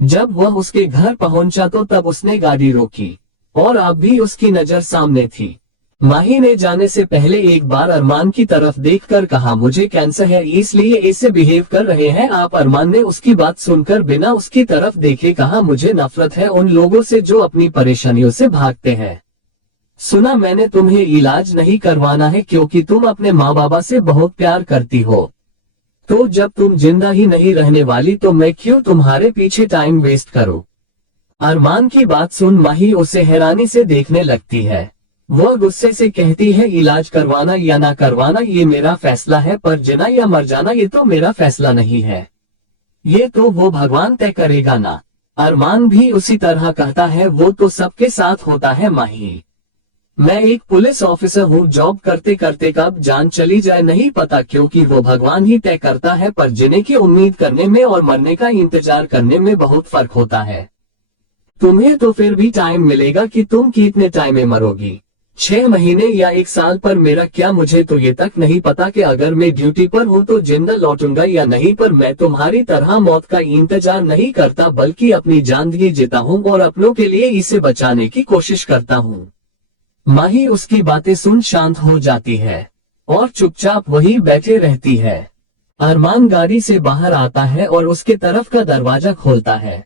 जब वह उसके घर पहुंचा तो तब उसने गाड़ी रोकी और अब भी उसकी नजर सामने थी। माही ने जाने से पहले एक बार अरमान की तरफ देखकर कहा, मुझे कैंसर है इसलिए ऐसे बिहेव कर रहे हैं आप। अरमान ने उसकी बात सुनकर बिना उसकी तरफ देखे कहा, मुझे नफरत है उन लोगों से जो अपनी परेशानियों से भागते हैं। सुना मैंने तुम्हें इलाज नहीं करवाना है क्योंकि तुम अपने माँ बाबा से बहुत प्यार करती हो। तो जब तुम जिंदा ही नहीं रहने वाली तो मैं क्यों तुम्हारे पीछे टाइम वेस्ट करूं। अरमान की बात सुन माही उसे हैरानी से देखने लगती है। वह गुस्से से कहती है, इलाज करवाना या ना करवाना ये मेरा फैसला है, पर जीना या मर जाना ये तो मेरा फैसला नहीं है। ये तो वो भगवान तय करेगा ना। अरमान भी उसी तरह कहता है, वो तो सबके साथ होता है माही। मैं एक पुलिस ऑफिसर हूँ, जॉब करते करते कब जान चली जाए नहीं पता, क्योंकि वो भगवान ही तय करता है, पर जीने की उम्मीद करने में और मरने का इंतजार करने में बहुत फर्क होता है। तुम्हें तो फिर भी टाइम मिलेगा कि तुम कितने टाइम में मरोगी, 6 महीने या 1 साल, पर मेरा क्या, मुझे तो ये तक नहीं पता कि अगर मैं ड्यूटी पर हूँ तो जिंदा लौटूंगा या नहीं। पर मैं तुम्हारी तरह मौत का इंतजार नहीं करता, बल्कि अपनी जिंदगी जीता हूँ और अपनों के लिए इसे बचाने की कोशिश करता हूँ। माही उसकी बातें सुन शांत हो जाती है और चुपचाप वहीं बैठे रहती है। अरमान गाड़ी से बाहर आता है और उसके तरफ का दरवाजा खोलता है।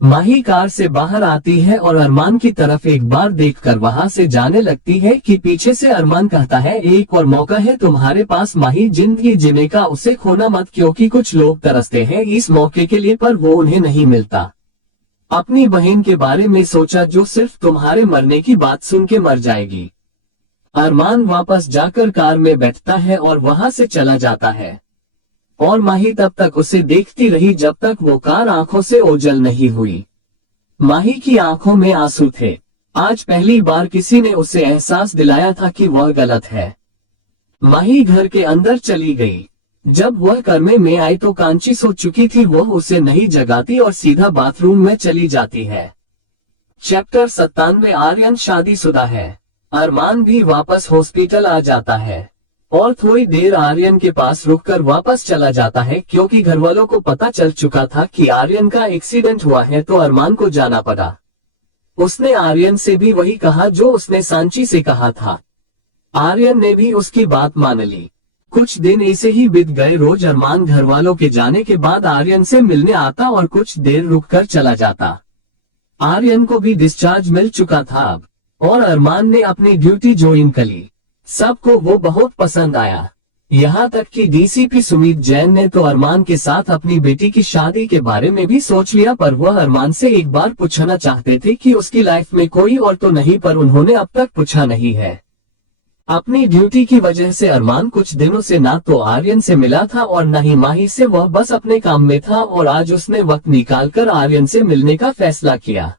माही कार से बाहर आती है और अरमान की तरफ एक बार देखकर वहां से जाने लगती है कि पीछे से अरमान कहता है, एक और मौका है तुम्हारे पास माही, जिंदगी जीने का उसे खोना मत, क्योंकि कुछ लोग तरसते हैं इस मौके के लिए पर वो उन्हें नहीं मिलता। अपनी बहन के बारे में सोचा जो सिर्फ तुम्हारे मरने की बात सुन के मर जाएगी। अरमान वापस जाकर कार में बैठता है और वहां से चला जाता है और माही तब तक उसे देखती रही जब तक वो कार आंखों से ओझल नहीं हुई। माही की आंखों में आंसू थे। आज पहली बार किसी ने उसे एहसास दिलाया था कि वह गलत है। माही घर के अंदर चली गई। जब वह कमरे में आई तो कांची सो चुकी थी। वह उसे नहीं जगाती और सीधा बाथरूम में चली जाती है। चैप्टर 97। आर्यन शादीशुदा है। अरमान भी वापस हॉस्पिटल आ जाता है और थोड़ी देर आर्यन के पास रुककर वापस चला जाता है, क्योंकि घरवालों को पता चल चुका था कि आर्यन का एक्सीडेंट हुआ है, तो अरमान को जाना पड़ा। उसने आर्यन से भी वही कहा जो उसने सांची से कहा था। आर्यन ने भी उसकी बात मान ली। कुछ दिन ऐसे ही बीत गए। रोज अरमान घरवालों के जाने के बाद आर्यन से मिलने आता और कुछ देर रुककर चला जाता। आर्यन को भी डिस्चार्ज मिल चुका था अब, और अरमान ने अपनी ड्यूटी ज्वाइन कर ली। सबको वो बहुत पसंद आया, यहाँ तक कि डीसीपी सुमित जैन ने तो अरमान के साथ अपनी बेटी की शादी के बारे में भी सोच लिया, पर वह अरमान से एक बार पूछना चाहते थे कि उसकी लाइफ में कोई और तो नहीं, पर उन्होंने अब तक पूछा नहीं है। अपनी ड्यूटी की वजह से अरमान कुछ दिनों से ना तो आर्यन से मिला था और न ही माही से। वह बस अपने काम में था और आज उसने वक्त निकालकर आर्यन से मिलने का फैसला किया।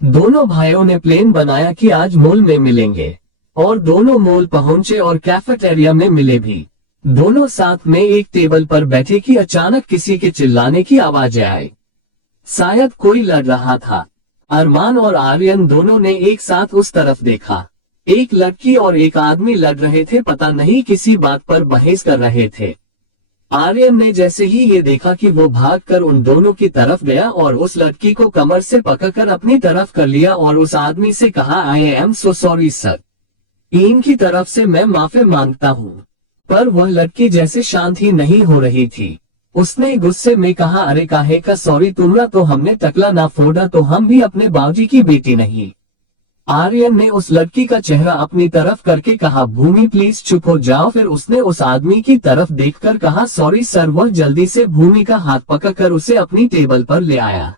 दोनों भाइयों ने प्लान बनाया कि आज मॉल में मिलेंगे और दोनों मॉल पहुंचे और कैफेटेरिया में मिले भी। दोनों साथ में एक टेबल पर बैठे कि अचानक किसी के चिल्लाने की आवाजें आई। शायद कोई लड़ रहा था। अरमान और आर्यन दोनों ने एक साथ उस तरफ देखा। एक लड़की और एक आदमी लड़ रहे थे, पता नहीं किसी बात पर बहस कर रहे थे। आर्यन ने जैसे ही ये देखा कि वो भागकर उन दोनों की तरफ गया और उस लड़की को कमर से पकड़कर अपनी तरफ कर लिया और उस आदमी से कहा, I am so sorry sir, इनकी तरफ से मैं माफी मांगता हूँ। पर वह लड़की जैसे शांत ही नहीं हो रही थी। उसने गुस्से में कहा, अरे काहे का सॉरी, तुमरा तो हमने टकला ना फोड़ा, तो हम भी अपने बाबूजी की बेटी नहीं। आर्यन ने उस लड़की का चेहरा अपनी तरफ करके कहा, भूमि प्लीज चुप हो जाओ। फिर उसने उस आदमी की तरफ देखकर कहा, सॉरी सर। वह जल्दी से भूमि का हाथ पकड़कर उसे अपनी टेबल पर ले आया।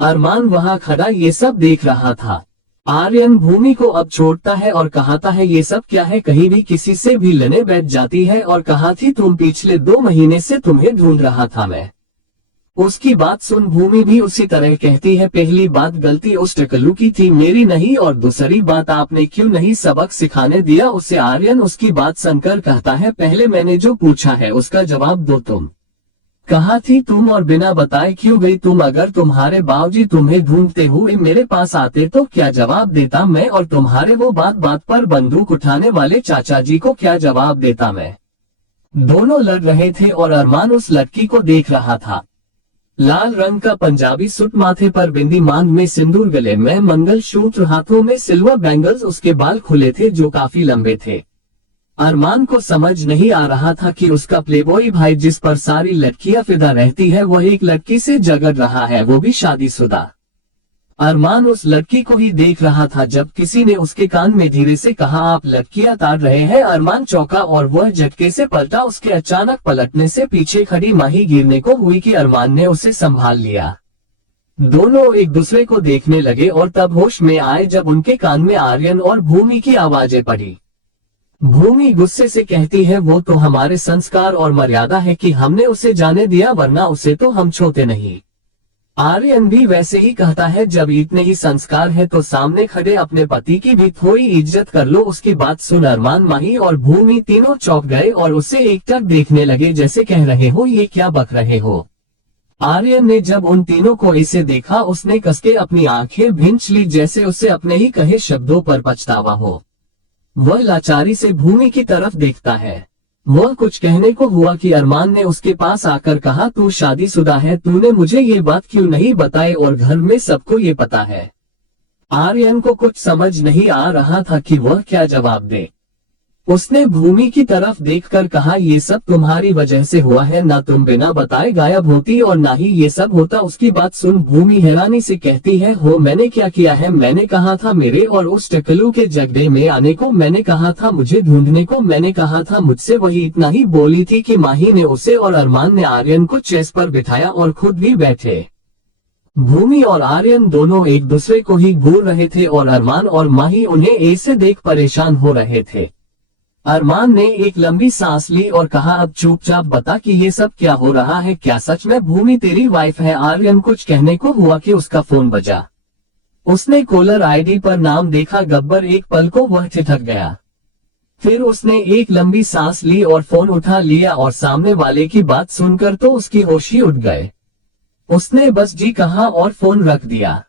अरमान वहां खड़ा ये सब देख रहा था। आर्यन भूमि को अब छोड़ता है और कहता है, ये सब क्या है, कहीं भी किसी से भी लड़ने बैठ जाती है, और कहा थी तुम, पिछले 2 महीने से तुम्हें ढूंढ रहा था मैं। उसकी बात सुन भूमि भी उसी तरह कहती है, पहली बात गलती उस टकलू की थी, मेरी नहीं, और दूसरी बात आपने क्यों नहीं सबक सिखाने दिया उसे। आर्यन उसकी बात सुनकर कहता है, पहले मैंने जो पूछा है उसका जवाब दो। तुम कहा थी तुम, और बिना बताए क्यों गई तुम? अगर तुम्हारे बाबूजी तुम्हें ढूंढते हुए मेरे पास आते तो क्या जवाब देता मैं? और तुम्हारे वो बात बात पर बंदूक उठाने वाले चाचा जी को क्या जवाब देता मैं? दोनों लड़ रहे थे और अरमान उस लड़की को देख रहा था। लाल रंग का पंजाबी सूट, माथे पर बिंदी, मांग में सिंदूर, गले में मंगलसूत्र, हाथों में सिल्वर बैंगल्स, उसके बाल खुले थे जो काफी लंबे थे। अरमान को समझ नहीं आ रहा था कि उसका प्लेबॉय भाई जिस पर सारी लड़कियां फिदा रहती है, वह एक लड़की से झगड़ रहा है, वो भी शादीशुदा। अरमान उस लड़की को ही देख रहा था जब किसी ने उसके कान में धीरे से कहा, आप लड़कियां ताड़ रहे हैं। अरमान चौंका और वह झटके से पलटा। उसके अचानक पलटने से पीछे खड़ी माही गिरने को हुई कि अरमान ने उसे संभाल लिया। दोनों एक दूसरे को देखने लगे और तब होश में आए जब उनके कान में आर्यन और भूमि की आवाजें पड़ी। भूमि गुस्से से कहती है, वो तो हमारे संस्कार और मर्यादा है कि हमने उसे जाने दिया, वरना उसे तो हम छोड़ते नहीं। आर्यन भी वैसे ही कहता है, जब इतने ही संस्कार है तो सामने खड़े अपने पति की भी थोड़ी इज्जत कर लो। उसकी बात सुन अरमान, माही और भूमि तीनों चौंक गए और उसे एकटक देखने लगे, जैसे कह रहे हो ये क्या बक रहे हो। आर्यन ने जब उन तीनों को इसे देखा, उसने कसके अपनी आंखें भींच ली, जैसे उसे अपने ही कहे शब्दों पर पछतावा हो। वह लाचारी से भूमि की तरफ देखता है। वह कुछ कहने को हुआ कि अरमान ने उसके पास आकर कहा, तू शादीशुदा है, तूने मुझे ये बात क्यों नहीं बताई, और घर में सबको ये पता है। आर्यन को कुछ समझ नहीं आ रहा था कि वह क्या जवाब दे। उसने भूमि की तरफ देखकर कहा, ये सब तुम्हारी वजह से हुआ है, ना तुम बिना बताए गायब होती और ना ही ये सब होता। उसकी बात सुन भूमि हैरानी से कहती है, हो मैंने क्या किया है? मैंने कहा था मेरे और उस टकलू के झगड़े में आने को, मैंने कहा था मुझे ढूंढने को, मैंने कहा था मुझसे वही इतना ही बोली थी कि माही ने उसे और अरमान ने आर्यन को चेस पर बिठाया और खुद भी बैठे। भूमि और आर्यन दोनों एक दूसरे को ही घूर रहे थे और अरमान और माही उन्हें ऐसे देख परेशान हो रहे थे। अरमान ने एक लंबी सांस ली और कहा, अब चुपचाप बता कि ये सब क्या हो रहा है, क्या सच में भूमि तेरी वाइफ है? आर्यन कुछ कहने को हुआ कि उसका फोन बजा। उसने कॉलर आईडी पर नाम देखा, गब्बर। एक पल को वह ठिठक गया। फिर उसने एक लंबी सांस ली और फोन उठा लिया, और सामने वाले की बात सुनकर तो उसकी होश ही उड़ गए। उसने बस जी कहा और फोन रख दिया।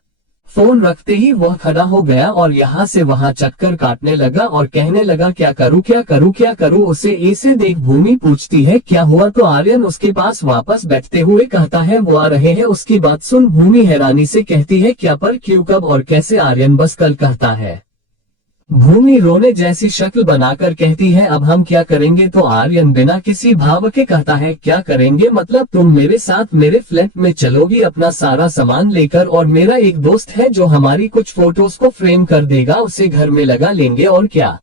फोन रखते ही वह खड़ा हो गया और यहाँ से वहाँ चक्कर काटने लगा और कहने लगा, क्या करूँ क्या करूँ क्या करूँ? उसे ऐसे देख भूमि पूछती है, क्या हुआ? तो आर्यन उसके पास वापस बैठते हुए कहता है, वो आ रहे हैं। उसकी बात सुन भूमि हैरानी से कहती है, क्या, पर, क्यों, कब और कैसे? आर्यन बस कल कहता है। भूमि रोने जैसी शक्ल बनाकर कहती है, अब हम क्या करेंगे? तो आर्यन बिना किसी भाव के कहता है, क्या करेंगे मतलब? तुम मेरे साथ मेरे फ्लैट में चलोगी अपना सारा सामान लेकर, और मेरा एक दोस्त है जो हमारी कुछ फोटोज को फ्रेम कर देगा, उसे घर में लगा लेंगे, और क्या?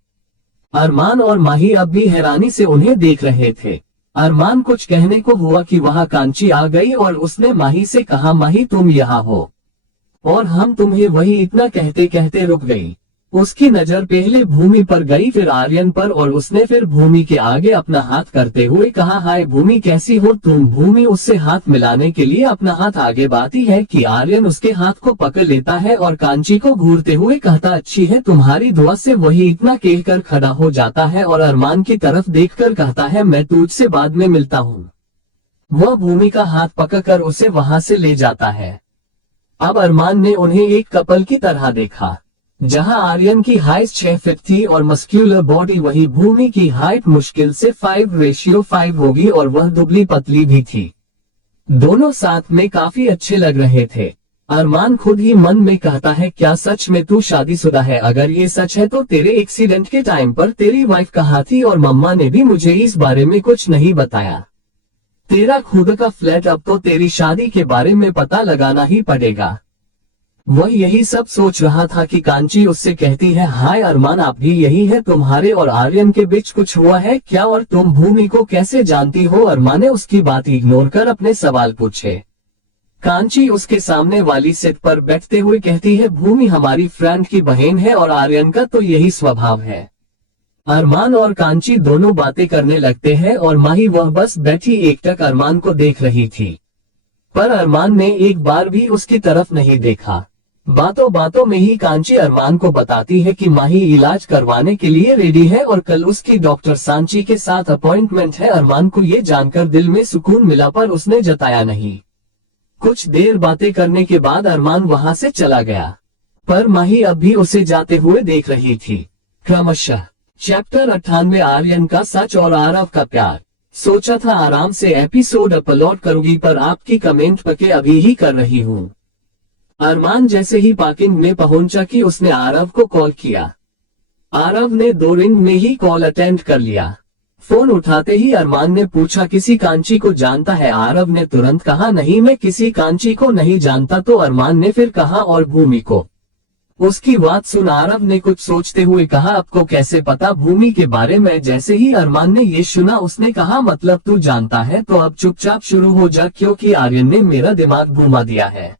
अरमान और माही अब भी हैरानी से उन्हें देख रहे थे। अरमान कुछ कहने को हुआ कि वहां कांची आ गई और उसने माही से कहा, माही तुम यहाँ हो और हम तुम्हें वही। इतना कहते कहते रुक गई। उसकी नजर पहले भूमि पर गई, फिर आर्यन पर, और उसने फिर भूमि के आगे अपना हाथ करते हुए कहा, हाय भूमि कैसी हो तुम? भूमि उससे हाथ मिलाने के लिए अपना हाथ आगे बढ़ाती है कि आर्यन उसके हाथ को पकड़ लेता है और कांची को घूरते हुए कहता, अच्छी है तुम्हारी दुआ से। वही इतना कहकर खड़ा हो जाता है और अरमान की तरफ देखकर कहता है, मैं तुझसे बाद में मिलता हूँ। वह भूमि का हाथ पकड़कर उसे वहां से ले जाता है। अब अरमान ने उन्हें एक कपल की तरह देखा। जहां आर्यन की हाइट 6 फीट थी और मस्क्यूलर बॉडी, वही भूमि की हाइट मुश्किल से 5:5 होगी और वह दुबली पतली भी थी। दोनों साथ में काफी अच्छे लग रहे थे। अरमान खुद ही मन में कहता है, क्या सच में तू शादीशुदा है? अगर ये सच है तो तेरे एक्सीडेंट के टाइम पर तेरी वाइफ कहाँ थी? और मम्मा ने भी मुझे इस बारे में कुछ नहीं बताया। तेरा खुद का फ्लैट, अब तो तेरी शादी के बारे में पता लगाना ही पड़ेगा। वह यही सब सोच रहा था कि कांची उससे कहती है, हाय अरमान, आप भी यही है, तुम्हारे और आर्यन के बीच कुछ हुआ है क्या, और तुम भूमि को कैसे जानती हो। अरमान ने उसकी बात इग्नोर कर अपने सवाल पूछे। कांची उसके सामने वाली सीट पर बैठते हुए कहती है, भूमि हमारी फ्रेंड की बहन है और आर्यन का तो यही स्वभाव है। अरमान और कांची दोनों बातें करने लगते हैं और माही वह बस बैठी एकटक अरमान को देख रही थी, पर अरमान ने एक बार भी उसकी तरफ नहीं देखा। बातों बातों में ही कांची अरमान को बताती है कि माही इलाज करवाने के लिए रेडी है और कल उसकी डॉक्टर सांची के साथ अपॉइंटमेंट है। अरमान को ये जानकर दिल में सुकून मिला, पर उसने जताया नहीं। कुछ देर बातें करने के बाद अरमान वहां से चला गया, पर माही अब भी उसे जाते हुए देख रही थी। क्रमशः चैप्टर 98 आर्यन का सच और आरव का प्यार। सोचा था आराम से एपिसोड अपलोड करूंगी, पर आपकी कमेंट पके अभी ही कर रही हूँ। अरमान जैसे ही पार्किंग में पहुंचा कि उसने आरव को कॉल किया। आरव ने 2 रिंग में ही कॉल अटेंड कर लिया। फोन उठाते ही अरमान ने पूछा, किसी कांची को जानता है। आरव ने तुरंत कहा, नहीं मैं किसी कांची को नहीं जानता। तो अरमान ने फिर कहा, और भूमि को। उसकी बात सुन आरव ने कुछ सोचते हुए कहा, आपको कैसे पता भूमि के बारे में। जैसे ही अरमान ने ये सुना उसने कहा, मतलब तू जानता है तो अब चुपचाप शुरू हो जा, क्योंकि आर्यन ने मेरा दिमाग घुमा दिया है।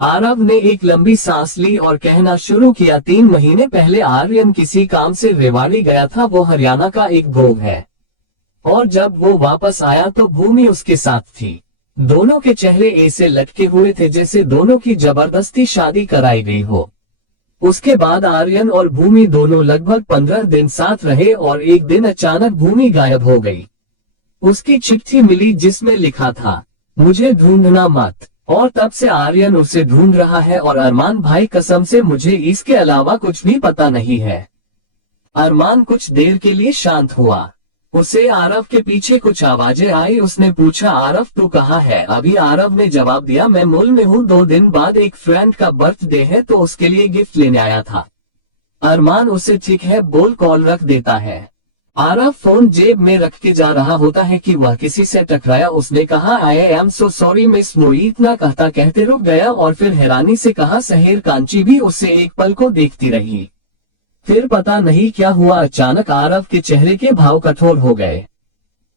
आरव ने एक लंबी सांस ली और कहना शुरू किया, 3 महीने पहले आर्यन किसी काम से रेवाड़ी गया था। वो हरियाणा का एक भोग है, और जब वो वापस आया तो भूमि उसके साथ थी। दोनों के चेहरे ऐसे लटके हुए थे जैसे दोनों की जबरदस्ती शादी कराई गई हो। उसके बाद आर्यन और भूमि दोनों लगभग 15 दिन साथ रहे और एक दिन अचानक भूमि गायब हो गई। उसकी चिट्ठी मिली जिसमें लिखा था, मुझे ढूंढना मत। और तब से आर्यन उसे ढूंढ रहा है। और अरमान भाई कसम से मुझे इसके अलावा कुछ भी पता नहीं है। अरमान कुछ देर के लिए शांत हुआ। उसे आरव के पीछे कुछ आवाजें आई। उसने पूछा, आरव तू कहाँ है अभी। आरव ने जवाब दिया, मैं मॉल में हूँ, 2 दिन बाद एक फ्रेंड का बर्थडे है तो उसके लिए गिफ्ट लेने आया था। अरमान उसे ठीक है बोल कॉल रख देता है। आरव फोन जेब में रख के जा रहा होता है कि वह किसी से टकराया। उसने कहा, I am so sorry miss मोई। इतना कहता कहते रुक गया और फिर हैरानी से कहा, शहर। कांची भी उससे एक पल को देखती रही। फिर पता नहीं क्या हुआ, अचानक आरव के चेहरे के भाव कठोर हो गए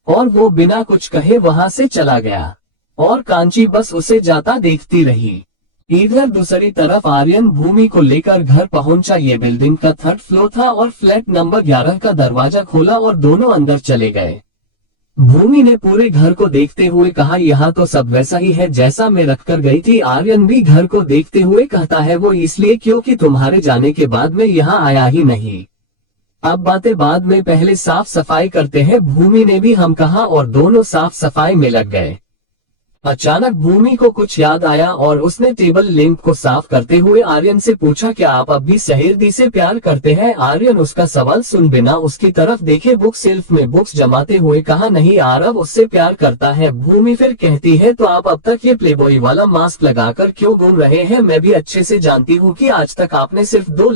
और वो बिना कुछ कहे वहां से चला गया और कांची बस उसे जाता देखती रही। इधर दूसरी तरफ आर्यन भूमि को लेकर घर पहुंचा। ये बिल्डिंग का 3rd फ्लोर था और फ्लैट नंबर 11 का दरवाजा खोला और दोनों अंदर चले गए। भूमि ने पूरे घर को देखते हुए कहा, यहाँ तो सब वैसा ही है जैसा मैं रखकर गई थी। आर्यन भी घर को देखते हुए कहता है, वो इसलिए क्योंकि तुम्हारे जाने के बाद मैं यहाँ आया ही नहीं। अब बातें बाद में, पहले साफ सफाई करते हैं। भूमि ने भी हम कहा और दोनों साफ सफाई में लग गए। अचानक भूमि को कुछ याद आया और उसने टेबल लैंप को साफ करते हुए आर्यन से पूछा, क्या आप अब भी सहरदी से प्यार करते हैं। आर्यन उसका सवाल सुन बिना उसकी तरफ देखे बुक शेल्फ में बुक्स जमाते हुए कहा, नहीं आरव उससे प्यार करता है। भूमि फिर कहती है, तो आप अब तक ये प्लेबॉय वाला मास्क लगाकर क्यों घूम रहे हैं। मैं भी अच्छे से जानती हूँ कि आज तक आपने सिर्फ 2